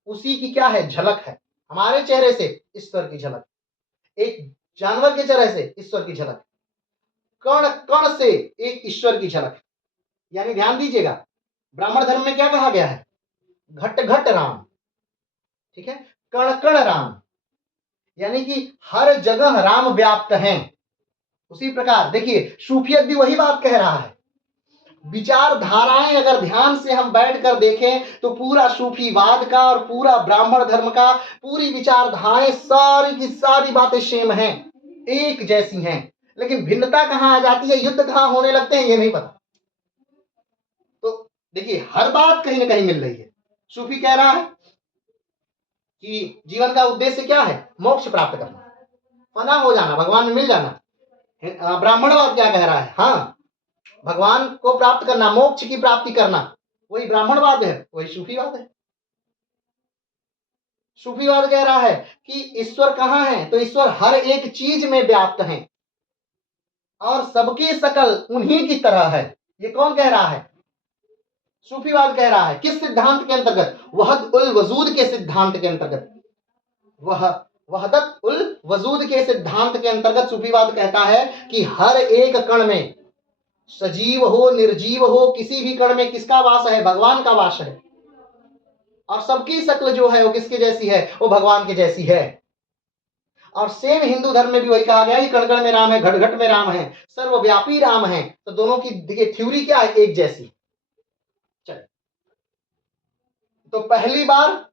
उसी की क्या है? झलक है। हमारे चेहरे से ईश्वर की झलक, एक जानवर के चेहरे से ईश्वर की झलक, कण कण से एक ईश्वर की झलक। यानी ध्यान दीजिएगा, ब्राह्मण धर्म में क्या कहा गया है? घट घट राम, ठीक है, कण कण राम, यानी कि हर जगह राम व्याप्त हैं। उसी प्रकार देखिए सूफियत भी वही बात कह रहा है। विचारधाराएं अगर ध्यान से हम बैठकर देखें तो पूरा सूफीवाद का और पूरा ब्राह्मण धर्म का, पूरी विचारधाराएं सारी की सारी बातें सेम हैं, एक जैसी हैं, लेकिन भिन्नता कहां आ जाती है, युद्ध कहां होने लगते हैं, ये नहीं पता। तो देखिए हर बात कहीं ना कहीं मिल रही है। सूफी कह रहा है कि जीवन का उद्देश्य क्या है? मोक्ष प्राप्त करना, फना हो जाना, भगवान में मिल जाना। ब्राह्मणवाद क्या कह रहा है? हाँ, भगवान को प्राप्त करना, मोक्ष की प्राप्ति करना, वही ब्राह्मणवाद है, वही सूफीवाद है। सूफीवाद कह रहा है कि ईश्वर कहां है? तो ईश्वर हर एक चीज में व्याप्त है और सबकी शकल उन्हीं की तरह है। ये कौन कह रहा है? सूफीवाद कह रहा है। किस सिद्धांत के अंतर्गत? वहद उल वजूद के सिद्धांत के अंतर्गत। वहदत उल वजूद के सिद्धांत के अंतर्गत सूफीवाद कहता है कि हर एक कण में, सजीव हो निर्जीव हो, किसी भी कण में किसका वास है? भगवान का वास है। और सबकी शक्ल जो है वो किसके जैसी है? वो भगवान के जैसी है। और सेम हिंदू धर्म में भी वही कहा गया कि कण कण में राम है, घट घट में राम है, सर्वव्यापी राम है। तो दोनों की देखिए थ्योरी क्या है? एक जैसी। चलिए, तो पहली बार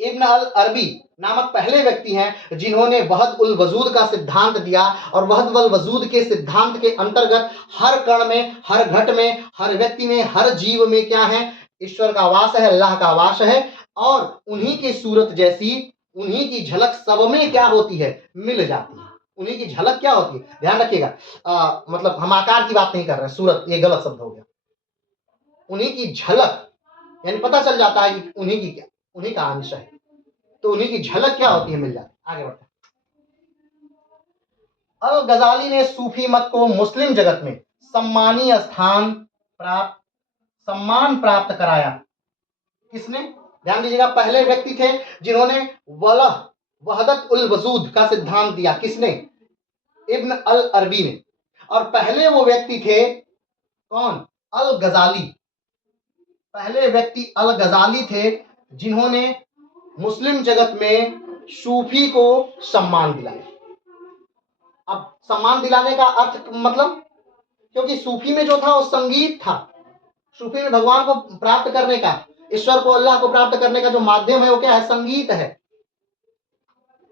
इब्न अल अरबी नामक पहले व्यक्ति हैं जिन्होंने वहद उल वजूद का सिद्धांत दिया। और वहद उल वजूद के सिद्धांत के अंतर्गत हर कण में, हर घट में, हर व्यक्ति में, हर जीव में क्या है? ईश्वर का वास है, अल्लाह का वास है। और उन्हीं की सूरत जैसी, उन्हीं की झलक सब में क्या होती है? मिल जाती है। उन्हीं की झलक क्या होती है? ध्यान रखिएगा, मतलब हम आकार की बात नहीं कर रहे हैं, सूरत ये गलत शब्द हो गया। उन्हीं की झलक, यानी पता चल जाता है कि उन्हीं की क्या, उन्हीं का अंश है। तो उन्हीं की झलक क्या होती है? मिल जाती है। आगे बढ़ते हैं। अल गजाली ने सूफी मत को मुस्लिम जगत में सम्मान प्राप्त कराया। किसने? ध्यान दीजिएगा, पहले व्यक्ति थे जिन्होंने वहदत उल वजूद का सिद्धांत दिया। किसने? इब्न अल अरबी ने। और पहले वो व्यक्ति थे कौन? अल गजाली। पहले व्यक्ति अल गजाली थे जिन्होंने मुस्लिम जगत में सूफी को सम्मान दिलाया। अब सम्मान दिलाने का अर्थ मतलब, क्योंकि सूफी में जो था वो संगीत था। सूफी में भगवान को प्राप्त करने का, ईश्वर को, अल्लाह को प्राप्त करने का जो माध्यम है वो क्या है? संगीत है।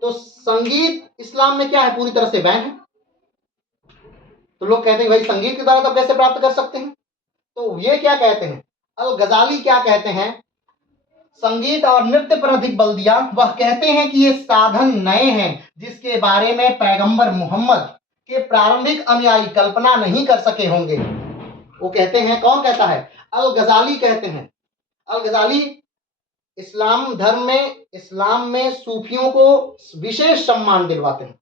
तो संगीत इस्लाम में क्या है? पूरी तरह से बैन है। तो लोग कहते हैं भाई संगीत के द्वारा तो कैसे प्राप्त कर सकते हैं? तो ये क्या कहते हैं, अल गजाली क्या कहते हैं, संगीत और नृत्य पर अधिक बल दिया। वह कहते हैं कि ये साधन नए हैं जिसके बारे में पैगंबर मोहम्मद के प्रारंभिक अनुयायी कल्पना नहीं कर सके होंगे। वो कहते हैं, कौन कहता है? अल गजाली कहते हैं। अल गजाली इस्लाम धर्म में, इस्लाम में सूफियों को विशेष सम्मान दिलवाते हैं।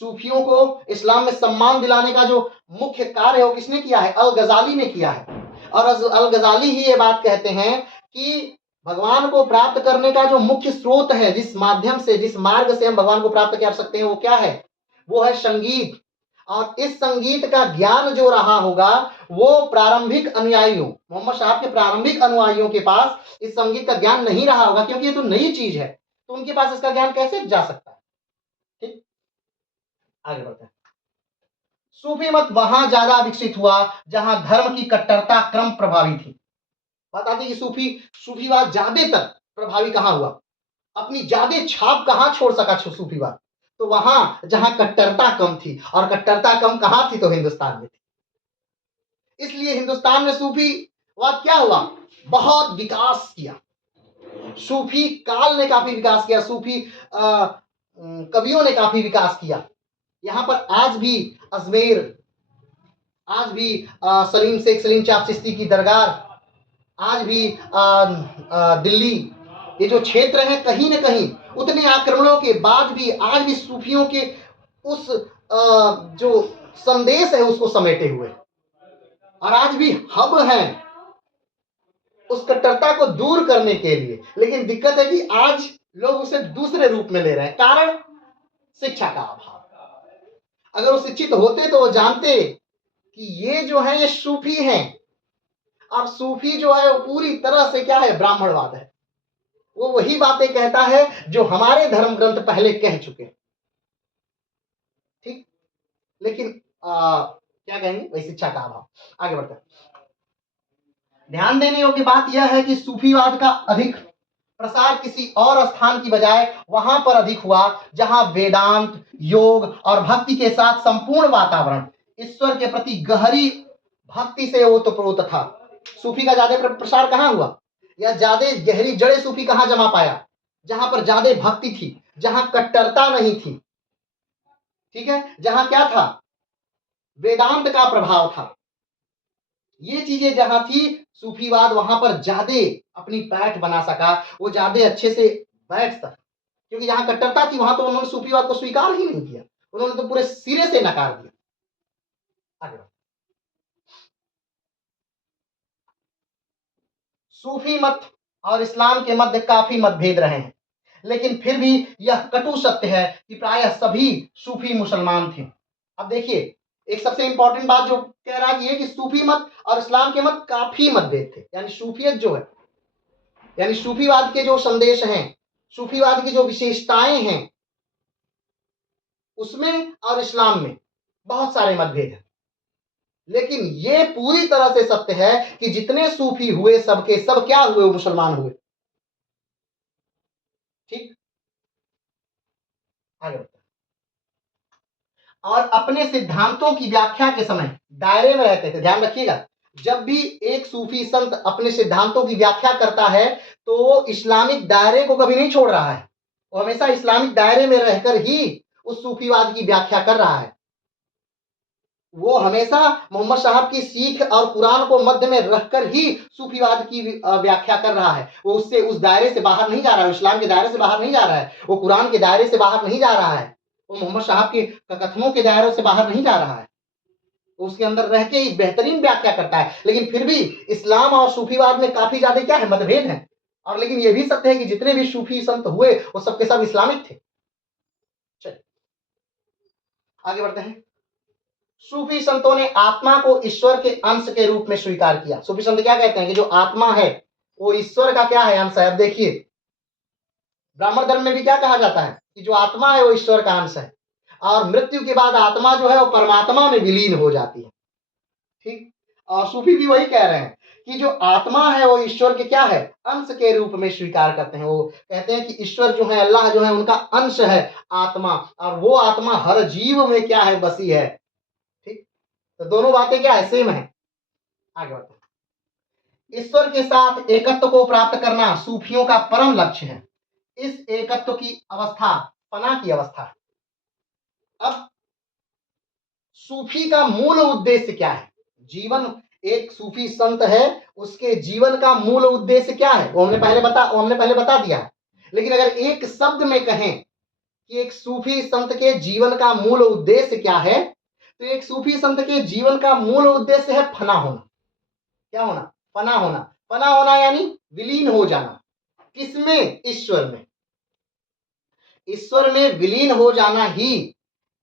सूफियों को इस्लाम में सम्मान दिलाने का जो मुख्य कार्य है वो किसने किया है? अल गजाली ने किया है। और अल गजाली ही ये बात कहते हैं कि भगवान को प्राप्त करने का जो मुख्य स्रोत है, जिस माध्यम से, जिस मार्ग से हम भगवान को प्राप्त कर सकते हैं, वो क्या है? वो है संगीत। और इस संगीत का ज्ञान जो रहा होगा वो प्रारंभिक अनुयायियों, मोहम्मद साहब के प्रारंभिक अनुयायियों के पास इस संगीत का ज्ञान नहीं रहा होगा, क्योंकि ये तो नई चीज है। तो उनके पास इसका ज्ञान कैसे जा सकता है? ठीक, आगे बढ़ते हैं। सूफी मत वहां ज्यादा विकसित हुआ जहां धर्म की कट्टरता क्रम प्रभावी थी। बात आती है कि सूफीवाद ज्यादातर प्रभावी कहां हुआ, अपनी ज्यादा छाप कहां छोड़ सका सूफीवाद? तो वहां जहां कट्टरता कम थी। और कट्टरता कम कहां थी? तो हिंदुस्तान में थी। इसलिए हिंदुस्तान में सूफीवाद क्या हुआ? बहुत विकास किया। सूफी काल ने काफी विकास किया, सूफी कवियों ने काफी विकास किया। यहां पर आज भी अजमेर, आज भी सलीम शेख सलीम चाप चिश्ती की दरगाह, आज भी दिल्ली, ये जो क्षेत्र है, कहीं न कहीं उतने आक्रमणों के बाद भी आज भी सूफियों के उस जो संदेश है उसको समेटे हुए, और आज भी हब है उस कट्टरता को दूर करने के लिए। लेकिन दिक्कत है कि आज लोग उसे दूसरे रूप में ले रहे हैं। कारण शिक्षा का अभाव। अगर वो शिक्षित होते तो वो जानते कि ये जो है ये सूफी हैं। अब सूफी जो है वो पूरी तरह से क्या है? ब्राह्मणवाद है। वो वही बातें कहता है जो हमारे धर्म ग्रंथ पहले कह चुके हैं। ठीक, लेकिन क्या कहेंगे? वही शिक्षा का अभाव। आगे बढ़ते हैं। ध्यान देने योग्य बात यह है कि सूफीवाद का अधिक प्रसार किसी और स्थान की बजाय वहां पर अधिक हुआ जहां वेदांत, योग और भक्ति के साथ संपूर्ण वातावरण ईश्वर के प्रति गहरी भक्ति से ओतप्रोत था। सूफी का ज्यादा प्रसार कहां हुआ, या ज्यादा गहरी जड़े सूफी कहां जमा पाया? जहां पर ज्यादा भक्ति थी, जहां कट्टरता नहीं थी। ठीक है, जहां क्या था? वेदांत का प्रभाव था। ये चीजें जहां थी, सूफीवाद वहां पर ज्यादा अपनी पैठ बना सका, वो ज्यादा अच्छे से बैठ सका। क्योंकि जहां कट्टरता थी वहां तो उन्होंने सूफीवाद को स्वीकार ही नहीं किया, उन्होंने तो पूरे सिरे से नकार दिया। आगे सूफी मत और इस्लाम के मध्य काफी मतभेद रहे हैं, लेकिन फिर भी यह कटु सत्य है कि प्रायः सभी सूफी मुसलमान थे। अब देखिए, एक सबसे इंपॉर्टेंट बात जो कह रहा है ये कि सूफी मत और इस्लाम के मत काफी मतभेद थे। यानी सूफियत जो है, यानी सूफीवाद के जो संदेश हैं, सूफीवाद की जो विशेषताएं हैं, उसमें और इस्लाम में बहुत सारे मतभेद हैं। लेकिन ये पूरी तरह से सत्य है कि जितने सूफी हुए सबके सब क्या हुए? मुसलमान हुए। ठीक, आगे बढ़ते हैं। और अपने सिद्धांतों की व्याख्या के समय दायरे में रहते थे। ध्यान रखिएगा, जब भी एक सूफी संत अपने सिद्धांतों की व्याख्या करता है तो वो इस्लामिक दायरे को कभी नहीं छोड़ रहा है, वो हमेशा इस्लामिक दायरे में रहकर ही उस सूफीवाद की व्याख्या कर रहा है। वो हमेशा मोहम्मद साहब की सीख और कुरान को मध्य में रखकर ही सूफीवाद की व्याख्या कर रहा है। वो उससे उस दायरे से बाहर नहीं जा रहा है, इस्लाम के दायरे से बाहर नहीं जा रहा है, वो कुरान के दायरे से बाहर नहीं जा रहा है, वो मोहम्मद साहब के कथनों के दायरों से बाहर नहीं जा रहा है, उसके अंदर रह के ही बेहतरीन व्याख्या करता है। लेकिन फिर भी इस्लाम और सूफीवाद में काफी ज्यादा क्या है? मतभेद है। और लेकिन यह भी सत्य है कि जितने भी सूफी संत हुए वो सबके सब इस्लामिक थे। चलिए आगे बढ़ते हैं। सूफी संतों ने आत्मा को ईश्वर के अंश के रूप में स्वीकार किया। सूफी संत क्या कहते हैं कि जो आत्मा है वो ईश्वर का क्या है? अंश है। अब देखिए, ब्राह्मण धर्म में भी क्या कहा जाता है कि जो आत्मा है वो ईश्वर का अंश है, और मृत्यु के बाद आत्मा जो है वो परमात्मा में विलीन हो जाती है। ठीक। और सूफी भी वही कह रहे हैं कि जो आत्मा है वो ईश्वर के क्या है, अंश के रूप में स्वीकार करते हैं। वो कहते हैं कि ईश्वर जो है, अल्लाह जो है, उनका अंश है आत्मा, और वो आत्मा हर जीव में क्या है, बसी है। ठीक। तो दोनों बातें क्या है, सेम है। आगे बढ़ते हैं। ईश्वर के साथ एकत्व को प्राप्त करना सूफियों का परम लक्ष्य है। इस एकत्व की अवस्था फना की अवस्था है। अब सूफी का मूल उद्देश्य क्या है, जीवन, एक सूफी संत है, उसके जीवन का मूल उद्देश्य क्या है, वो हमने पहले बता दिया है। लेकिन अगर एक शब्द में कहें कि एक सूफी संत के जीवन का मूल उद्देश्य क्या है, तो एक सूफी संत के जीवन का मूल उद्देश्य है फना होना। क्या होना, फना होना। फना होना यानी विलीन हो जाना। किसमें, ईश्वर में। ईश्वर में विलीन हो जाना ही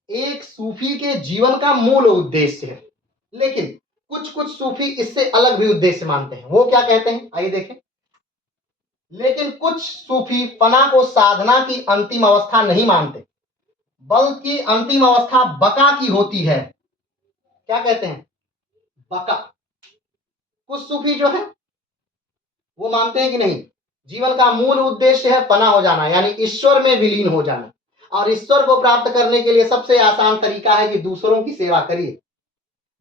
एक सूफी के जीवन का मूल उद्देश्य है। लेकिन कुछ कुछ सूफी इससे अलग भी उद्देश्य मानते हैं। वो क्या कहते हैं, आइए देखें। लेकिन कुछ सूफी फना को साधना की अंतिम अवस्था नहीं मानते, बल्कि अंतिम अवस्था बका की होती है। क्या कहते हैं, बका। कुछ सूफी जो है वो मानते हैं कि नहीं, जीवन का मूल उद्देश्य है फना हो जाना, यानी ईश्वर में विलीन हो जाना। और ईश्वर को प्राप्त करने के लिए सबसे आसान तरीका है कि दूसरों की सेवा करिए,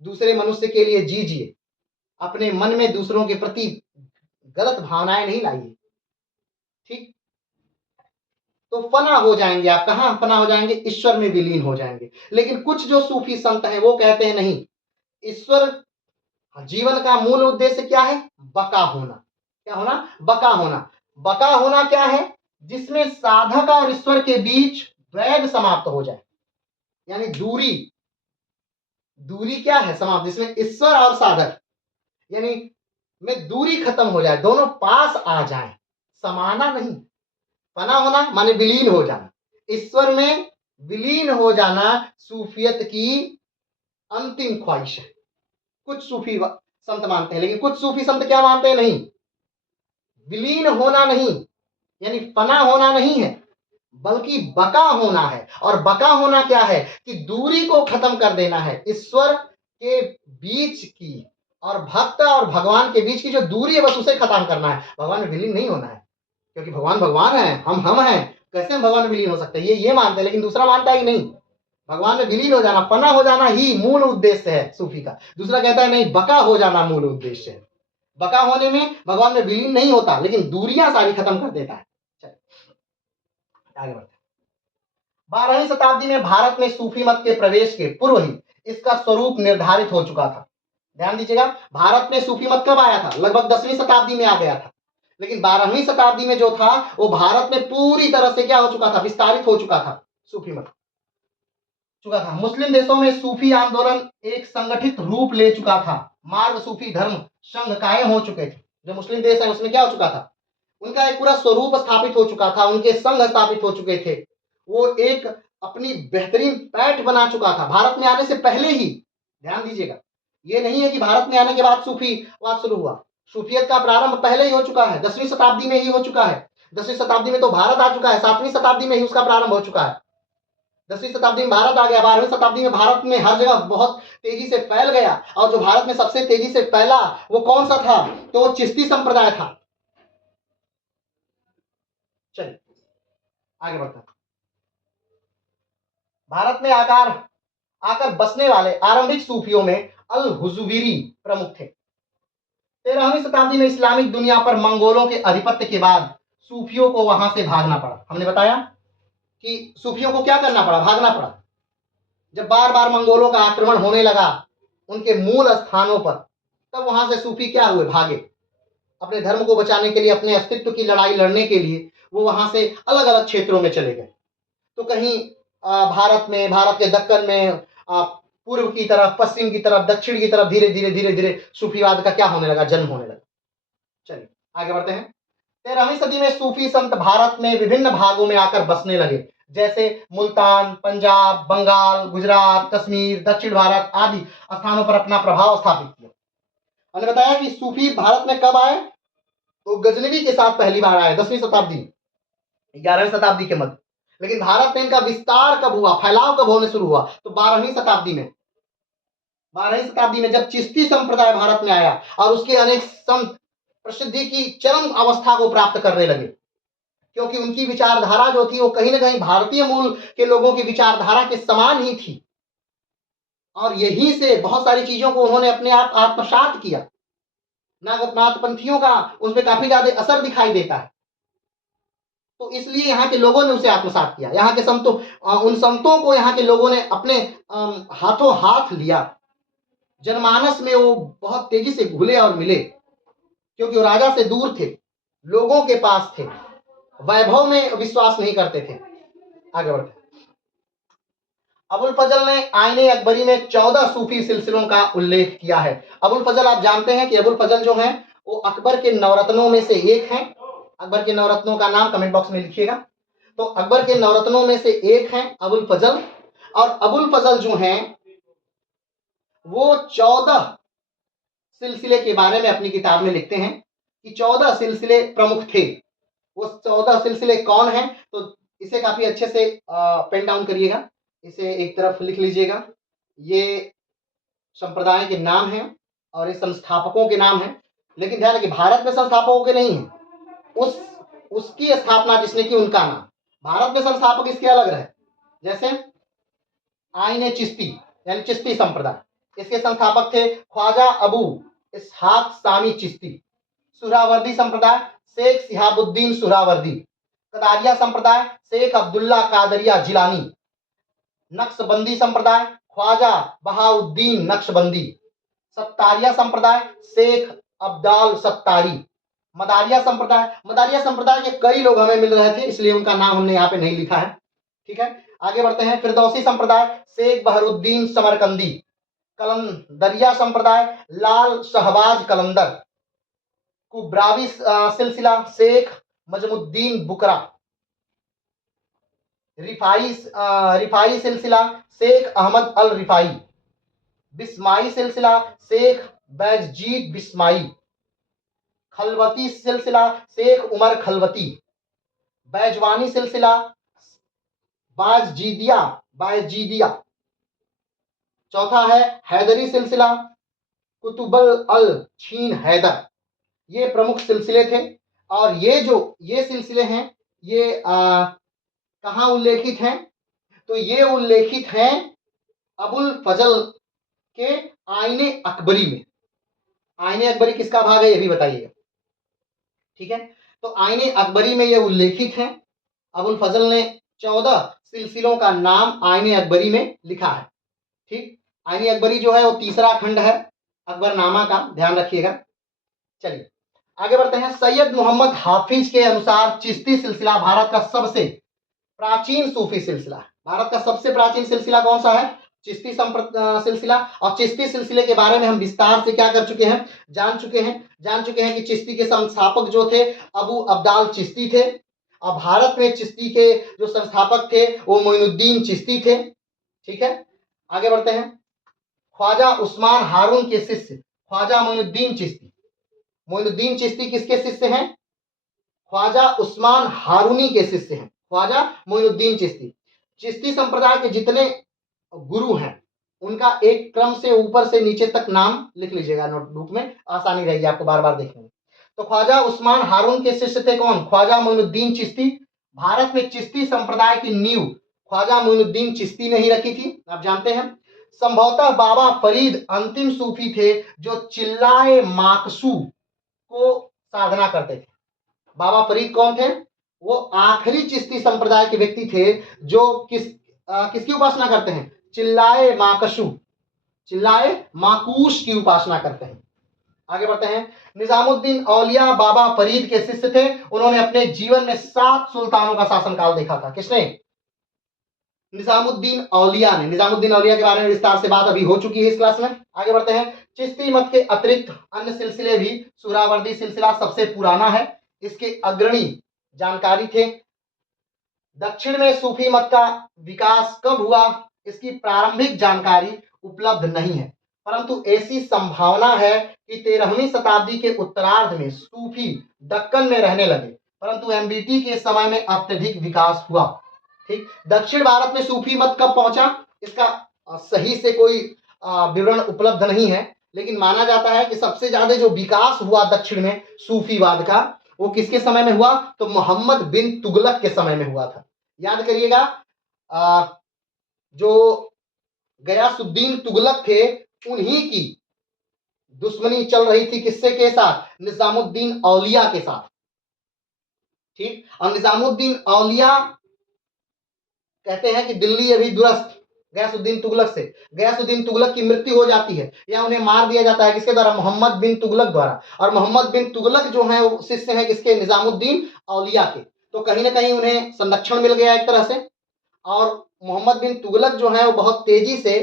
दूसरे मनुष्य के लिए जीजिए, अपने मन में दूसरों के प्रति गलत भावनाएं नहीं लाइए। ठीक। तो फना हो जाएंगे आप, कहां फना हो जाएंगे, ईश्वर में विलीन हो जाएंगे। लेकिन कुछ जो सूफी संत हैं वो कहते हैं नहीं, ईश्वर, जीवन का मूल उद्देश्य क्या है, बका होना। क्या होना, बका होना। बका होना क्या है, जिसमें साधक और ईश्वर के बीच वैध समाप्त हो जाए, यानी दूरी, दूरी क्या है, समाप्त, जिसमें ईश्वर और साधक यानी में दूरी खत्म हो जाए, दोनों पास आ जाए, समाना नहीं। फना होना माने विलीन हो जाना, ईश्वर में विलीन हो जाना सूफियत की अंतिम ख्वाहिश है। कुछ सूफी संत मानते हैं, लेकिन कुछ सूफी संत क्या मानते हैं, नहीं, विलीन होना नहीं, यानी फना होना नहीं है, बल्कि बका होना है। और बका होना क्या है कि दूरी को खत्म कर देना है, ईश्वर के बीच की और भक्त और भगवान के बीच की जो दूरी है बस उसे खत्म करना है, भगवान में विलीन नहीं होना है। क्योंकि भगवान भगवान है, हम हैं, कैसे हम भगवान में विलीन हो सकते हैं, ये मानते हैं। लेकिन दूसरा मानता ही नहीं, भगवान में विलीन हो जाना, फना हो जाना ही मूल उद्देश्य है सूफी का। दूसरा कहता है नहीं, बका हो जाना मूल उद्देश्य है। बका होने में भगवान में विलीन नहीं होता, लेकिन दूरियां सारी खत्म कर देता है। चलिए आगे बढ़ते हैं। 12वीं शताब्दी में भारत में सूफी मत के प्रवेश के पूर्व ही इसका स्वरूप निर्धारित हो चुका था। ध्यान दीजिएगा, भारत में सूफी मत कब आया था, लगभग 10वीं शताब्दी में आ गया था। लेकिन 12वीं शताब्दी में जो था वो भारत में पूरी तरह से क्या हो चुका था, विस्तारित हो चुका था, सूफी मत चुका था। मुस्लिम देशों में सूफी आंदोलन एक संगठित रूप ले चुका था। मार्ग सूफी धर्म संघ कायम हो चुके थे। जो मुस्लिम देश है उसमें क्या हो चुका था, उनका एक पूरा स्वरूप स्थापित हो चुका था, उनके संघ स्थापित हो चुके थे, वो एक अपनी बेहतरीन पैठ बना चुका था भारत में आने से पहले ही। ध्यान दीजिएगा, ये नहीं है कि भारत में आने के बाद सूफीवाद शुरू हुआ। सूफियत का प्रारंभ पहले ही हो चुका है, 10वीं शताब्दी में ही हो चुका है। 10वीं शताब्दी में तो भारत आ चुका है, 7वीं शताब्दी में ही उसका प्रारंभ हो चुका है। 10वीं शताब्दी में भारत आ गया, 12वीं शताब्दी में भारत में हर जगह बहुत तेजी से फैल गया। और जो भारत में सबसे तेजी से फैला वो कौन सा था, तो वो चिश्ती संप्रदाय था। चलिए आगे बढ़ते हैं। भारत में आकर बसने वाले आरंभिक सूफियों में अल हुजुविरी प्रमुख थे। 13वीं शताब्दी में इस्लामिक दुनिया पर मंगोलों के आधिपत्य के बाद सूफियों को वहां से भागना पड़ा। हमने बताया कि सूफियों को क्या करना पड़ा, भागना पड़ा। जब बार बार मंगोलों का आक्रमण होने लगा उनके मूल स्थानों पर, तब वहां से सूफी क्या हुए, भागे। अपने धर्म को बचाने के लिए, अपने अस्तित्व की लड़ाई लड़ने के लिए वो वहां से अलग अलग क्षेत्रों में चले गए। तो कहीं भारत के दक्कन में पूर्व की तरफ, पश्चिम की तरफ, दक्षिण की तरफ धीरे धीरे धीरे धीरे सूफीवाद का क्या होने लगा, जन्म होने लगा। चलिए आगे बढ़ते हैं। 13वीं सदी में सूफी संत भारत में विभिन्न भागों में आकर बसने लगे, जैसे मुल्तान, पंजाब, बंगाल, गुजरात, कश्मीर, दक्षिण भारत आदि स्थानों पर अपना प्रभाव स्थापित किया। हमने बताया कि सूफी भारत में कब आए, तो गजनवी के साथ पहली बार आए, 10वीं शताब्दी। 11वीं शताब्दी के मध्य। लेकिन भारत में इनका विस्तार कब हुआ, फैलाव कब होने शुरू हुआ, तो 12वीं शताब्दी में। 12वीं शताब्दी में जब चिश्ती संप्रदाय भारत में आया और उसके अनेक संत प्रसिद्धि की चरम अवस्था को प्राप्त करने लगे, क्योंकि उनकी विचारधारा जो थी वो कहीं ना कहीं भारतीय मूल के लोगों की विचारधारा के समान ही थी, और यहीं से बहुत सारी चीजों को उन्होंने अपने आप आत्मसात किया। नाथपंथियों का उसमें काफी ज्यादा असर दिखाई देता है, तो इसलिए यहाँ के लोगों ने उसे आत्मसात किया। यहाँ के संतों, उन संतों को यहाँ के लोगों ने अपने हाथों हाथ लिया। जनमानस में वो बहुत तेजी से घुले और मिले, क्योंकि वो राजा से दूर थे, लोगों के पास थे, वैभव में विश्वास नहीं करते थे। आगे बढ़ते, अबुल फजल ने आईने अकबरी में 14 सूफी सिलसिलों का उल्लेख किया है। अबुल फजल, आप जानते हैं कि अबुल फजल जो हैं वो अकबर के नवरत्नों में से एक हैं। अकबर के नवरत्नों का नाम कमेंट बॉक्स में लिखिएगा। तो अकबर के नवरत्नों में से एक हैं अबुल फजल, और अबुल फजल जो हैं वो 14 सिलसिले के बारे में अपनी किताब में लिखते हैं कि 14 सिलसिले प्रमुख थे। वो 14 सिलसिले कौन हैं, तो इसे काफी अच्छे से पेन डाउन करिएगा, इसे एक तरफ लिख लीजिएगा। ये संप्रदाय के नाम हैं और ये संस्थापकों के नाम हैं, लेकिन ध्यान रखिए भारत में संस्थापकों के नहीं है, उसकी स्थापना जिसने की उनका नाम। भारत में संस्थापक इसके अलग रहे, जैसे आईने चिश्ती यानी चिश्ती संप्रदाय, इसके संस्थापक थे ख्वाजा अबू इसहाक सामी चिश्ती। सुहरावर्दी संप्रदाय शेख सिहाबुद्दीन सुहरावर्दी। कदारिया संप्रदाय शेख अब्दुल्ला कादरिया जिलानी। नक्शबंदी संप्रदाय ख्वाजा बहाउद्दीन नक्शबंदी। सत्तारिया संप्रदाय शेख अब्दाल सत्तारी। मदारिया संप्रदाय के कई लोग हमें मिल रहे थे, इसलिए उनका नाम हमने यहाँ पे नहीं लिखा है। ठीक है, आगे बढ़ते हैं। फिरदौसी संप्रदाय शेख बहरुद्दीन समरकंदी। कलंदरिया संप्रदाय लाल शहबाज कलंदर। कुब्रावी सिलसिला शेख मजमुद्दीन बुकरा। रिफाई सिलसिला शेख अहमद अल रिफाई। बिस्माई सिलसिला शेख बैजजीद बिस्माई। खलवती सिलसिला शेख उमर खलवती। बैजवानी सिलसिला बायजीदिया। चौथा है हैदरी सिलसिला कुतुबल अल छीन हैदर। ये प्रमुख सिलसिले थे, और ये सिलसिले हैं ये कहाँ उल्लेखित हैं, तो ये उल्लेखित हैं अबुल फजल के आईने अकबरी में। आईने अकबरी किसका भाग है ये भी बताइएगा। ठीक है, तो आईने अकबरी में ये उल्लेखित हैं। अबुल फजल ने 14 सिलसिलों का नाम आईने अकबरी में लिखा है। ठीक, आईने अकबरी जो है वो तीसरा खंड है अकबरनामा का, ध्यान रखिएगा। चलिए आगे बढ़ते हैं। सैयद मोहम्मद हाफिज के अनुसार चिश्ती सिलसिला भारत का सबसे प्राचीन सूफी सिलसिला है। भारत का सबसे प्राचीन सिलसिला कौन सा है, चिश्ती सिलसिला। और चिश्ती सिलसिले के बारे में हम विस्तार से क्या कर चुके हैं, जान चुके हैं कि चिश्ती के संस्थापक जो थे अबू अब्दाल चिश्ती थे, और भारत में चिश्ती के जो संस्थापक थे वो मोइनुद्दीन चिश्ती थे। ठीक है, आगे बढ़ते हैं। ख्वाजा उस्मान हारून के शिष्य ख्वाजा मोइनुद्दीन चिश्ती। मोइनुद्दीन चिश्ती किसके शिष्य हैं, ख्वाजा उस्मान हारूनी के शिष्य हैं, ख्वाजा मोइनुद्दीन चिश्ती। चिश्ती संप्रदाय के जितने गुरु हैं उनका एक क्रम से ऊपर से नीचे तक नाम लिख लीजिएगा नोटबुक में, आसानी रहेगी आपको बार बार देखने में। तो ख्वाजा उस्मान हारून के शिष्य थे कौन, ख्वाजा मोइनुद्दीन चिश्ती। भारत में चिश्ती संप्रदाय की नींव ख्वाजा मोइनुद्दीन चिश्ती ने ही रखी थी, आप जानते हैं। संभवतः बाबा फरीद अंतिम सूफी थे जो चिल्लाए माकसू को साधना करते थे। बाबा फरीद कौन थे, वो आखिरी चिश्ती संप्रदाय के व्यक्ति थे जो किसकी उपासना करते हैं, चिल्लाए माकूश की उपासना करते हैं। आगे बढ़ते हैं। निजामुद्दीन औलिया बाबा फरीद के शिष्य थे। उन्होंने अपने जीवन में 7 सुल्तानों का शासनकाल देखा था। किसने, निजामुद्दीन औलिया ने। निजामुद्दीन औलिया के बारे में विस्तार से बात अभी हो चुकी है इस क्लास में। आगे बढ़ते हैं। चिश्ती मत के अतिरिक्त अन्य सिलसिले भी, सुहरावर्दी सिलसिला सबसे पुराना है, इसके अग्रणी जानकारी थे। दक्षिण में सूफी मत का विकास कब हुआ, इसकी प्रारंभिक जानकारी उपलब्ध नहीं है, परंतु ऐसी संभावना है कि 13वीं शताब्दी के उत्तरार्ध में सूफी दक्कन में रहने लगे, परंतु एमबीटी के समय में अत्यधिक विकास हुआ। ठीक, दक्षिण भारत में सूफी मत कब पहुंचा, इसका सही से कोई विवरण उपलब्ध नहीं है, लेकिन माना जाता है कि सबसे ज्यादा जो विकास हुआ दक्षिण में सूफीवाद का, वो किसके समय में हुआ, तो मोहम्मद बिन तुगलक के समय में हुआ था। याद करिएगा, जो गयासुद्दीन तुगलक थे, उन्हीं की दुश्मनी चल रही थी किससे के साथ, निजामुद्दीन औलिया के साथ। ठीक, और निजामुद्दीन औलिया कहते हैं कि दिल्ली अभी दुरस्त गयासुद्दीन तुगलक से, गयासुद्दीन तुगलक की मृत्यु हो जाती है या उन्हें मार दिया जाता है, किसके द्वारा, मोहम्मद बिन तुगलक द्वारा। और मोहम्मद बिन तुगलक जो है वो शिष्य हैं किसके, निजामुद्दीन औलिया के। तो कहीं ना कहीं उन्हें संरक्षण मिल गया एक तरह से। और मोहम्मद बिन तुगलक जो है वो बहुत तेजी से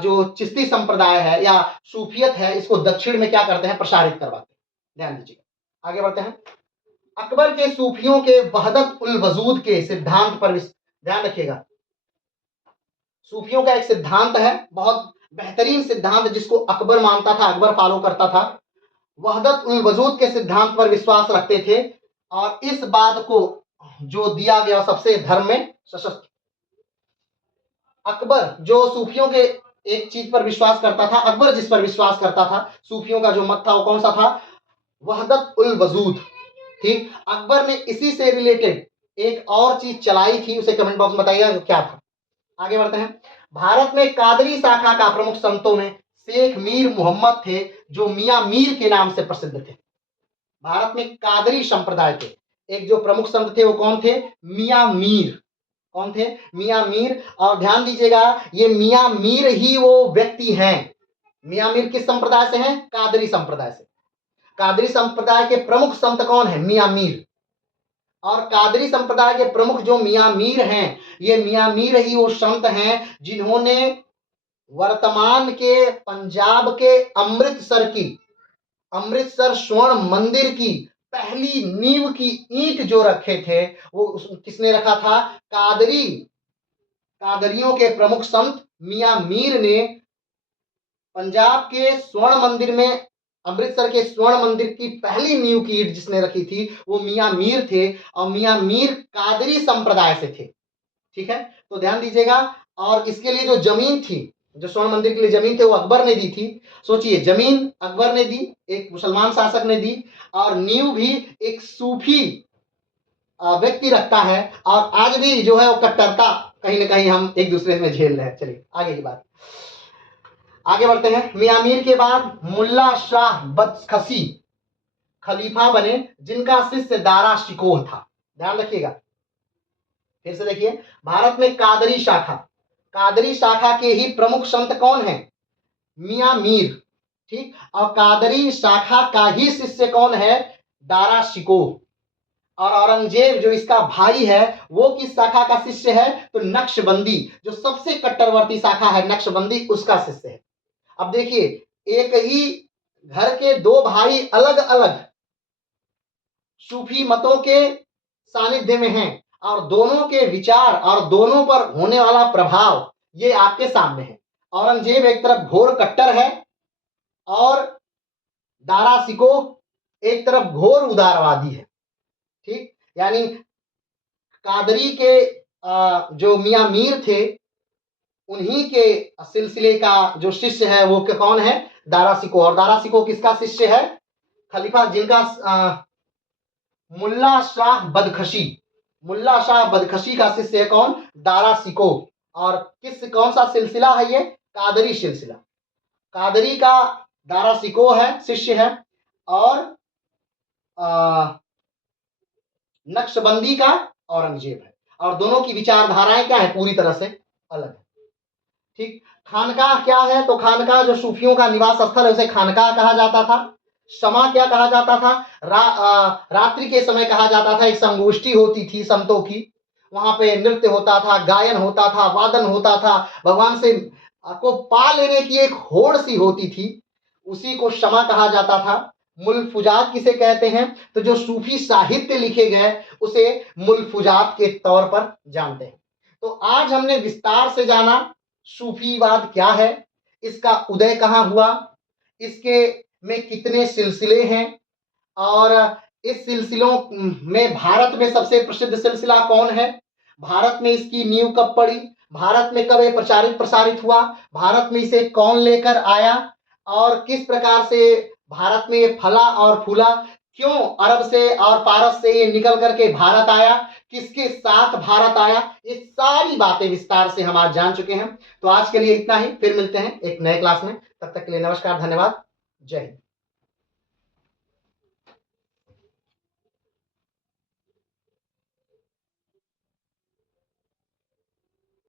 जो चिश्ती संप्रदाय है या सूफियत है, इसको दक्षिण में क्या करते हैं, प्रसारित करवाते हैं। ध्यान दीजिएगा, आगे बढ़ते हैं। अकबर के सूफियों के वहदत उल वजूद के सिद्धांत पर ध्यान रखिएगा। सूफियों का एक सिद्धांत है, बहुत बेहतरीन सिद्धांत, जिसको अकबर मानता था, अकबर फॉलो करता था। वहदत उल वजूद के सिद्धांत पर विश्वास रखते थे और इस बात को जो दिया गया सबसे धर्म में सशक्त। अकबर जो सूफियों के एक चीज पर विश्वास करता था, अकबर जिस पर विश्वास करता था, सूफियों का जो मत था वो कौन सा था, वहदत उल वजूद। ठीक, अकबर ने इसी से रिलेटेड एक और चीज चलाई थी, उसे कमेंट बॉक्स में बताइएगा क्या था। आगे बढ़ते हैं। भारत में कादरी शाखा का प्रमुख संतों में शेख मीर मोहम्मद थे, जो मियां मीर के नाम से प्रसिद्ध थे। भारत में कादरी संप्रदाय के एक जो प्रमुख संत थे वो कौन थे, मियां मीर। कौन थे, मियां मीर। और ध्यान दीजिएगा, ये मियां मीर ही वो व्यक्ति हैं। मियां मीर किस संप्रदाय से हैं, कादरी संप्रदाय से। कादरी संप्रदाय के प्रमुख संत कौन है, मियां मीर। और कादरी संप्रदाय के प्रमुख जो मियां मीर हैं, ये मियां मीर ही वो संत हैं जिन्होंने वर्तमान के पंजाब के अमृतसर स्वर्ण मंदिर की पहली नींव की ईंट जो रखे थे, वो किसने रखा था, कादरियों के प्रमुख संत मियां मीर ने पंजाब के स्वर्ण मंदिर में, अमृतसर के स्वर्ण मंदिर की पहली नींव की ईंट जिसने रखी थी वो मियां मीर थे, और मियां मीर कादरी संप्रदाय से थे। ठीक है, तो ध्यान दीजिएगा। और इसके लिए जो जमीन थी, जो स्वर्ण मंदिर के लिए जमीन थे, वो अकबर ने दी थी। सोचिए, जमीन अकबर ने दी, एक मुसलमान शासक ने दी, और नींव भी एक सूफी व्यक्ति रखता है। और आज भी जो है वो कट्टरता कहीं ना कहीं हम एक दूसरे में झेल रहे हैं। चलिए आगे की बात, आगे बढ़ते हैं। मियां मीर के बाद मुल्ला शाह बदखशी खलीफा बने, जिनका शिष्य दारा शिकोह था। ध्यान रखिएगा, फिर से देखिए, भारत में कादरी शाखा के ही प्रमुख संत कौन है, मियां मीर। ठीक, और कादरी शाखा का ही शिष्य कौन है, दारा शिकोह। और औरंगजेब जो इसका भाई है, वो किस शाखा का शिष्य है, तो नक्शबंदी, जो सबसे कट्टरवर्ती शाखा है नक्शबंदी, उसका शिष्य है। अब देखिए, एक ही घर के दो भाई अलग अलग सूफी मतों के सानिध्य में हैं, और दोनों के विचार और दोनों पर होने वाला प्रभाव ये आपके सामने है। औरंगजेब एक तरफ घोर कट्टर है, और दारा शिकोह एक तरफ घोर उदारवादी है। ठीक, यानी कादरी के जो मियां मीर थे, उन्हीं के सिलसिले का जो शिष्य है वो कौन है, दारा शिकोह। और दारा शिकोह किसका शिष्य है, खलीफा, जिनका मुल्ला शाह बदखशी का शिष्य है कौन, दारा शिकोह। और कौन सा सिलसिला है ये, कादरी सिलसिला। कादरी का दारा शिकोह है, शिष्य है, और नक्शबंदी का औरंगजेब है। और दोनों की विचारधाराएं क्या है, पूरी तरह से अलग है। ठीक, खानकाह क्या है, तो खानकाह जो सूफियों का निवास स्थल है उसे खानकाह कहा जाता था। समा क्या कहा जाता था, रात्रि के समय कहा जाता था। एक संगोष्ठी होती थी संतों की, वहां पे नृत्य होता था, गायन होता था, वादन होता था, भगवान से को पा लेने की एक होड़ सी होती थी, उसी को क्षमा कहा जाता था। मुल्फुजात किसे कहते हैं, तो जो सूफी साहित्य लिखे गए उसे मुल्फुजात के तौर पर जानते हैं। तो आज हमने विस्तार से जाना सूफीवाद क्या है, इसका उदय कहाँ हुआ, इसके में कितने सिलसिले हैं, और इस सिलसिलों में भारत में सबसे प्रसिद्ध सिलसिला कौन है, भारत में इसकी नींव कब पड़ी, भारत में कब ये प्रसारित हुआ, भारत में इसे कौन लेकर आया और किस प्रकार से भारत में ये फला और फूला, क्यों अरब से और फारस से ये निकल करके भारत आया, किसके साथ भारत आया, ये सारी बातें विस्तार से हम आज जान चुके हैं। तो आज के लिए इतना ही, फिर मिलते हैं एक नए क्लास में। तब तक के लिए नमस्कार, धन्यवाद, जय हिंद।